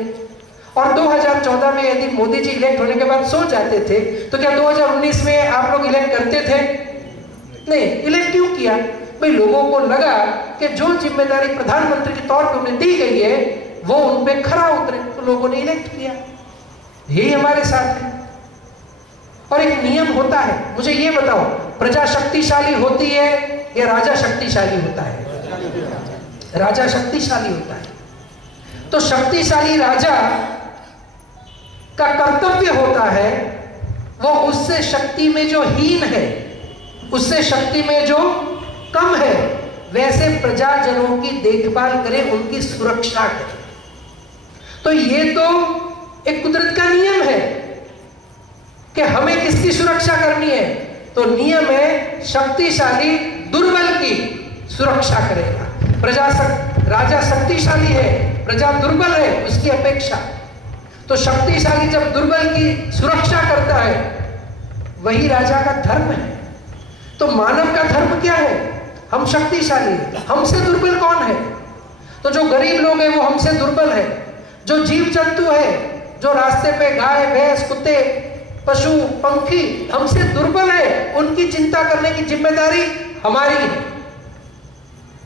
और 2014 में यदि मोदी जी इलेक्ट होने के बाद सो जाते थे, तो क्या 2019 में आप लोग इलेक्ट करते थे? नहीं। इलेक्ट क्यों किया? भाई लोगों को लगा कि जो जिम्मेदारी प्रधानमंत्री के तौर पे उन्हें दी गई है वो उन पे खरा उतरे, तो लोगों ने इलेक्ट किया। यही हमारे साथ है। और एक नियम होता है, मुझे ये बताओ, प्रजा शक्तिशाली होती है या राजा शक्तिशाली होता है? राजा शक्तिशाली होता है। तो शक्तिशाली राजा का कर्तव्य होता है वो उससे शक्ति में जो हीन है, उससे शक्ति में जो कम है, वैसे प्रजाजनों की देखभाल करे, उनकी सुरक्षा करे। तो ये तो एक कुदरत का नियम है कि हमें किसकी सुरक्षा करनी है। तो नियम है शक्तिशाली दुर्बल की सुरक्षा करेगा। राजा शक्तिशाली है, प्रजा दुर्बल है उसकी अपेक्षा। तो शक्तिशाली जब दुर्बल की सुरक्षा करता है, वही राजा का धर्म है। तो मानव का धर्म क्या है? हम शक्तिशाली, हमसे दुर्बल कौन है? तो जो गरीब लोग हैं वो हमसे दुर्बल है। जो जीव जंतु है, जो रास्ते पे गाय भैंस कुत्ते पशु पंखी हमसे दुर्बल है, उनकी चिंता करने की जिम्मेदारी हमारी है।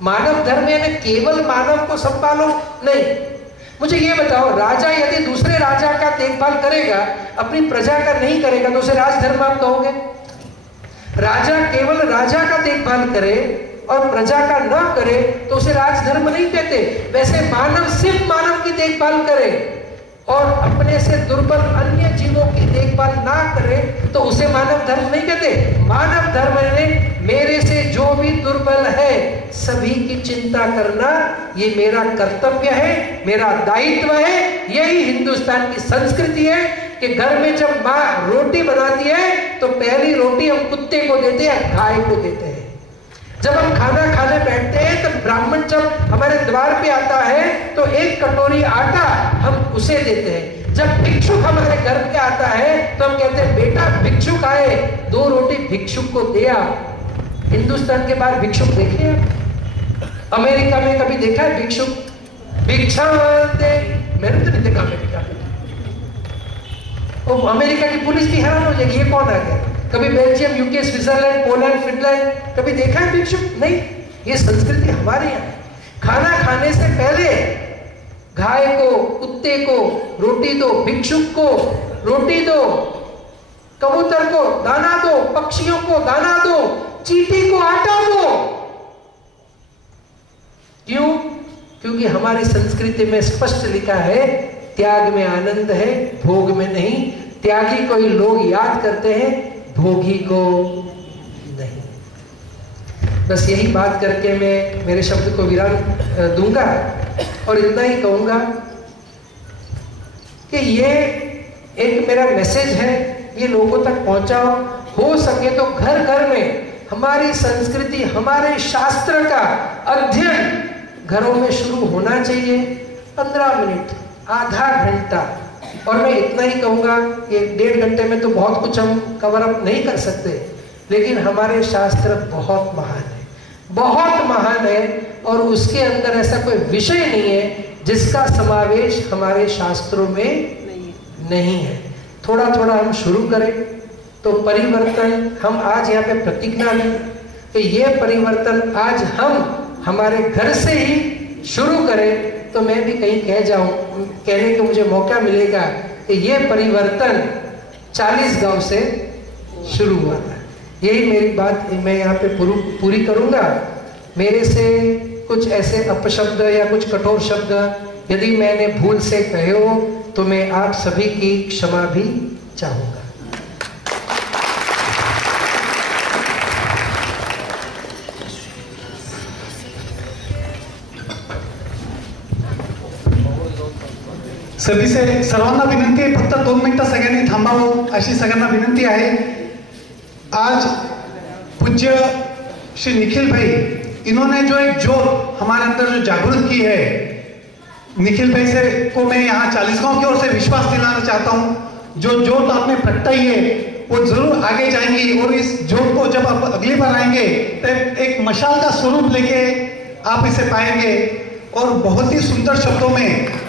मानव धर्म यानी केवल मानव को संभालो नहीं। मुझे ये बताओ, राजा यदि दूसरे राजा का देखभाल करेगा, अपनी प्रजा का नहीं करेगा, तो उसे राजधर्म आप कहोगे? राजा केवल राजा का देखभाल करे और प्रजा का न करे तो उसे राजधर्म नहीं कहते। वैसे मानव सिर्फ मानव की देखभाल करे और अपने से दुर्बल अन्य जीवों की देखभाल ना करे तो उसे मानव धर्म नहीं कहते। मानव धर्म ने मेरे से जो भी दुर्बल है सभी की चिंता करना, ये मेरा कर्तव्य है, मेरा दायित्व है। यही हिंदुस्तान की संस्कृति है कि घर में जब माँ रोटी बनाती है तो पहली रोटी हम कुत्ते को देते हैं, गाय को देते हैं। जब हम खाना खाने बैठते हैं तो ब्राह्मण जब हमारे द्वार पे आता है तो एक कटोरी आटा हम उसे देते हैं। जब भिक्षुक हमारे घर पे आता है तो हम कहते हैं बेटा भिक्षुक आए, 2 रोटी भिक्षुक को दे आप। हिंदुस्तान के बाहर भिक्षुक देखे आप? अमेरिका में कभी देखा है भिक्षुक? भिक्षा दे, मैंने तो नहीं देखा अमेरिका में। अमेरिका की पुलिस भी हैरान हो जाएगी, ये कौन आ गया? कभी Belgium, UK, Switzerland, Poland, Finland कभी देखा है भिक्षुक? नहीं। ये संस्कृति हमारे यहाँ। खाना खाने से पहले गाय को कुत्ते को रोटी दो, भिक्षुक को रोटी दो, कबूतर को दाना दो, पक्षियों को दाना दो, चींटी को आटा दो। क्यों? क्योंकि हमारी संस्कृति में स्पष्ट लिखा है त्याग में आनंद है, भोग में नहीं। त्यागी को ही लोग याद करते हैं, भोगी को नहीं। बस यही बात करके मैं मेरे शब्द को विराम दूंगा और इतना ही कहूंगा कि ये एक मेरा मैसेज है, ये लोगों तक पहुंचाओ। हो सके तो घर घर में हमारी संस्कृति, हमारे शास्त्र का अध्ययन घरों में शुरू होना चाहिए। 15 मिनट, आधा घंटा। और मैं इतना ही कहूँगा, ये 1.5 घंटे में तो बहुत कुछ हम कवर अप नहीं कर सकते, लेकिन हमारे शास्त्र बहुत महान है, बहुत महान है। और उसके अंदर ऐसा कोई विषय नहीं है जिसका समावेश हमारे शास्त्रों में नहीं है। थोड़ा थोड़ा हम शुरू करें तो परिवर्तन, हम आज यहाँ पे प्रतिज्ञा लें कि ये परिवर्तन आज हम हमारे घर से ही शुरू करें, तो मैं भी कहीं कह जाऊं, कहने को मुझे मौका मिलेगा कि ये परिवर्तन 40 गांव से शुरू हुआ था। यही मेरी बात मैं यहाँ पे पूरी करूंगा। मेरे से कुछ ऐसे अपशब्द या कुछ कठोर शब्द यदि मैंने भूल से कहे हो तो मैं आप सभी की क्षमा भी चाहूंगा। सर्वांना विनंती आहे, फक्त 2 मिनिटं सगळ्यांनी थांबावं अशी सगळ्यांना विनंती आहे। आज पूज्य श्री निखिल भाई, इन्होंने जो एक जोत हमारे अंदर जो जागृत की है, निखिल भाई से को मैं यहाँ 40 गांव की ओर से विश्वास दिलाना चाहता हूँ। जो जोत आपने प्रगटाई है वो जरूर आगे जाएंगी और इस जोत को जब आप अगली बार आएंगे तो एक मशाल का स्वरूप लेके आप इसे पाएंगे। और बहुत ही सुंदर शब्दों में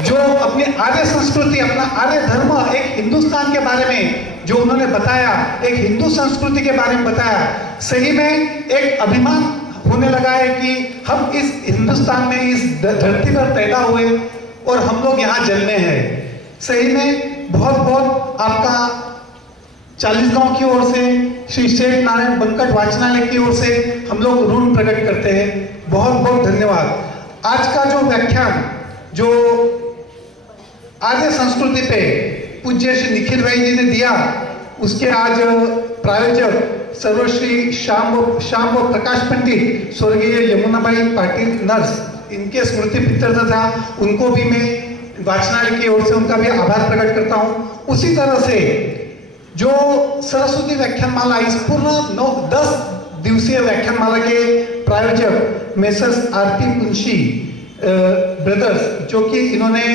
जो अपनी आर्य संस्कृति, अपना आर्य धर्म, एक हिंदुस्तान के बारे में जो उन्होंने बताया, एक हिंदू संस्कृति के बारे में बताया, सही में एक अभिमान होने लगा है कि हम इस हिंदुस्तान में, इस धरती पर पैदा हुए और हम लोग यहाँ जन्मे हैं। सही में बहुत बहुत आपका 40 गांव की ओर से, श्री शेठ नारायण बंकट वाचनालय की ओर से हम लोग ऋण प्रकट करते हैं। बहुत बहुत धन्यवाद। आज का जो व्याख्यान जो आर्य संस्कृति पे पूज्य श्री निखिल भाई जी ने दिया, उसके आज प्रायोजक सर्वश्री श्याम व प्रकाश पंडित स्वर्गीय यमुनाबाई पाटिल नर्स, इनके स्मृति प्रीत्यर्थ था, उनको भी मैं वाचनालय की ओर से उनका भी आभार प्रकट करता हूँ। उसी तरह से जो सरस्वती व्याख्यानमाला, इस पूर्ण 10 दिवसीय व्याख्यानमाला के प्रायोजक मेसर्स आरती पुंशी ब्रदर्स, जो कि इन्होंने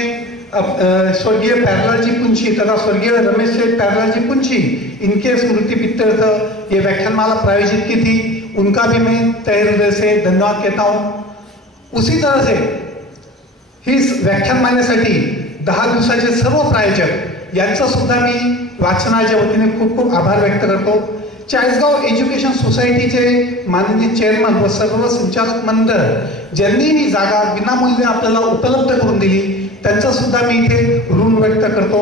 स्वर्गीय प्यारलाल जी पुंछी तथा स्वर्गीय रमेश सेठ प्यारलाल जी पुंछी, इनके स्मृति प्रीत्यर्थ ये व्याख्यानमाला प्रायोजित की थी। उनका भी मैं तहे हृदय से धन्यवाद कहता हूँ। उसी तरह से ही व्याख्यानमालेसाठी 10 दिवसाचे सर्व प्रायोजक यांचा सुद्धा मी वाचनाच्या वतीने खूप खूप आभार व्यक्त करतो। चाळीसगाव एज्युकेशन सोसायटीचे माननीय चेअरमन व सर्व संचालक मंडळ ज्यांनी ही जागा विनामूल्य आपल्याला उपलब्ध करून दिली त्यांचा सुद्धा मी इथे ऋण व्यक्त करतो।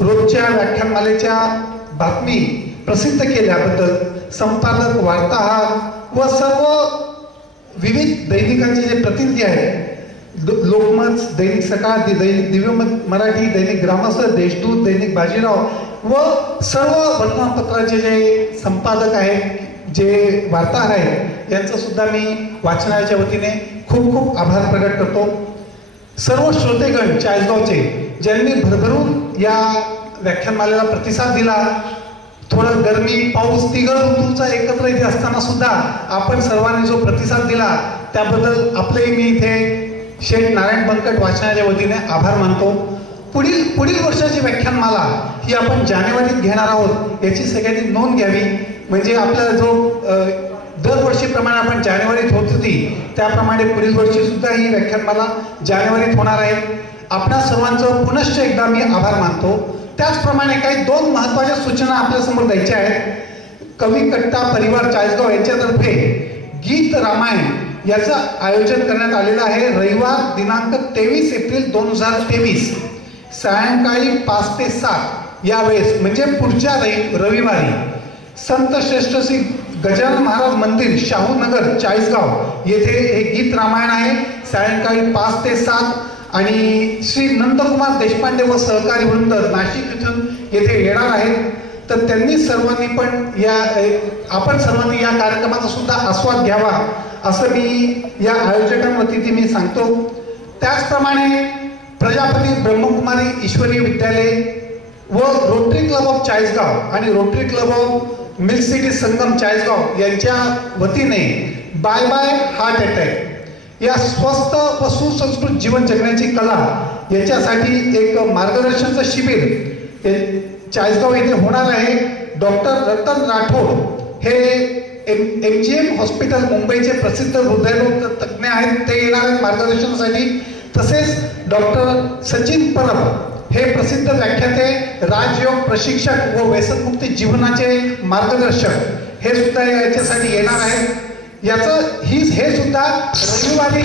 रोजच्या व्याख्यानमालेच्या बातमी प्रसिद्ध केल्याबद्दल संपादक, वार्ताहर व सर्व विविध दैनिकांचे जे प्रतिनिधी आहेत, लोकमत, दैनिक सकाळ, दैनिक दिव्य मराठी, दैनिक ग्रामस्थ, देशदूत, दैनिक बाजीराव व सर्व वर्तमानपत्राचे जे संपादक आहेत, जे वार्ताहर आहेत, यांचं सुद्धा मी वाचनाच्या वतीने खूप खूप आभार प्रकट करतो। सर्व श्रोतेगण चाळीसगावचे ज्यांनी भरभरून या व्याख्यानमालेला प्रतिसाद दिला, थोडं गरमी, पाऊस, तिघ ऋतूचा एकत्र इथे असताना सुद्धा आपण सर्वांनी जो प्रतिसाद दिला त्याबद्दल आपलेही मी इथे शेठ नारायण बंकट वाचनाच्या वतीने आभार मानतो। पुढील वर्षाची व्याख्यानमाला ही आपण जानेवारीत घेणार आहोत, याची सगळ्यांनी नोंद घ्यावी। म्हणजे आपल्याला जो दरवर्षीप्रमाणे आपण जानेवारीत होत होती त्याप्रमाणे पुढील वर्षी सुद्धा ही व्याख्यानमाला जानेवारीत होणार आहे। आपणा सर्वांचं पुनश्च एकदा मी आभार मानतो। त्याचप्रमाणे काही 2 महत्त्वाच्या सूचना आपल्या समोर द्यायच्या आहेत। कवी कट्टा परिवार चाळीसगाव यांच्यातर्फे गीत रामायण याचं आयोजन करण्यात आलेलं आहे। रविवार दिनांक 23 एप्रिल 2023 सायंकाळी 5 ते 7 यावेळेस म्हणजे पुढच्या रविवारी संत श्रेष्ठ श्री गजानन महाराज मंदिर, शाहूनगर, चाळीसगाव येथे हे गीत रामायण आहे। सायंकाळी 5 ते 7 आणि श्री नंदकुमार देशपांडे व सहकारी वृंद नाशिक इथून येथे येणार आहेत। तर त्यांनी सर्वांनी पण आपण सर्वांनी या कार्यक्रमाचा सुद्धा आस्वाद घ्यावा असं मी या आयोजकांवतीने मी सांगतो। त्याचप्रमाणे प्रजापती ब्रह्मकुमारी ईश्वरी विद्यालय व रोटरी क्लब ऑफ चाळीसगाव आणि Rotary club of milk city Sangam Chalisgaon यांच्या वतीने बाय बाय हार्ट अटॅक या स्वस्थ व सुसंस्कृत जीवन जगण्याची कला याच्यासाठी एक मार्गदर्शनचं शिबिर चाळीसगाव येथे होणार आहे। डॉक्टर रतन राठोड हे MGM हॉस्पिटल मुंबईचे प्रसिद्ध हृदयरोग तज्ज्ञ आहेत, ते येणार आहेत मार्गदर्शनासाठी। तसेच डॉक्टर सचिन परब हे प्रसिद्ध व्याख्याते, राजयोग प्रशिक्षक व व्यसनमुक्ती जीवनाचे मार्गदर्शक हे सुद्धा याच्यासाठी येणार आहेत। हे सुद्धा रविवारी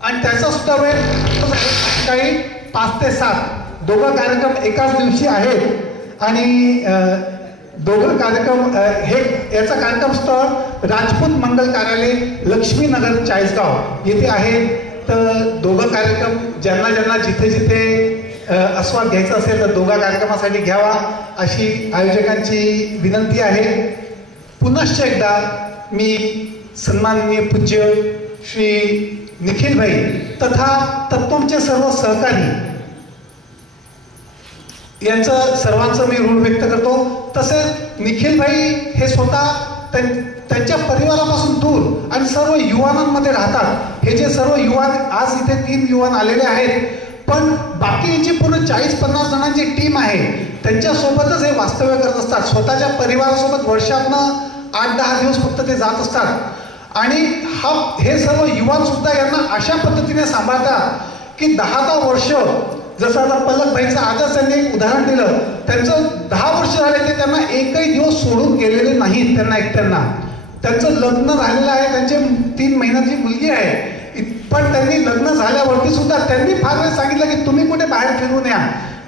आणि त्याचा सुद्धा वेळ सकाळी 5 ते 7 दोघं कार्यक्रम एकाच दिवशी आहेत। आणि दोघं कार्यक्रम याचा कार्यक्रम स्थळ राजपूत मंगल कार्यालय, लक्ष्मीनगर, चाळीसगाव येथे आहे। तर दोघं कार्यक्रम ज्यांना जिथे आस्वाद घ्यायचा असेल तर दोघा कार्यक्रमासाठी घ्यावा अशी आयोजकांची विनंती आहे। पुनश्च एकदा मी सन्माननीय पूज्य श्री निखिल भाई तथा तत्वमचे सर्व सहकारी यांचं सर्वांचं मी ऋण व्यक्त करतो। तसेच निखिल भाई हे स्वतः त्यांच्या परिवारापासून दूर आणि सर्व युवानांमध्ये राहतात। हे जे सर्व युवान आज इथे 3 युवान आलेले आहेत, पण बाकीची पूर्ण 40-50 जणांची टीम आहे, त्यांच्यासोबतच हे वास्तव्य करत असतात। स्वतःच्या परिवारासोबत वर्षातनं 8-10 दिवस फक्त ते जात असतात। आणि हे सर्व युवान सुद्धा यांना अशा पद्धतीने सांभाळतात की 10 वर्ष, जसं आता पलक भाईचं आजच त्यांनी एक उदाहरण दिलं, त्यांचं 10 वर्ष झाले ते त्यांना एकही दिवस सोडून गेलेले नाहीत त्यांना एकट्यांना। त्यांचं लग्न झालेलं आहे, त्यांची 3 महिन्याची मुलगी आहे, पण त्यांनी लग्न झाल्यावरती सुद्धा त्यांनी फार वेळ सांगितलं की तुम्ही कुठे बाहेर फिरून या,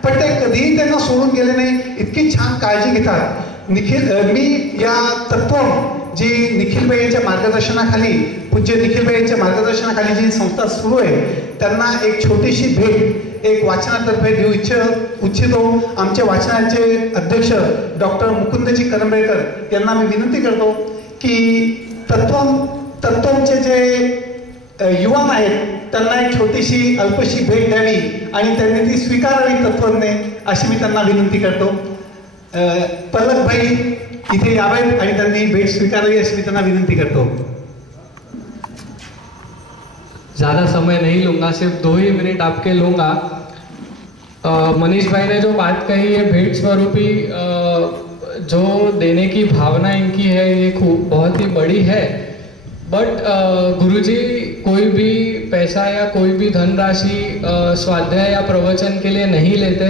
पण ते कधीही त्यांना सोडून गेले नाही, इतकी छान काळजी घेतात। मी या तत्वम जी निखिलबाई यांच्या मार्गदर्शनाखाली, पूज्य निखिलबाई यांच्या मार्गदर्शनाखाली जी संस्था सुरू आहे, त्यांना एक छोटीशी भेट एक वाचनातर्फे देऊ इच्छितो। आमच्या वाचनाचे अध्यक्ष डॉक्टर मुकुंदजी करंबेळकर यांना मी विनंती करतो की तत्वमचे जे युवान आहेत त्यांना एक छोटीशी अल्पशी भेट द्यावी आणि त्यांनी ती स्वीकारावी तत्वज्ञ, अशी मी त्यांना विनंती करतो। पलक भाई इथे यावेत आणि त्यांनी भेट स्वीकारावी अशी मी त्यांना विनंती करतो। ज़्यादा समय नहीं लूँगा, सिर्फ 2 ही मिनट आपके लूँगा। मनीष भाई ने जो बात कही है भेंट स्वरूपी जो देने की भावना इनकी है ये खूब बहुत ही बड़ी है। बट गुरुजी कोई भी पैसा या कोई भी धनराशि स्वाध्याय या प्रवचन के लिए नहीं लेते।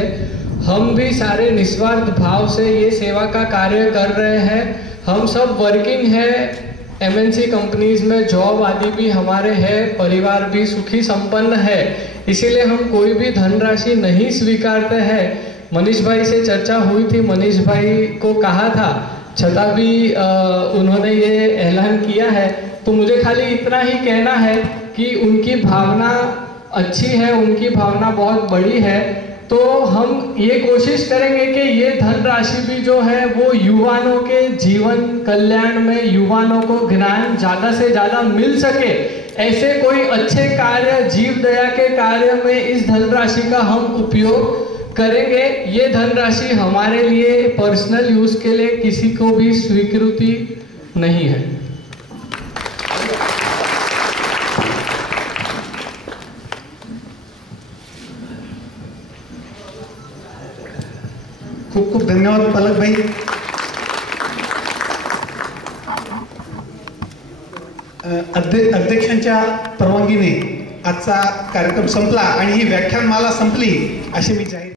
हम भी सारे निस्वार्थ भाव से ये सेवा का कार्य कर रहे हैं। हम सब वर्किंग है, MNC कंपनीज में जॉब आदि भी हमारे हैं, परिवार भी सुखी संपन्न है, इसीलिए हम कोई भी धनराशि नहीं स्वीकारते हैं। मनीष भाई से चर्चा हुई थी, मनीष भाई को कहा था, छता भी उन्होंने ये ऐलान किया है। तो मुझे खाली इतना ही कहना है कि उनकी भावना अच्छी है, उनकी भावना बहुत बड़ी है। तो हम ये कोशिश करेंगे कि ये धनराशि भी जो है वो युवाओं के जीवन कल्याण में, युवाओं को ज्ञान ज़्यादा से ज़्यादा मिल सके, ऐसे कोई अच्छे कार्य, जीव दया के कार्य में इस धनराशि का हम उपयोग करेंगे। ये धनराशि हमारे लिए पर्सनल यूज के लिए किसी को भी स्वीकृति नहीं है। खूप खूप धन्यवाद पलक भाई। अध्यक्षांच्या परवानगीने आजचा कार्यक्रम संपला आणि ही व्याख्यानमाला संपली अशी मी जाहीर